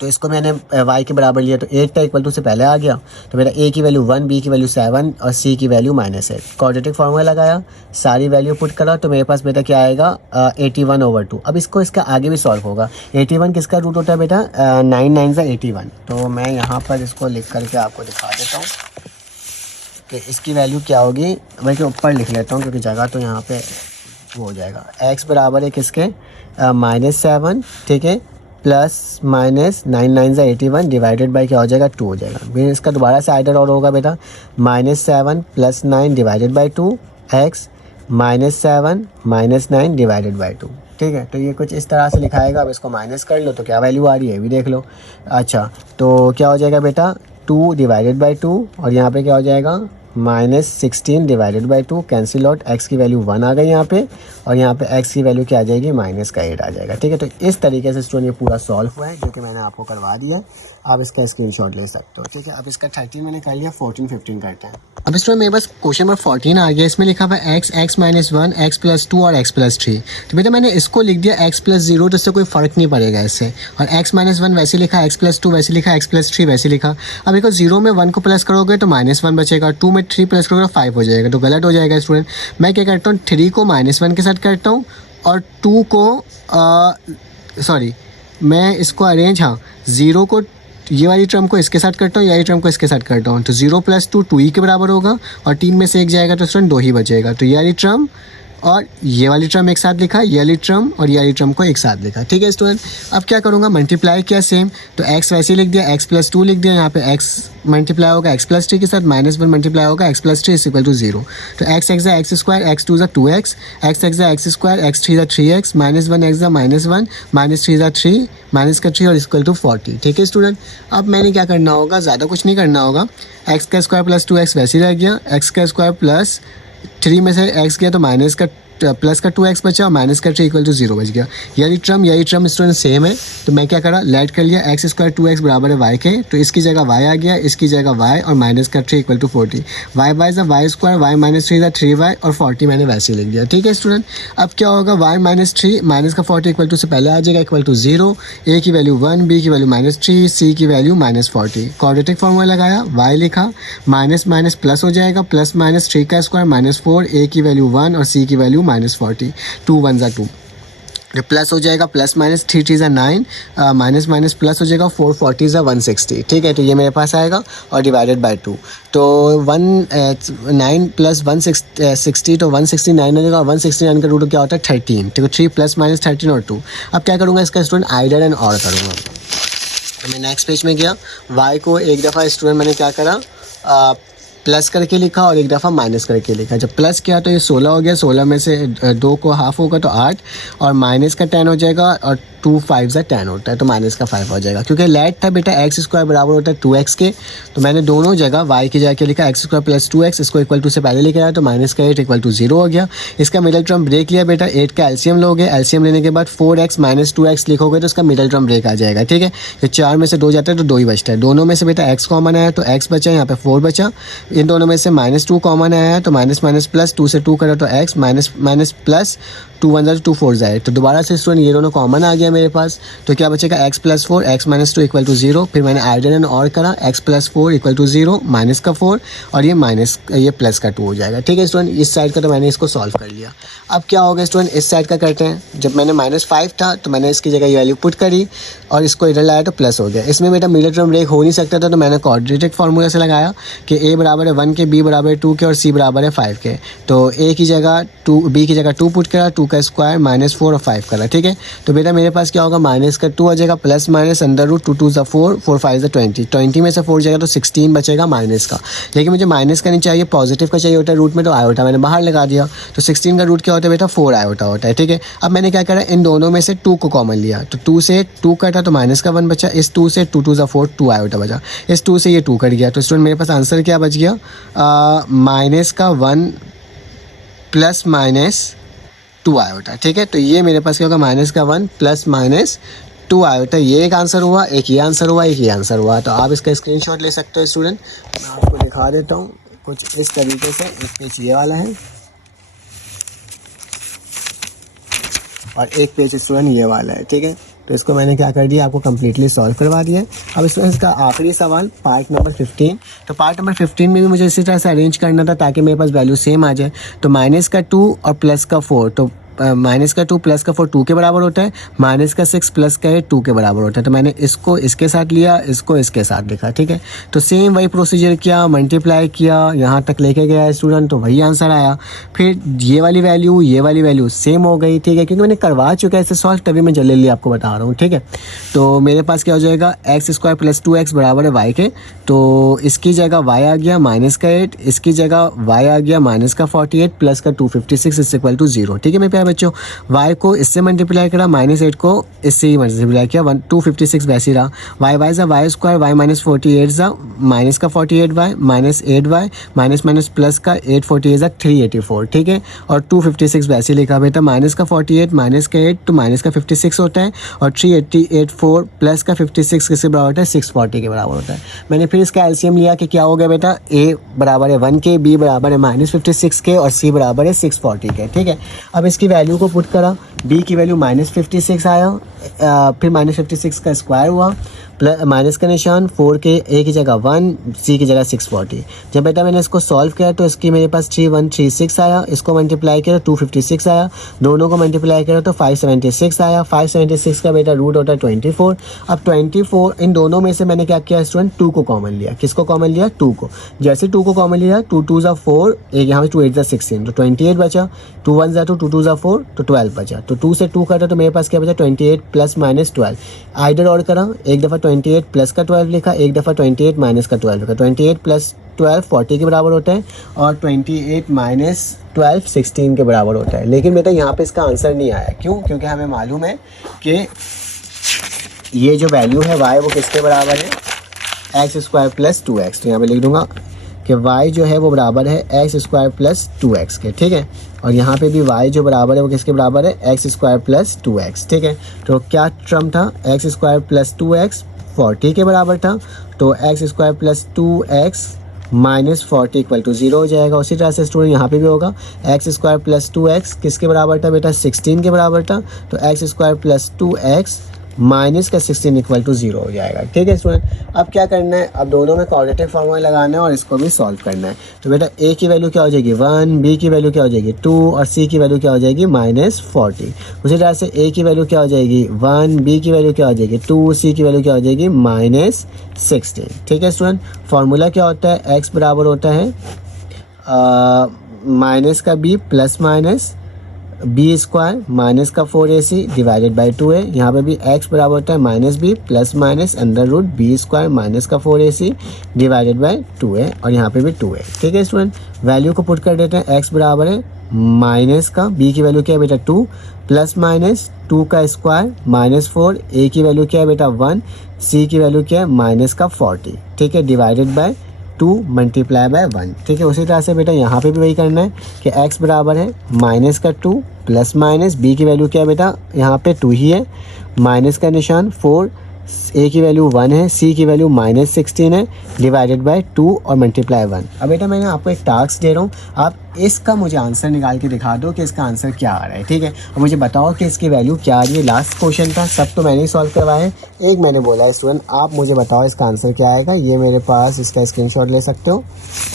तो इसको मैंने y के बराबर लिया, तो 8 का इक्वल टू से पहले आ गया, तो बेटा a की वैल्यू 1, b की वैल्यू 7 और c की वैल्यू -8। क्वाड्रेटिक फार्मूला लगाया, सारी वैल्यू पुट करा, तो मेरे पास बेटा क्या आएगा 81/2। अब इसको इसका आगे भी सॉल्व होगा। 81 किसका रूट होता है बेटा, 9 9 ज़ा 81। तो मैं यहाँ पर इसको लिख करके आपको दिखा देता हूँ कि इसकी वैल्यू क्या होगी। मैं के ऊपर लिख लेता हूँ क्योंकि जगह तो यहाँ पे वो हो जाएगा। x बराबर है किसके, -7, ठीक है, प्लस माइनस 9 9 ज़ा 81 डिवाइडेड बाई क्या हो जाएगा 2 हो जाएगा। फिर इसका दोबारा से आइडर और होगा बेटा, -7 + 9 divided by 2 x, -7 - 9 divided by 2, ठीक है। तो ये कुछ इस तरह से लिखाएगा। अब इसको माइनस कर लो तो क्या वैल्यू आ रही है, ये भी देख लो। अच्छा तो क्या हो जाएगा बेटा 2 डिवाइडेड बाई 2, और यहाँ पे क्या हो जाएगा -16 divided by 2, cancel out, x की वैल्यू 1 आ गई यहाँ पे, और यहाँ पे x की वैल्यू क्या आ जाएगी -8 आ जाएगा, ठीक है। तो इस तरीके से स्टूडेंट ये पूरा सॉल्व हुआ है, जो कि मैंने आपको करवा दिया। आप इसका स्क्रीनशॉट ले सकते हो, ठीक है। अब इसका 13 मैंने कर लिया, 14 15 करते हैं। अब स्टूडेंट मेरे पास क्वेश्चन नंबर 14 आ गया। इसमें लिखा हुआ है x, x - 1, x + 2 और x + 3। तो बेटा मैंने इसको लिख दिया x + 0, तो इससे कोई फ़र्क नहीं पड़ेगा इससे। और x - 1 वैसे लिखा, x + 2 वैसे लिखा, x + 3 वैसे लिखा। अब देखो 0 में 1 को प्लस करोगे तो -1 बचेगा, 2 में 3 प्लस करोगे तो 5 हो जाएगा, तो गलत हो जाएगा स्टूडेंट। मैं क्या करता हूँ 3 को -1 के साथ करता हूँ और 2 को मैं इसको अरेंज 0 को ये वाली टर्म को इसके साथ करता हूँ, ये वाली टर्म को इसके साथ करता हूँ, तो 0 + 2 2 ही के बराबर होगा, और 3 में से 1 जाएगा तो स्टूडेंट 2 ही बचेगा। तो ये वाली टर्म और ये वाली टर्म एक साथ लिखा, ये वाली टर्म और ये वाली टर्म को एक साथ लिखा, ठीक है स्टूडेंट। अब क्या करूँगा, मल्टीप्लाई किया सेम, तो x वैसे लिख दिया, x + 2 लिख दिया, यहाँ पे x मल्टीप्लाई होगा x + 3 के साथ, -1 मल्टीप्लाई होगा x + 3 = 0। तो x x ज़ा x स्क्वायर, x 2 ज़ा 2x, x x ज़ा x स्क्वायर, x 3 ज़ा 3x, -1 x ज़ा -1, -3 ज़ा 3, माइनस का 3 और इक्वल टू 40, ठीक है स्टूडेंट। अब मैंने क्या करना होगा, ज़्यादा कुछ नहीं करना होगा। x का स्क्वायर + 2x वैसे ही रह गया, x का स्क्वायर प्लस 3 में से x गया तो माइनस का प्लस का 2x बचा और माइनस का 3 इक्वल टू 0 बच गया। यही टर्म स्टूडेंट सेम है, तो मैं क्या करा, लेट कर लिया एक्स स्क्वायर 2x बराबर है y के, तो इसकी जगह y आ गया, इसकी जगह y और माइनस का 3 इक्वल टू 40। y बाय ज़ा वाई स्क्वायर, y माइनस 3 ज़ा 3y और 40 मैंने वैसे ही लिख दिया। ठीक है स्टूडेंट, अब क्या होगा, y माइनस 3 माइनस का 40 इक्वल टू से पहले आ जाएगा इक्वल टू 0, a की वैल्यू 1, b की वैल्यू -3, c की वैल्यू -40। क्वाड्रेटिक फॉर्मूला लगाया, y लिखा, माइनस माइनस प्लस हो जाएगा, प्लस माइनस 3 का स्क्वायर -4, a की वैल्यू 1 और c की वैल्यू -40, 2 1 ज़ा 2, प्लस हो जाएगा, प्लस माइनस 3 3 ज़ा 9, माइनस माइनस प्लस हो जाएगा, 4 40 ज़ा 160। ठीक है, तो ये मेरे पास आएगा और डिवाइडेड बाय 2, तो 9 प्लस 160 तो 169 हो जाएगा। 169 का रूट क्या होता है 13, ठीक है, 3 प्लस माइनस 13 और 2। अब क्या करूँगा, इसका स्टूडेंट आइडर एंड और करूँगा। तो मैं नेक्स्ट पेज में गया, y को एक दफ़ा स्टूडेंट मैंने क्या करा, प्लस करके लिखा और एक दफ़ा माइनस करके लिखा। जब प्लस किया तो ये 16 हो गया, 16 में से 2 को हाफ होगा तो 8, और माइनस का 10 हो जाएगा, और 2 5 ज़ा 10 होता है, तो माइनस का 5 हो जाएगा। क्योंकि लेट था बेटा एक्स स्क्वायर बराबर होता है 2x के, तो मैंने दोनों जगह y की जगह लिखा एक्स स्क्वायर प्लस 2x, इसको इक्वल टू से पहले लिखा है, तो माइनस का 8 इक्वल टू 0 हो गया। इसका मिडल टर्म ब्रेक लिया बेटा, 8 का एलसीएम लोगे, एलसीएम लेने के बाद 4x माइनस 2x लिखोगे तो इसका मिडल टर्म ब्रेक आ जाएगा। ठीक है, ये 4 में से 2 जाता है तो 2 ही बचता है। दोनों में से बेटा x कॉमन आया तो x बचा, यहाँ पे 4 बचा। इन दोनों में से -2 कॉमन आया है तो माइनस माइनस प्लस, 2 से 2 करा तो x, माइनस माइनस प्लस, 2 1 2 4 जाए, तो दोबारा से स्टूडेंट ये दोनों कॉमन आ गया मेरे पास, तो क्या बचेगा x plus 4, x minus 2 equal to 0। फिर मैंने आइडर एंड और करा, x plus 4 equal to 0, minus का 4 और ये प्लस का 2 हो जाएगा। ठीक है स्टूडेंट, इस साइड का तो मैंने इसको सॉल्व कर लिया। अब क्या होगा स्टूडेंट, इस साइड का करते हैं। जब मैंने -5 था तो मैंने इसकी जगह ये वैल्यू पुट करी और इसको इधर लाया तो प्लस हो गया। इसमें बेटा मिडल टर्म ब्रेक हो नहीं सकता था, तो मैंने क्वाड्रेटिक फार्मूला से लगाया कि a बराबर है 1 के, b बराबर है 2 के और c बराबर है 5 के। तो a की जगह 2, b की जगह 2 पुट करा, 2 का स्क्वायर -4 और 5 करा। ठीक है, तो बेटा मेरे पास क्या होगा, माइनस का 2 आ जाएगा, प्लस माइनस अंडर रूट 2 2 ज़ा 4, 4 5 ज़ा 20, 20 में से 4 जाएगा तो 16 बचेगा माइनस का। लेकिन मुझे माइनस का नहीं चाहिए, पॉजिटिव का चाहिए होता है रूट में, तो आयोटा मैंने बाहर लगा दिया। तो 16 का रूट क्या होता है बेटा, 4 आयोटा होता है। ठीक है, अब मैंने क्या करा, इन दोनों में से 2 को कॉमन लिया, तो 2 से 2 कटा तो माइनस का 1 बचा, इस 2 से 2 2 ज़ा 4, 2 आयोटा बचा, इस 2 से ये 2 कट गया। तो स्टूडेंट मेरे पास आंसर क्या बच गया, माइनस का 1 प्लस माइनस 2 आयोटा। ठीक है, तो ये मेरे पास क्या होगा, माइनस का 1 प्लस माइनस 2 आयोटा। ये एक आंसर हुआ, एक ये आंसर हुआ, एक ये आंसर हुआ। तो आप इसका स्क्रीनशॉट ले सकते हो स्टूडेंट। मैं आपको दिखा देता हूँ कुछ इस तरीके से। एक पेज ये वाला है और एक पेज स्टूडेंट ये वाला है। ठीक है, तो इसको मैंने क्या कर दिया, आपको कम्प्लीटली सॉल्व करवा दिया है। अब स्टूडेंट इसका आखिरी सवाल पार्ट नंबर 15। तो पार्ट नंबर 15 में भी मुझे इसी तरह से अरेंज करना था ताकि मेरे पास वैल्यू सेम आ जाए। तो माइनस का 2 और प्लस का 4, तो माइनस का 2 प्लस का 4 2 के बराबर होता है, माइनस का 6 प्लस का 8 2 के बराबर होता है। तो मैंने इसको इसके साथ लिया, इसको इसके साथ लिखा। ठीक है, तो सेम वही प्रोसीजर किया, मल्टीप्लाई किया, यहाँ तक लेके गया स्टूडेंट, तो वही आंसर आया। फिर ये वाली वैल्यू सेम हो गई। ठीक है, क्योंकि मैंने करवा चुका है इसे सॉल्व, तभी मैं जल्दी आपको बता रहा हूँ। ठीक है, तो मेरे पास क्या हो जाएगा, एक्स स्क्वायर प्लस 2x बराबर है y के, तो इसकी जगह y आ गया माइनस का 8, इसकी जगह y आ गया माइनस का 48 प्लस का 256 इज इक्वल टू 0। ठीक है मेरे प्यारे बच्चों, y को इससे मल्टीप्लाई करा, -8 को इससे ही मल्टीप्लाई किया, 256 वैसे ही रहा। y बाय ज़ा वाई स्क्वायर, y माइनस 48 ज़ा माइनस का 48y minus 8y minus minus plus का 848 ज़ा 384। ठीक है, और 256 वैसे लिखा बेटा, माइनस का 48 माइनस का 8 तो माइनस का 56 होता है, और 384 प्लस का 56 किसके बराबर होता है, 640 के बराबर होता है। मैंने फिर इसका एलसीएम लिया कि क्या हो गया बेटा, a बराबर है 1 के, b बराबर है -56 के और c बराबर है 640 के। ठीक है, अब इसकी वैल्यू को पुट करा, b की वैल्यू -56 आया, फिर -56 का स्क्वायर हुआ, प्लस माइनस का निशान, 4 के a की जगह 1, c की जगह 640। जब बेटा मैंने इसको सॉल्व किया तो इसकी मेरे पास 3136 आया, इसको मल्टीप्लाई किया तो 256 आया, दोनों को मल्टीप्लाई किया तो 576 आया। 576 का बेटा रूट होता है 24। अब 24 इन दोनों में से मैंने क्या किया स्टूडेंट, 2 को कॉमन लिया। किसको कॉमन लिया, 2 को। जैसे 2 को कॉमन लिया, 2 2 ज़ा 4, एक यहाँ पे 2 8 ज़ा 16, तो 28 बचा, 2 1 ज़ा 2, 2 2 ज़ा 4, तो 12 बचा। तो 2 से 2 कटा तो मेरे पास क्या बचा, 28 प्लस माइनस 12। आइडर और करा, एक दफ़ा 28 प्लस का 12 लिखा, एक दफ़ा 28 माइनस का 12 लिखा। 28 प्लस 12 40 के बराबर होता है, और 28 माइनस 12 16 के बराबर होता है। लेकिन बेटा यहाँ पे इसका आंसर नहीं आया, क्यों? क्योंकि हमें मालूम है कि ये जो वैल्यू है y वो किसके बराबर है, एक्स स्क्वायर प्लस 2x। तो यहाँ पे लिख दूंगा कि y जो है वो बराबर है एक्स स्क्वायर प्लस 2x के, ठीक है। और यहाँ पे भी y जो बराबर है वो किसके बराबर है, एक्स स्क्वायर प्लस 2x, ठीक है। तो क्या टर्म था, एक्स स्क्वायर प्लस 2x 40 के बराबर था, तो x square plus 2x minus 40 equal to 0 हो जाएगा। उसी तरह से स्टूडेंट यहाँ पे भी होगा, एक्स स्क्वायर प्लस 2x किसके बराबर था बेटा, 16 के बराबर था, तो x square plus 2x minus का 16 इक्वल टू 0 हो जाएगा, ठीक है स्टूडेंट। अब क्या करना है, अब दोनों में क्वाड्रेटिक फार्मूला लगाना है और इसको भी सॉल्व करना है। तो बेटा a की वैल्यू क्या हो जाएगी 1, b की वैल्यू क्या हो जाएगी 2 और c की वैल्यू क्या हो जाएगी -40। उसी तरह से a की वैल्यू क्या हो जाएगी 1, b की वैल्यू क्या हो जाएगी 2, c की वैल्यू क्या हो जाएगी -16, ठीक है स्टूडेंट। फार्मूला क्या होता है, x बराबर होता है माइनस का b plus minus b square minus का 4ac डिवाइडेड बाई 2 है। यहाँ पे भी x बराबर होता है minus b plus minus under root b square minus का 4ac डिवाइडेड बाई 2 है, और यहाँ पे भी 2 है, ठीक है स्टूडेंट। वैल्यू को पुट कर देते हैं, x बराबर है माइनस का b की वैल्यू क्या है बेटा 2 प्लस माइनस 2 का स्क्वायर -4, a की वैल्यू क्या है बेटा 1, c की वैल्यू क्या है माइनस का 40, ठीक है, डिवाइडेड बाय 2 मल्टीप्लाई बाय 1, ठीक है। उसी तरह से बेटा यहाँ पे भी वही करना है कि x बराबर है माइनस का 2 प्लस माइनस b की वैल्यू क्या है बेटा, यहाँ पे 2 ही है, माइनस का निशान 4, a की वैल्यू 1 है, c की वैल्यू -16 है, डिवाइडेड बाय 2 और मल्टीप्लाई 1। अब बेटा मैंने आपको एक टास्क दे रहा हूँ, आप इसका मुझे आंसर निकाल के दिखा दो कि इसका आंसर क्या आ रहा है, ठीक है। और मुझे बताओ कि इसकी वैल्यू क्या आ रही है। लास्ट क्वेश्चन था, सब तो मैंने ही सॉल्व करवाया है, एक मैंने बोला है स्टूडेंट, आप मुझे बताओ इसका आंसर क्या आएगा। ये मेरे पास इसका स्क्रीनशॉट ले सकते हो,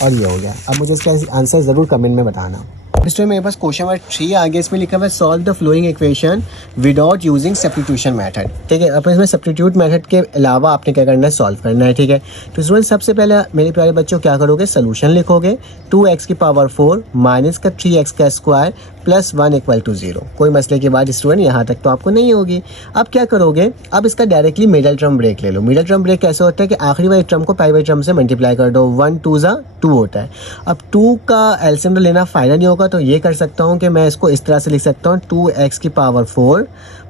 और ये हो गया। अब मुझे इसका आंसर ज़रूर कमेंट में बताना। इसमें मेरे पास क्वेश्चन नंबर 3 आगे इसमें लिखा हुआ है solve the following equation without using substitution method, ठीक है। अब इसमें सब्स्टिट्यूट मेथड के अलावा आपने क्या करना है, सॉल्व करना है, ठीक है। तो स्टूडेंट सबसे पहले मेरे प्यारे बच्चों क्या करोगे, सोल्यूशन लिखोगे, 2x की पावर 4 माइनस का 3x का स्क्वायर प्लस 1 इक्वल टू 0। कोई मसले की बात स्टूडेंट यहाँ तक तो आपको नहीं होगी। अब क्या करोगे, अब इसका डायरेक्टली मिडल टर्म ब्रेक ले लो। मिडल टर्म ब्रेक कैसे होता है कि आखिरी वाली टर्म को पहली वाली टर्म से मल्टीप्लाई कर दो, 1 2 ज़ा 2 होता है। अब 2 का एलसीएम लेना फ़ायदा नहीं होगा, तो ये कर सकता हूँ कि मैं इसको इस तरह से लिख सकता हूँ, 2x की पावर 4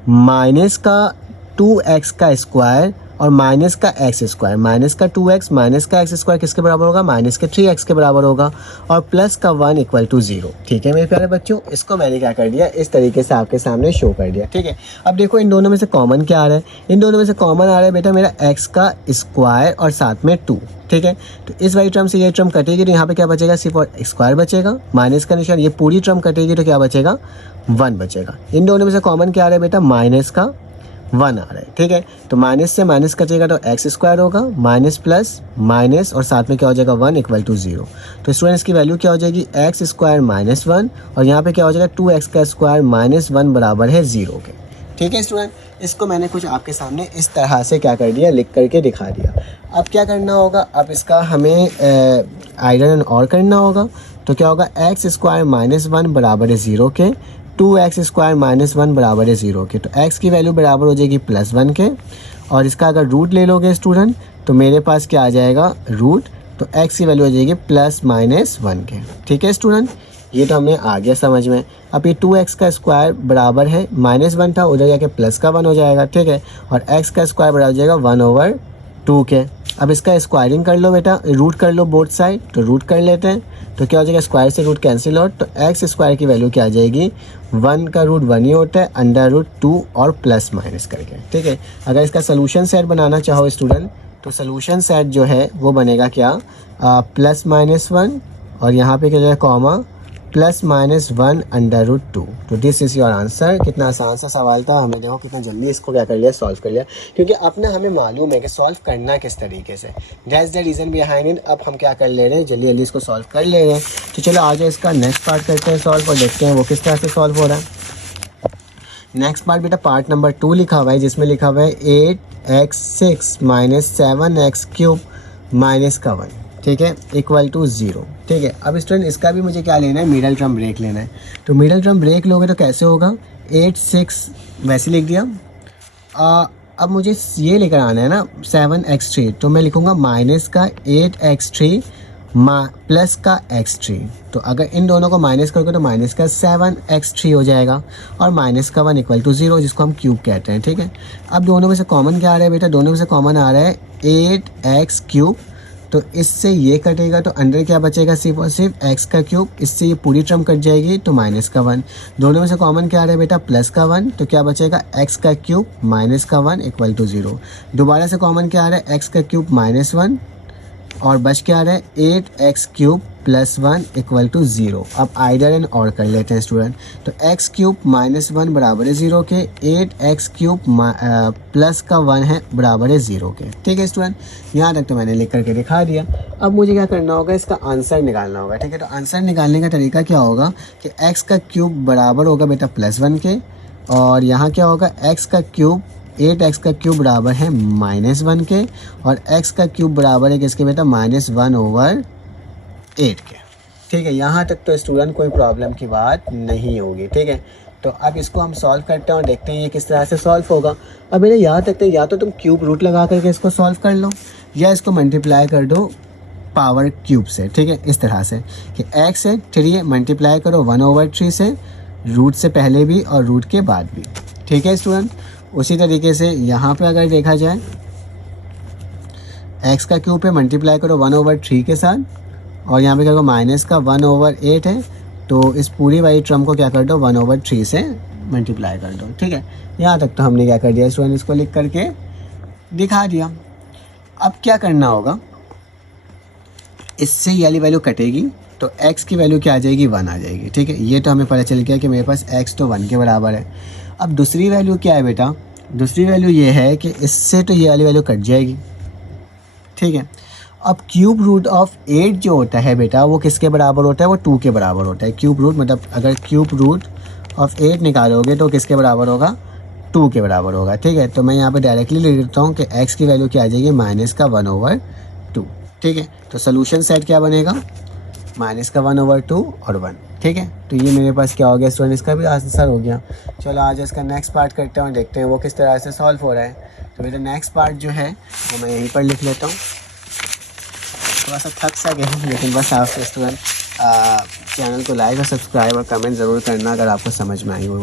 माइनस का 2x का स्क्वायर और माइनस का एक्स स्क्वायर, माइनस का 2x माइनस का एक्स स्क्वायर किसके बराबर होगा, माइनस के 3x के बराबर होगा, और प्लस का 1 इक्वल टू 0, ठीक है मेरे प्यारे बच्चों। इसको मैंने क्या कर दिया, इस तरीके से आपके सामने शो कर दिया, ठीक है। अब देखो इन दोनों में से कॉमन क्या आ रहा है, इन दोनों में से कॉमन आ रहा है बेटा मेरा x का स्क्वायर और साथ में 2, ठीक है। तो इस वाली टर्म से ये टर्म कटेगी, तो यहाँ पे क्या बचेगा, सिर्फ और स्क्वायर बचेगा, माइनस का निशान, ये पूरी टर्म कटेगी तो क्या बचेगा 1 बचेगा। इन दोनों में से कॉमन क्या आ रहा है बेटा, माइनस का 1 आ रहा है, ठीक है। तो माइनस से माइनस कटेगा तो एक्स स्क्वायर होगा, माइनस प्लस माइनस और साथ में क्या हो जाएगा 1 इक्वल टू 0। तो स्टूडेंट्स की वैल्यू क्या हो जाएगी, एक्स स्क्वायर -1 और यहाँ पे क्या हो जाएगा 2x का स्क्वायर -1 बराबर है 0 के, ठीक है स्टूडेंट। इसको मैंने कुछ आपके सामने इस तरह से क्या कर दिया, लिख करके दिखा दिया। अब क्या करना होगा, अब इसका हमें आयरन और करना होगा। तो क्या होगा, एक्स स्क्वायर -1 बराबर है 0 के, 2x स्क्वायर -1 बराबर है 0 के। तो x की वैल्यू बराबर हो जाएगी +1 के, और इसका अगर रूट ले लोगे स्टूडेंट तो मेरे पास क्या आ जाएगा रूट, तो x की वैल्यू हो जाएगी +-1 के, ठीक है स्टूडेंट। ये तो हमें आ गया समझ में। अब ये 2x का स्क्वायर बराबर है -1 था, उधर जाके प्लस का 1 हो जाएगा, ठीक है, और x का स्क्वायर बराबर हो जाएगा 1/2 के। अब इसका स्क्वायरिंग कर लो बेटा, रूट कर लो बोथ साइड, तो रूट कर लेते हैं, तो क्या हो जाएगा स्क्वायर से रूट कैंसिल आउट, तो एक्स स्क्वायर की वैल्यू क्या आ जाएगी, 1 का रूट 1 ही होता है, √2 और प्लस माइनस करके, ठीक है। अगर इसका सोल्यूशन सेट बनाना चाहो स्टूडेंट, तो सोल्यूशन सेट जो है वो बनेगा क्या, +-1 और यहाँ पे क्या जाएगा कॉमा +-1 √2। तो दिस इज़ योर आंसर। कितना आसान सा सवाल था, हमें देखो कितना जल्दी इसको क्या कर लिया, सॉल्व कर लिया, क्योंकि अपना हमें मालूम है कि सॉल्व करना किस तरीके से, that's the reason behind it. अब हम क्या कर ले रहे हैं, जल्दी जल्दी इसको सॉल्व कर ले रहे हैं। तो चलो आज इसका नेक्स्ट पार्ट करते हैं सॉल्व, और देखते हैं वो किस तरह से सॉल्व हो रहा है। नेक्स्ट पार्ट बेटा पार्ट नंबर 2 लिखा हुआ है, जिसमें लिखा हुआ है 8x6 - 7x³ -1, ठीक है, इक्वल टू 0, ठीक है। अब स्टूडेंट इसका भी मुझे क्या लेना है, मिडल टर्म ब्रेक लेना है। तो मिडल टर्म ब्रेक लोगे तो कैसे होगा, 8 6 वैसे लिख दिया, अब मुझे ये लेकर आना है ना 7x3, तो मैं लिखूँगा माइनस का 8x3 प्लस का x3। तो अगर इन दोनों को माइनस करोगे तो माइनस का 7x3 हो जाएगा, और माइनस का 1 इक्वल टू 0, जिसको हम क्यूब कहते हैं, ठीक है। अब दोनों में से कॉमन क्या आ रहा है बेटा, दोनों में से कॉमन आ रहा है 8x³ तो इससे ये कटेगा तो अंदर क्या बचेगा, सिर्फ और सिर्फ एक्स का क्यूब। इससे ये पूरी टर्म कट जाएगी तो माइनस का 1। दोनों में से कॉमन क्या आ रहा है बेटा, प्लस का 1, तो क्या बचेगा एक्स का क्यूब माइनस का 1 इक्वल टू 0। दोबारा से कॉमन क्या आ रहा है, एक्स का क्यूब माइनस 1 और बच क्या आ रहा है 8x cube plus 1 equal to 0। अब आइडर एंड और कर लेते हैं स्टूडेंट। तो x क्यूब माइनस 1 बराबर है 0 के, 8x क्यूब प्लस का 1 है बराबर है 0 के। ठीक है स्टूडेंट, यहाँ तक तो मैंने लिख करके दिखा दिया। अब मुझे क्या करना होगा, इसका आंसर निकालना होगा। ठीक है, तो आंसर निकालने का तरीका क्या होगा कि x का क्यूब बराबर होगा बेटा प्लस 1 के, और यहाँ क्या होगा x का क्यूब 8x का क्यूब बराबर है माइनस 1 के, और x का क्यूब बराबर है किसके बेटा, माइनस 1/8 के। ठीक है, यहाँ तक तो स्टूडेंट कोई प्रॉब्लम की बात नहीं होगी। ठीक है, तो अब इसको हम सॉल्व करते हैं और देखते हैं ये किस तरह से सॉल्व होगा। अब मेरे यहाँ तक तो या तो तुम क्यूब रूट लगा करके इसको सॉल्व कर लो, या इसको मल्टीप्लाई कर दो पावर क्यूब से। ठीक है, इस तरह से कि x है 3 है, मल्टीप्लाई करो 1/3 से, रूट से पहले भी और रूट के बाद भी। ठीक है स्टूडेंट, उसी तरीके से यहाँ पे अगर देखा जाए x का क्यूब पे मल्टीप्लाई करो 1/3 के साथ, और यहाँ पे क्या करो माइनस का 1/8 है, तो इस पूरी वाली टर्म को क्या कर दो 1/3 से मल्टीप्लाई कर दो। ठीक है, यहाँ तक तो हमने क्या कर दिया स्टूडेंट, इसको लिख करके दिखा दिया। अब क्या करना होगा, इससे ये वाली वैल्यू कटेगी तो x की वैल्यू क्या आ जाएगी, 1 आ जाएगी। ठीक है, ये तो हमें पता चल गया कि मेरे पास x तो 1 के बराबर है। अब दूसरी वैल्यू क्या है बेटा, दूसरी वैल्यू ये है कि इससे तो ये वाली वैल्यू कट जाएगी। ठीक है, अब क्यूब रूट ऑफ 8 जो होता है बेटा वो किसके बराबर होता है, वो 2 के बराबर होता है। क्यूब रूट मतलब अगर क्यूब रूट ऑफ 8 निकालोगे तो किसके बराबर होगा, 2 के बराबर होगा। ठीक है, तो मैं यहाँ पे डायरेक्टली लिख देता हूँ कि x की वैल्यू क्या आ जाएगी, माइनस का 1/2। ठीक है, तो सोल्यूशन सेट क्या बनेगा, माइनस का 1/2 और 1। ठीक है, तो ये मेरे पास क्या हो गया स्टूडेंट, इसका भी आंसर हो गया। चलो आज इसका नेक्स्ट पार्ट करते हैं और देखते हैं वो किस तरह से सॉल्व हो रहा है। तो मेरा नेक्स्ट पार्ट जो है वो मैं यहीं पर लिख लेता हूँ। थोड़ा सा थक सा गया लेकिन बस आप स्टूडेंट चैनल को लाइक और सब्सक्राइब और कमेंट ज़रूर करना अगर आपको समझ में आई वो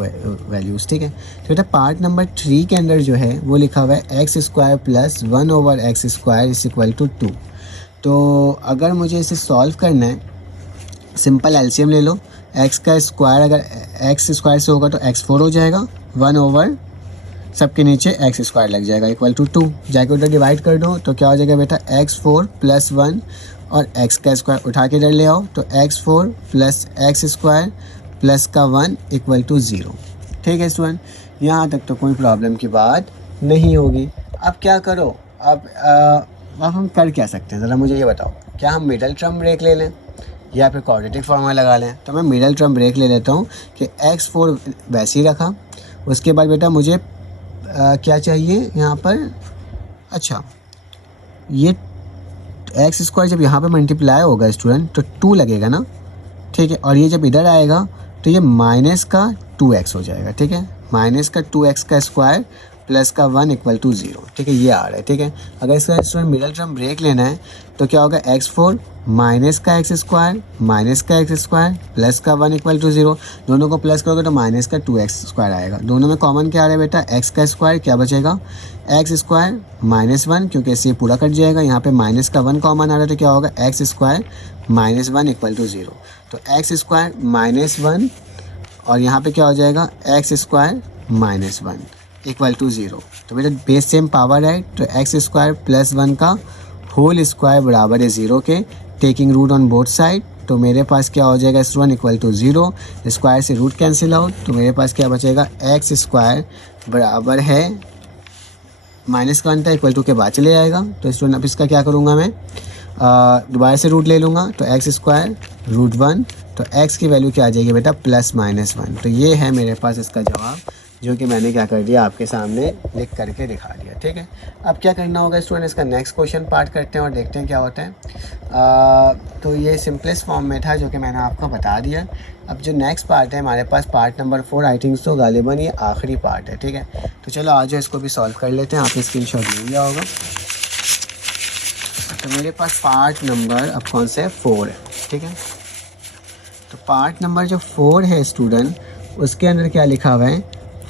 वैल्यूज़। ठीक है, तो बेटा पार्ट नंबर 3 के अंदर जो है वो लिखा हुआ है x² + 1/x² is equal to 2। तो अगर मुझे इसे सॉल्व करना है, सिंपल एलसीएम ले लो। x का स्क्वायर अगर x² से होगा तो x4 हो जाएगा, 1/ सबके नीचे x² लग जाएगा इक्वल टू 2। जाके उधर डिवाइड कर दो तो क्या हो जाएगा बेटा, x4 + 1 और x का स्क्वायर उठा के इधर ले आओ तो x4 + x² प्लस का 1 इक्वल टू 0। ठीक है स्टूडेंट, यहाँ तक तो कोई प्रॉब्लम की बात नहीं होगी। अब क्या करो, अब हम कर क्या सकते हैं ज़रा मुझे ये बताओ। क्या हम मिडल टर्म ब्रेक ले लें या फिर क्वाड्रेटिक फॉर्मूला लगा लें? तो मैं मिडल टर्म ब्रेक ले लेता हूँ कि x4 वैसे ही रखा। उसके बाद बेटा मुझे क्या चाहिए यहाँ पर, अच्छा ये x² जब यहाँ पे मल्टीप्लाई होगा स्टूडेंट तो 2 लगेगा ना। ठीक है, और ये जब इधर आएगा तो ये माइनस का 2x हो जाएगा। ठीक है, माइनस का 2x का स्क्वायर प्लस का 1 इक्वल टू 0। ठीक है, ये आ रहा है। ठीक है, अगर इसका स्टूडेंट मिडल टर्म ब्रेक लेना है तो क्या होगा, x4 माइनस का x² प्लस का 1 इक्वल टू 0। दोनों को प्लस करोगे तो माइनस का 2x² आएगा। दोनों में कॉमन क्या आ रहा है बेटा, x का स्क्वायर, क्या बचेगा x² -1 क्योंकि इससे पूरा कट जाएगा। यहाँ पे माइनस का 1 कॉमन आ रहा है तो क्या होगा, x² -1 इक्वल टू 0। तो x² -1 और यहाँ पे क्या हो जाएगा, x² -1 इक्वल टू 0। तो बेटा बेस सेम पावर है तो x² + 1 का होल स्क्वायर बराबर है 0 के, taking root on both side. तो मेरे पास क्या हो जाएगा स्टूडेंट, इक्वल टू 0। स्क्वायर से रूट कैंसिल आउट तो मेरे पास क्या बचेगा, x² बराबर है -1 था इक्वल टू के बाद चले जाएगा। तो स्टूडेंट अब इसका क्या करूँगा मैं, दोबारा से रूट ले लूँगा तो x² √1। तो x की वैल्यू क्या आ जाएगी बेटा, +-1। तो ये है मेरे पास इसका जवाब, जो कि मैंने क्या कर दिया आपके सामने लिख करके दिखा दिया। ठीक है, अब क्या करना होगा स्टूडेंट, इसका नेक्स्ट क्वेश्चन पार्ट करते हैं और देखते हैं क्या होता है। तो ये सिंपलेस्ट फॉर्म में था जो कि मैंने आपको बता दिया। अब जो नेक्स्ट पार्ट है हमारे पास पार्ट नंबर 4, आई थिंक तो गालिबन ये आखिरी पार्ट है। ठीक है, तो चलो आज इसको भी सॉल्व कर लेते हैं। आपने स्क्रीनशॉट ले लिया होगा। तो मेरे पास पार्ट नंबर अब कौन सा है, 4 है। ठीक है, तो पार्ट नंबर जो 4 है स्टूडेंट, उसके अंदर क्या लिखा हुआ है,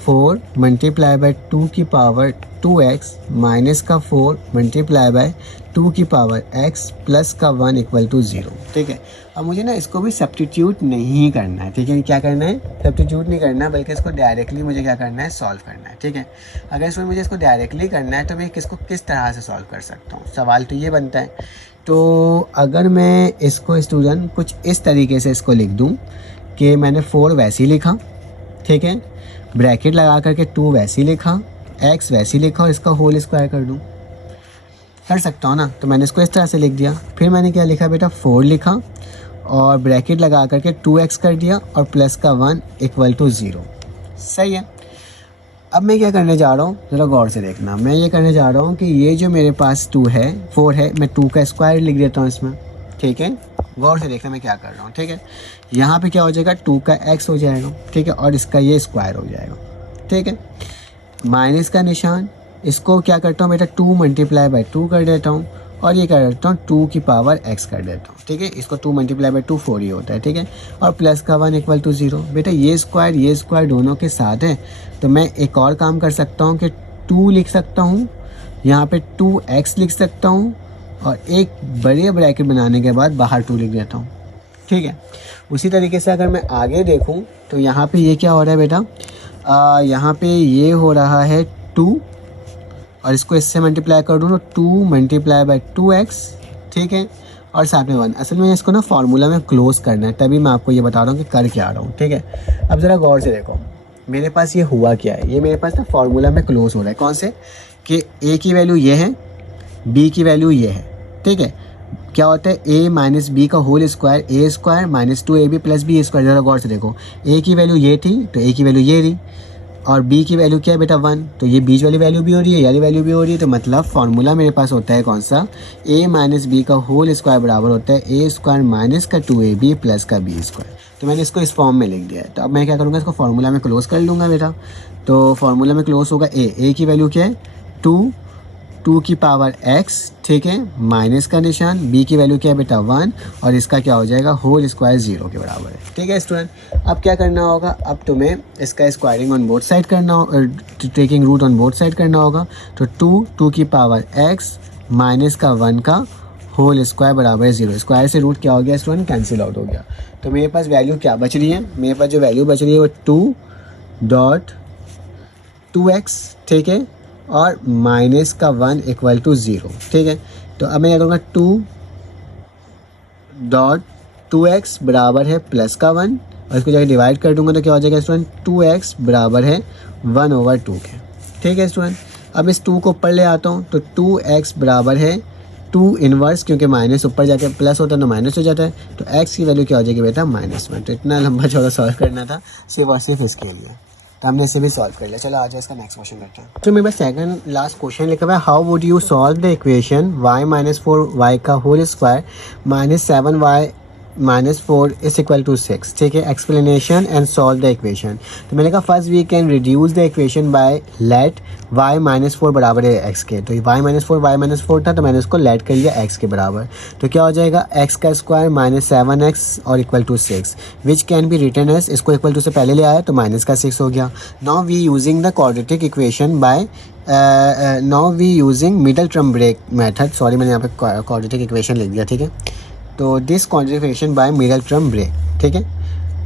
4 × 2 की पावर 2x माइनस का 4 मल्टीप्लाई बाय 2 की पावर x प्लस का 1 इक्वल टू 0। ठीक है, अब मुझे ना इसको भी सब्स्टिट्यूट नहीं करना है। ठीक है, क्या करना है, सब्स्टिट्यूट नहीं करना, बल्कि इसको डायरेक्टली मुझे क्या करना है, सॉल्व करना है। ठीक है, अगर इसमें मुझे इसको डायरेक्टली करना है तो मैं किसको किस तरह से सॉल्व कर सकता हूँ, सवाल तो ये बनता है। तो अगर मैं इसको स्टूडेंट कुछ इस तरीके से इसको लिख दूँ कि मैंने 4 वैसे ही लिखा, ठीक है, ब्रैकेट लगा करके 2 वैसे ही लिखा, x वैसे ही लिखा और इसका होल स्क्वायर कर दूँ, कर सकता हूँ ना। तो मैंने इसको इस तरह से लिख दिया। फिर मैंने क्या लिखा बेटा, 4 लिखा और ब्रैकेट लगा करके 2x कर दिया और प्लस का 1 इक्वल टू 0। सही है। अब मैं क्या करने जा रहा हूँ, ज़रा गौर से देखना। मैं ये करने जा रहा हूँ कि ये जो मेरे पास 4 है, मैं 2 का स्क्वायर लिख देता हूँ इसमें। ठीक है, गौर से देखना मैं क्या कर रहा हूँ। ठीक है, यहाँ पे क्या हो जाएगा, 2 का x हो जाएगा। ठीक है, और इसका ये स्क्वायर हो जाएगा। ठीक है, माइनस का निशान, इसको क्या करता हूँ बेटा, 2 मल्टीप्लाई बाय 2 कर देता हूँ और ये कर देता हूँ 2 की पावर x कर देता हूँ। ठीक है, इसको 2 मल्टीप्लाई बाय 2 4 ही होता है। ठीक है, और प्लस का 1 इक्वल टू 0। बेटा ये स्क्वायर दोनों के साथ है, तो मैं एक और काम कर सकता हूँ कि 2 लिख सकता हूँ, यहाँ पे 2x लिख सकता हूँ और एक बड़े ब्रैकेट बनाने के बाद बाहर 2 लिख देता हूँ। ठीक है, उसी तरीके से अगर मैं आगे देखूँ तो यहाँ पे ये क्या हो रहा है बेटा, यहाँ पे ये हो रहा है 2 और इसको इससे मल्टीप्लाई कर दूँ तो 2 मल्टीप्लाई बाय 2x। ठीक है, और साथ में 1। असल में इसको ना फार्मूला में क्लोज करना है, तभी मैं आपको ये बता रहा हूँ कि कर क्या रहा हूँ। ठीक है, अब ज़रा गौर से देखो, मेरे पास ये हुआ क्या है, ये मेरे पास ना फार्मूला में क्लोज हो रहा है। कौन से, कि a की वैल्यू ये है, b की वैल्यू ये है। ठीक है, क्या होता है, a माइनस बी का whole square, A square minus 2ab plus B square. ज़रा गौर से देखो, a की वैल्यू ये थी तो a की वैल्यू ये रही, और b की वैल्यू क्या है बेटा 1, तो ये बीच वाली वैल्यू भी हो रही है, ये वैल्यू भी हो रही है। तो मतलब फार्मूला मेरे पास होता है कौन सा, a माइनस बी का होल स्क्वायर बराबर होता है a स्क्वायर माइनस का 2ab प्लस का b स्क्वायर। तो मैंने इसको इस फॉर्म में लिख दिया है। तो अब मैं क्या करूँगा, इसको फार्मूला में क्लोज कर लूँगा बेटा। तो फार्मूला में क्लोज होगा a की वैल्यू क्या है 2 की पावर x। ठीक है, माइनस का निशान, b की वैल्यू क्या है बेटा 1 और इसका क्या हो जाएगा, होल स्क्वायर 0 के बराबर है। ठीक है स्टूडेंट, अब क्या करना होगा, अब तुम्हें इसका स्क्वायरिंग ऑन बोथ साइड करना हो, taking root on both side करना होगा। तो 2 की पावर x माइनस का 1 का होल स्क्वायर बराबर है 0। स्क्वायर से रूट क्या हो गया स्टूडेंट, कैंसिल आउट हो गया। तो मेरे पास वैल्यू क्या बच रही है, मेरे पास जो वैल्यू बच रही है वो 2.2x। ठीक है, और माइनस का 1 इक्वल टू 0। ठीक है, तो अब मैं क्या करूँगा, 2.2x बराबर है प्लस का 1 और इसको जाकर डिवाइड कर दूंगा तो क्या हो जाएगा स्टूडेंट, 2x बराबर है 1/2 के। ठीक है स्टूडेंट, अब इस 2 को ऊपर ले आता हूँ तो 2x बराबर है 2 इनवर्स, क्योंकि माइनस ऊपर जाके प्लस होता है तो माइनस हो जाता है। तो x की वैल्यू क्या हो जाएगी बेटा -1। तो इतना लंबा चौड़ा सॉल्व करना था सिर्फ और सिर्फ इसके लिए, तो हमने इसे भी सॉल्व कर लिया। चलो आ जाए इसका नेक्स्ट क्वेश्चन करते हैं। तो मेरे पास सेकंड लास्ट क्वेश्चन लिखा हुआ है, how would you solve the equation y minus 4y का whole square minus 7y minus 4 is equal to 6। ठीक है, explanation and solve the equation. तो मैंने कहा first we can reduce the equation by let y minus 4 बराबर है x के। तो y माइनस 4 था तो मैंने उसको लेट कर लिया x के बराबर। तो क्या हो जाएगा, x का स्क्वायर माइनस 7x और equal to 6 which can be written as, इसको इक्वल टू से पहले ले आया तो माइनस का 6 हो गया। Now we using the quadratic equation by middle term break method. Sorry, मैंने यहाँ पे क्वाड्रेटिक इक्वेशन लिख दिया। ठीक है, तो this quadratic by middle term break. ठीक है,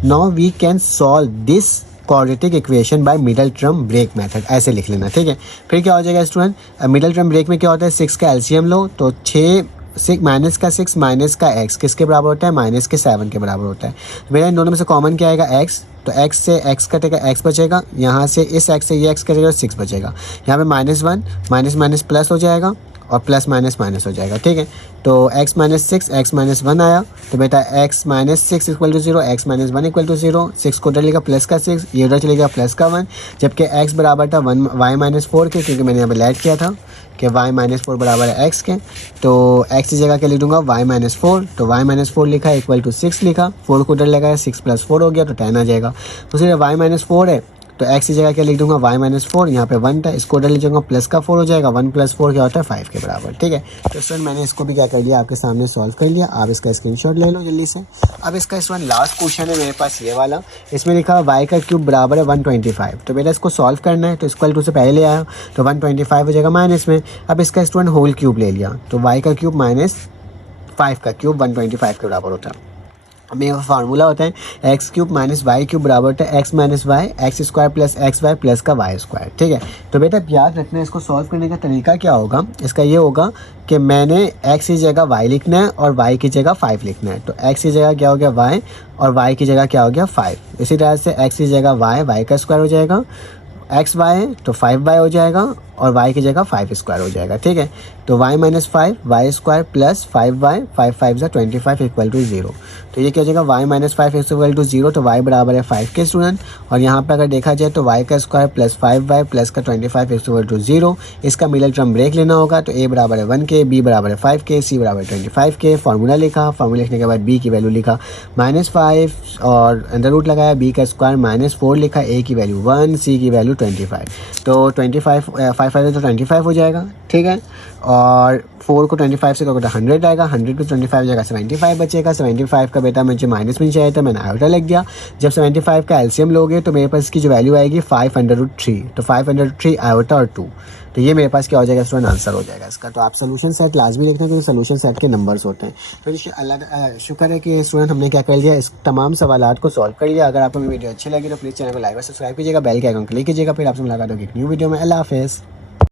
now we can solve this quadratic equation by middle term break method, ऐसे लिख लेना। ठीक है, फिर क्या हो जाएगा स्टूडेंट, मिडल टर्म ब्रेक में क्या होता है, 6 का एलसीएम लो तो 6 माइनस का 6 माइनस का x किसके बराबर होता है, माइनस के 7 के बराबर होता है। तो मेरा इन दोनों में से कॉमन क्या आएगा, x। तो x से x कटेगा, x बचेगा, यहाँ से इस x से ये x कटेगा, 6 बचेगा। यहाँ पे -1 माइनस माइनस प्लस हो जाएगा और प्लस माइनस माइनस हो जाएगा। ठीक है, तो x माइनस 6 x माइनस 1 आया, तो बेटा x minus 6 equal to 0, x minus 1 equal to 0। 6 को उधर चलेगा प्लस का 6, ये उधर चलेगा प्लस का 1, जबकि x बराबर था y माइनस 4 के, क्योंकि मैंने यहाँ पे लेट किया था कि y माइनस 4 बराबर है x के। तो x की जगह क्या लिख दूंगा, y माइनस 4। तो y माइनस 4 लिखा इक्वल टू 6 लिखा, 4 को उधर लगाया, 6 प्लस 4 हो गया तो 10 आ जाएगा। तो सिर्फ y माइनस 4 है तो एक्स की जगह क्या लिख दूंगा y-4, यहाँ पे 1 था, इसको उधर ले जाऊँगा प्लस का 4 हो जाएगा, 1 + 4 क्या होता है 5 के बराबर। ठीक है, तो स्टूडेंट मैंने इसको भी क्या कर लिया आपके सामने सॉल्व कर लिया। आप इसका स्क्रीनशॉट ले लो जल्दी से। अब इसका स्टूडेंट लास्ट क्वेश्चन है मेरे पास ये वाला, इसमें लिखा y का क्यूब बराबर है 125। तो बेटा इसको सॉल्व करना है, तो इक्वल टू से पहले ले आया तो 125 हो जाएगा माइनस में। अब इसका स्टूडेंट होल क्यूब ले लिया, तो y का क्यूब -5 का क्यूब 125 के बराबर होता है। अब मेरा फार्मूला होता है x cube minus y cube बराबर होता है x minus y x square plus x y plus का वाई स्क्वायर। ठीक है, तो बेटा याद रखना है इसको सॉल्व करने का तरीका क्या होगा। इसका ये होगा कि मैंने एक्स की जगह वाई लिखना है और वाई की जगह 5 लिखना है। तो एक्स की जगह क्या हो गया वाई और वाई की जगह क्या हो गया 5। इसी तरह से एक्स की जगह वाई का स्क्वायर हो जाएगा, एक्स वाई है तो 5y हो जाएगा और y की जगह 5 स्क्वायर हो जाएगा। ठीक है, तो y - 5 y square plus 5y 5 5 = 25 equal to 0। तो ये क्या हो जाएगा y - 5 इक्वल टू 0, तो y बराबर है 5 के स्टूडेंट। और यहाँ पे अगर देखा जाए तो y का स्क्वायर प्लस 5y प्लस का 25 इक्वल टू 0। इसका मिडिल टर्म ब्रेक लेना होगा, तो a बराबर है 1 के, b बराबर है 5 के, c बराबर 25 के। फार्मूला लिखा, फार्मूला लिखने के बाद b की वैल्यू लिखा -5 और अंडर रूट लगाया, b का स्क्वायर -4 लिखा, a की वैल्यू 1, c की वैल्यू 25। तो 25 5 5 तो 25 हो जाएगा। ठीक है, और 4 को 25 से करोगे तो 100 आएगा, 100 + 25 हो जाएगा 75 बचेगा। 75 का बेटा मुझे माइनस में चाहिए था, मैंने आयोटा लिख दिया। जब 75 का एलसीएम लोगे तो मेरे पास इसकी जो वैल्यू आएगी 5√3, तो 5√3 आयोटा और 2, तो ये मेरे पास क्या हो जाएगा स्टूडेंट आंसर हो जाएगा इसका। तो आप सोल्यूशन सेट लाजमी देखना क्योंकि सोल्यूशन सेट के नंबर्स होते हैं। तो अल्लाह शुक्र है कि स्टूडेंट हमने क्या कर लिया, इस तमाम सवालात को सॉल्व कर लिया। अगर आपको मेरी वीडियो अच्छी लगी तो प्लीज़ चैनल को लाइक और सब्सक्राइब कीजिएगा, बेल के आइकन क्लिक कीजिएगा। फिर आपसे मुलाकात होगी एक न्यू वीडियो में। अल्लाह हाफिज़।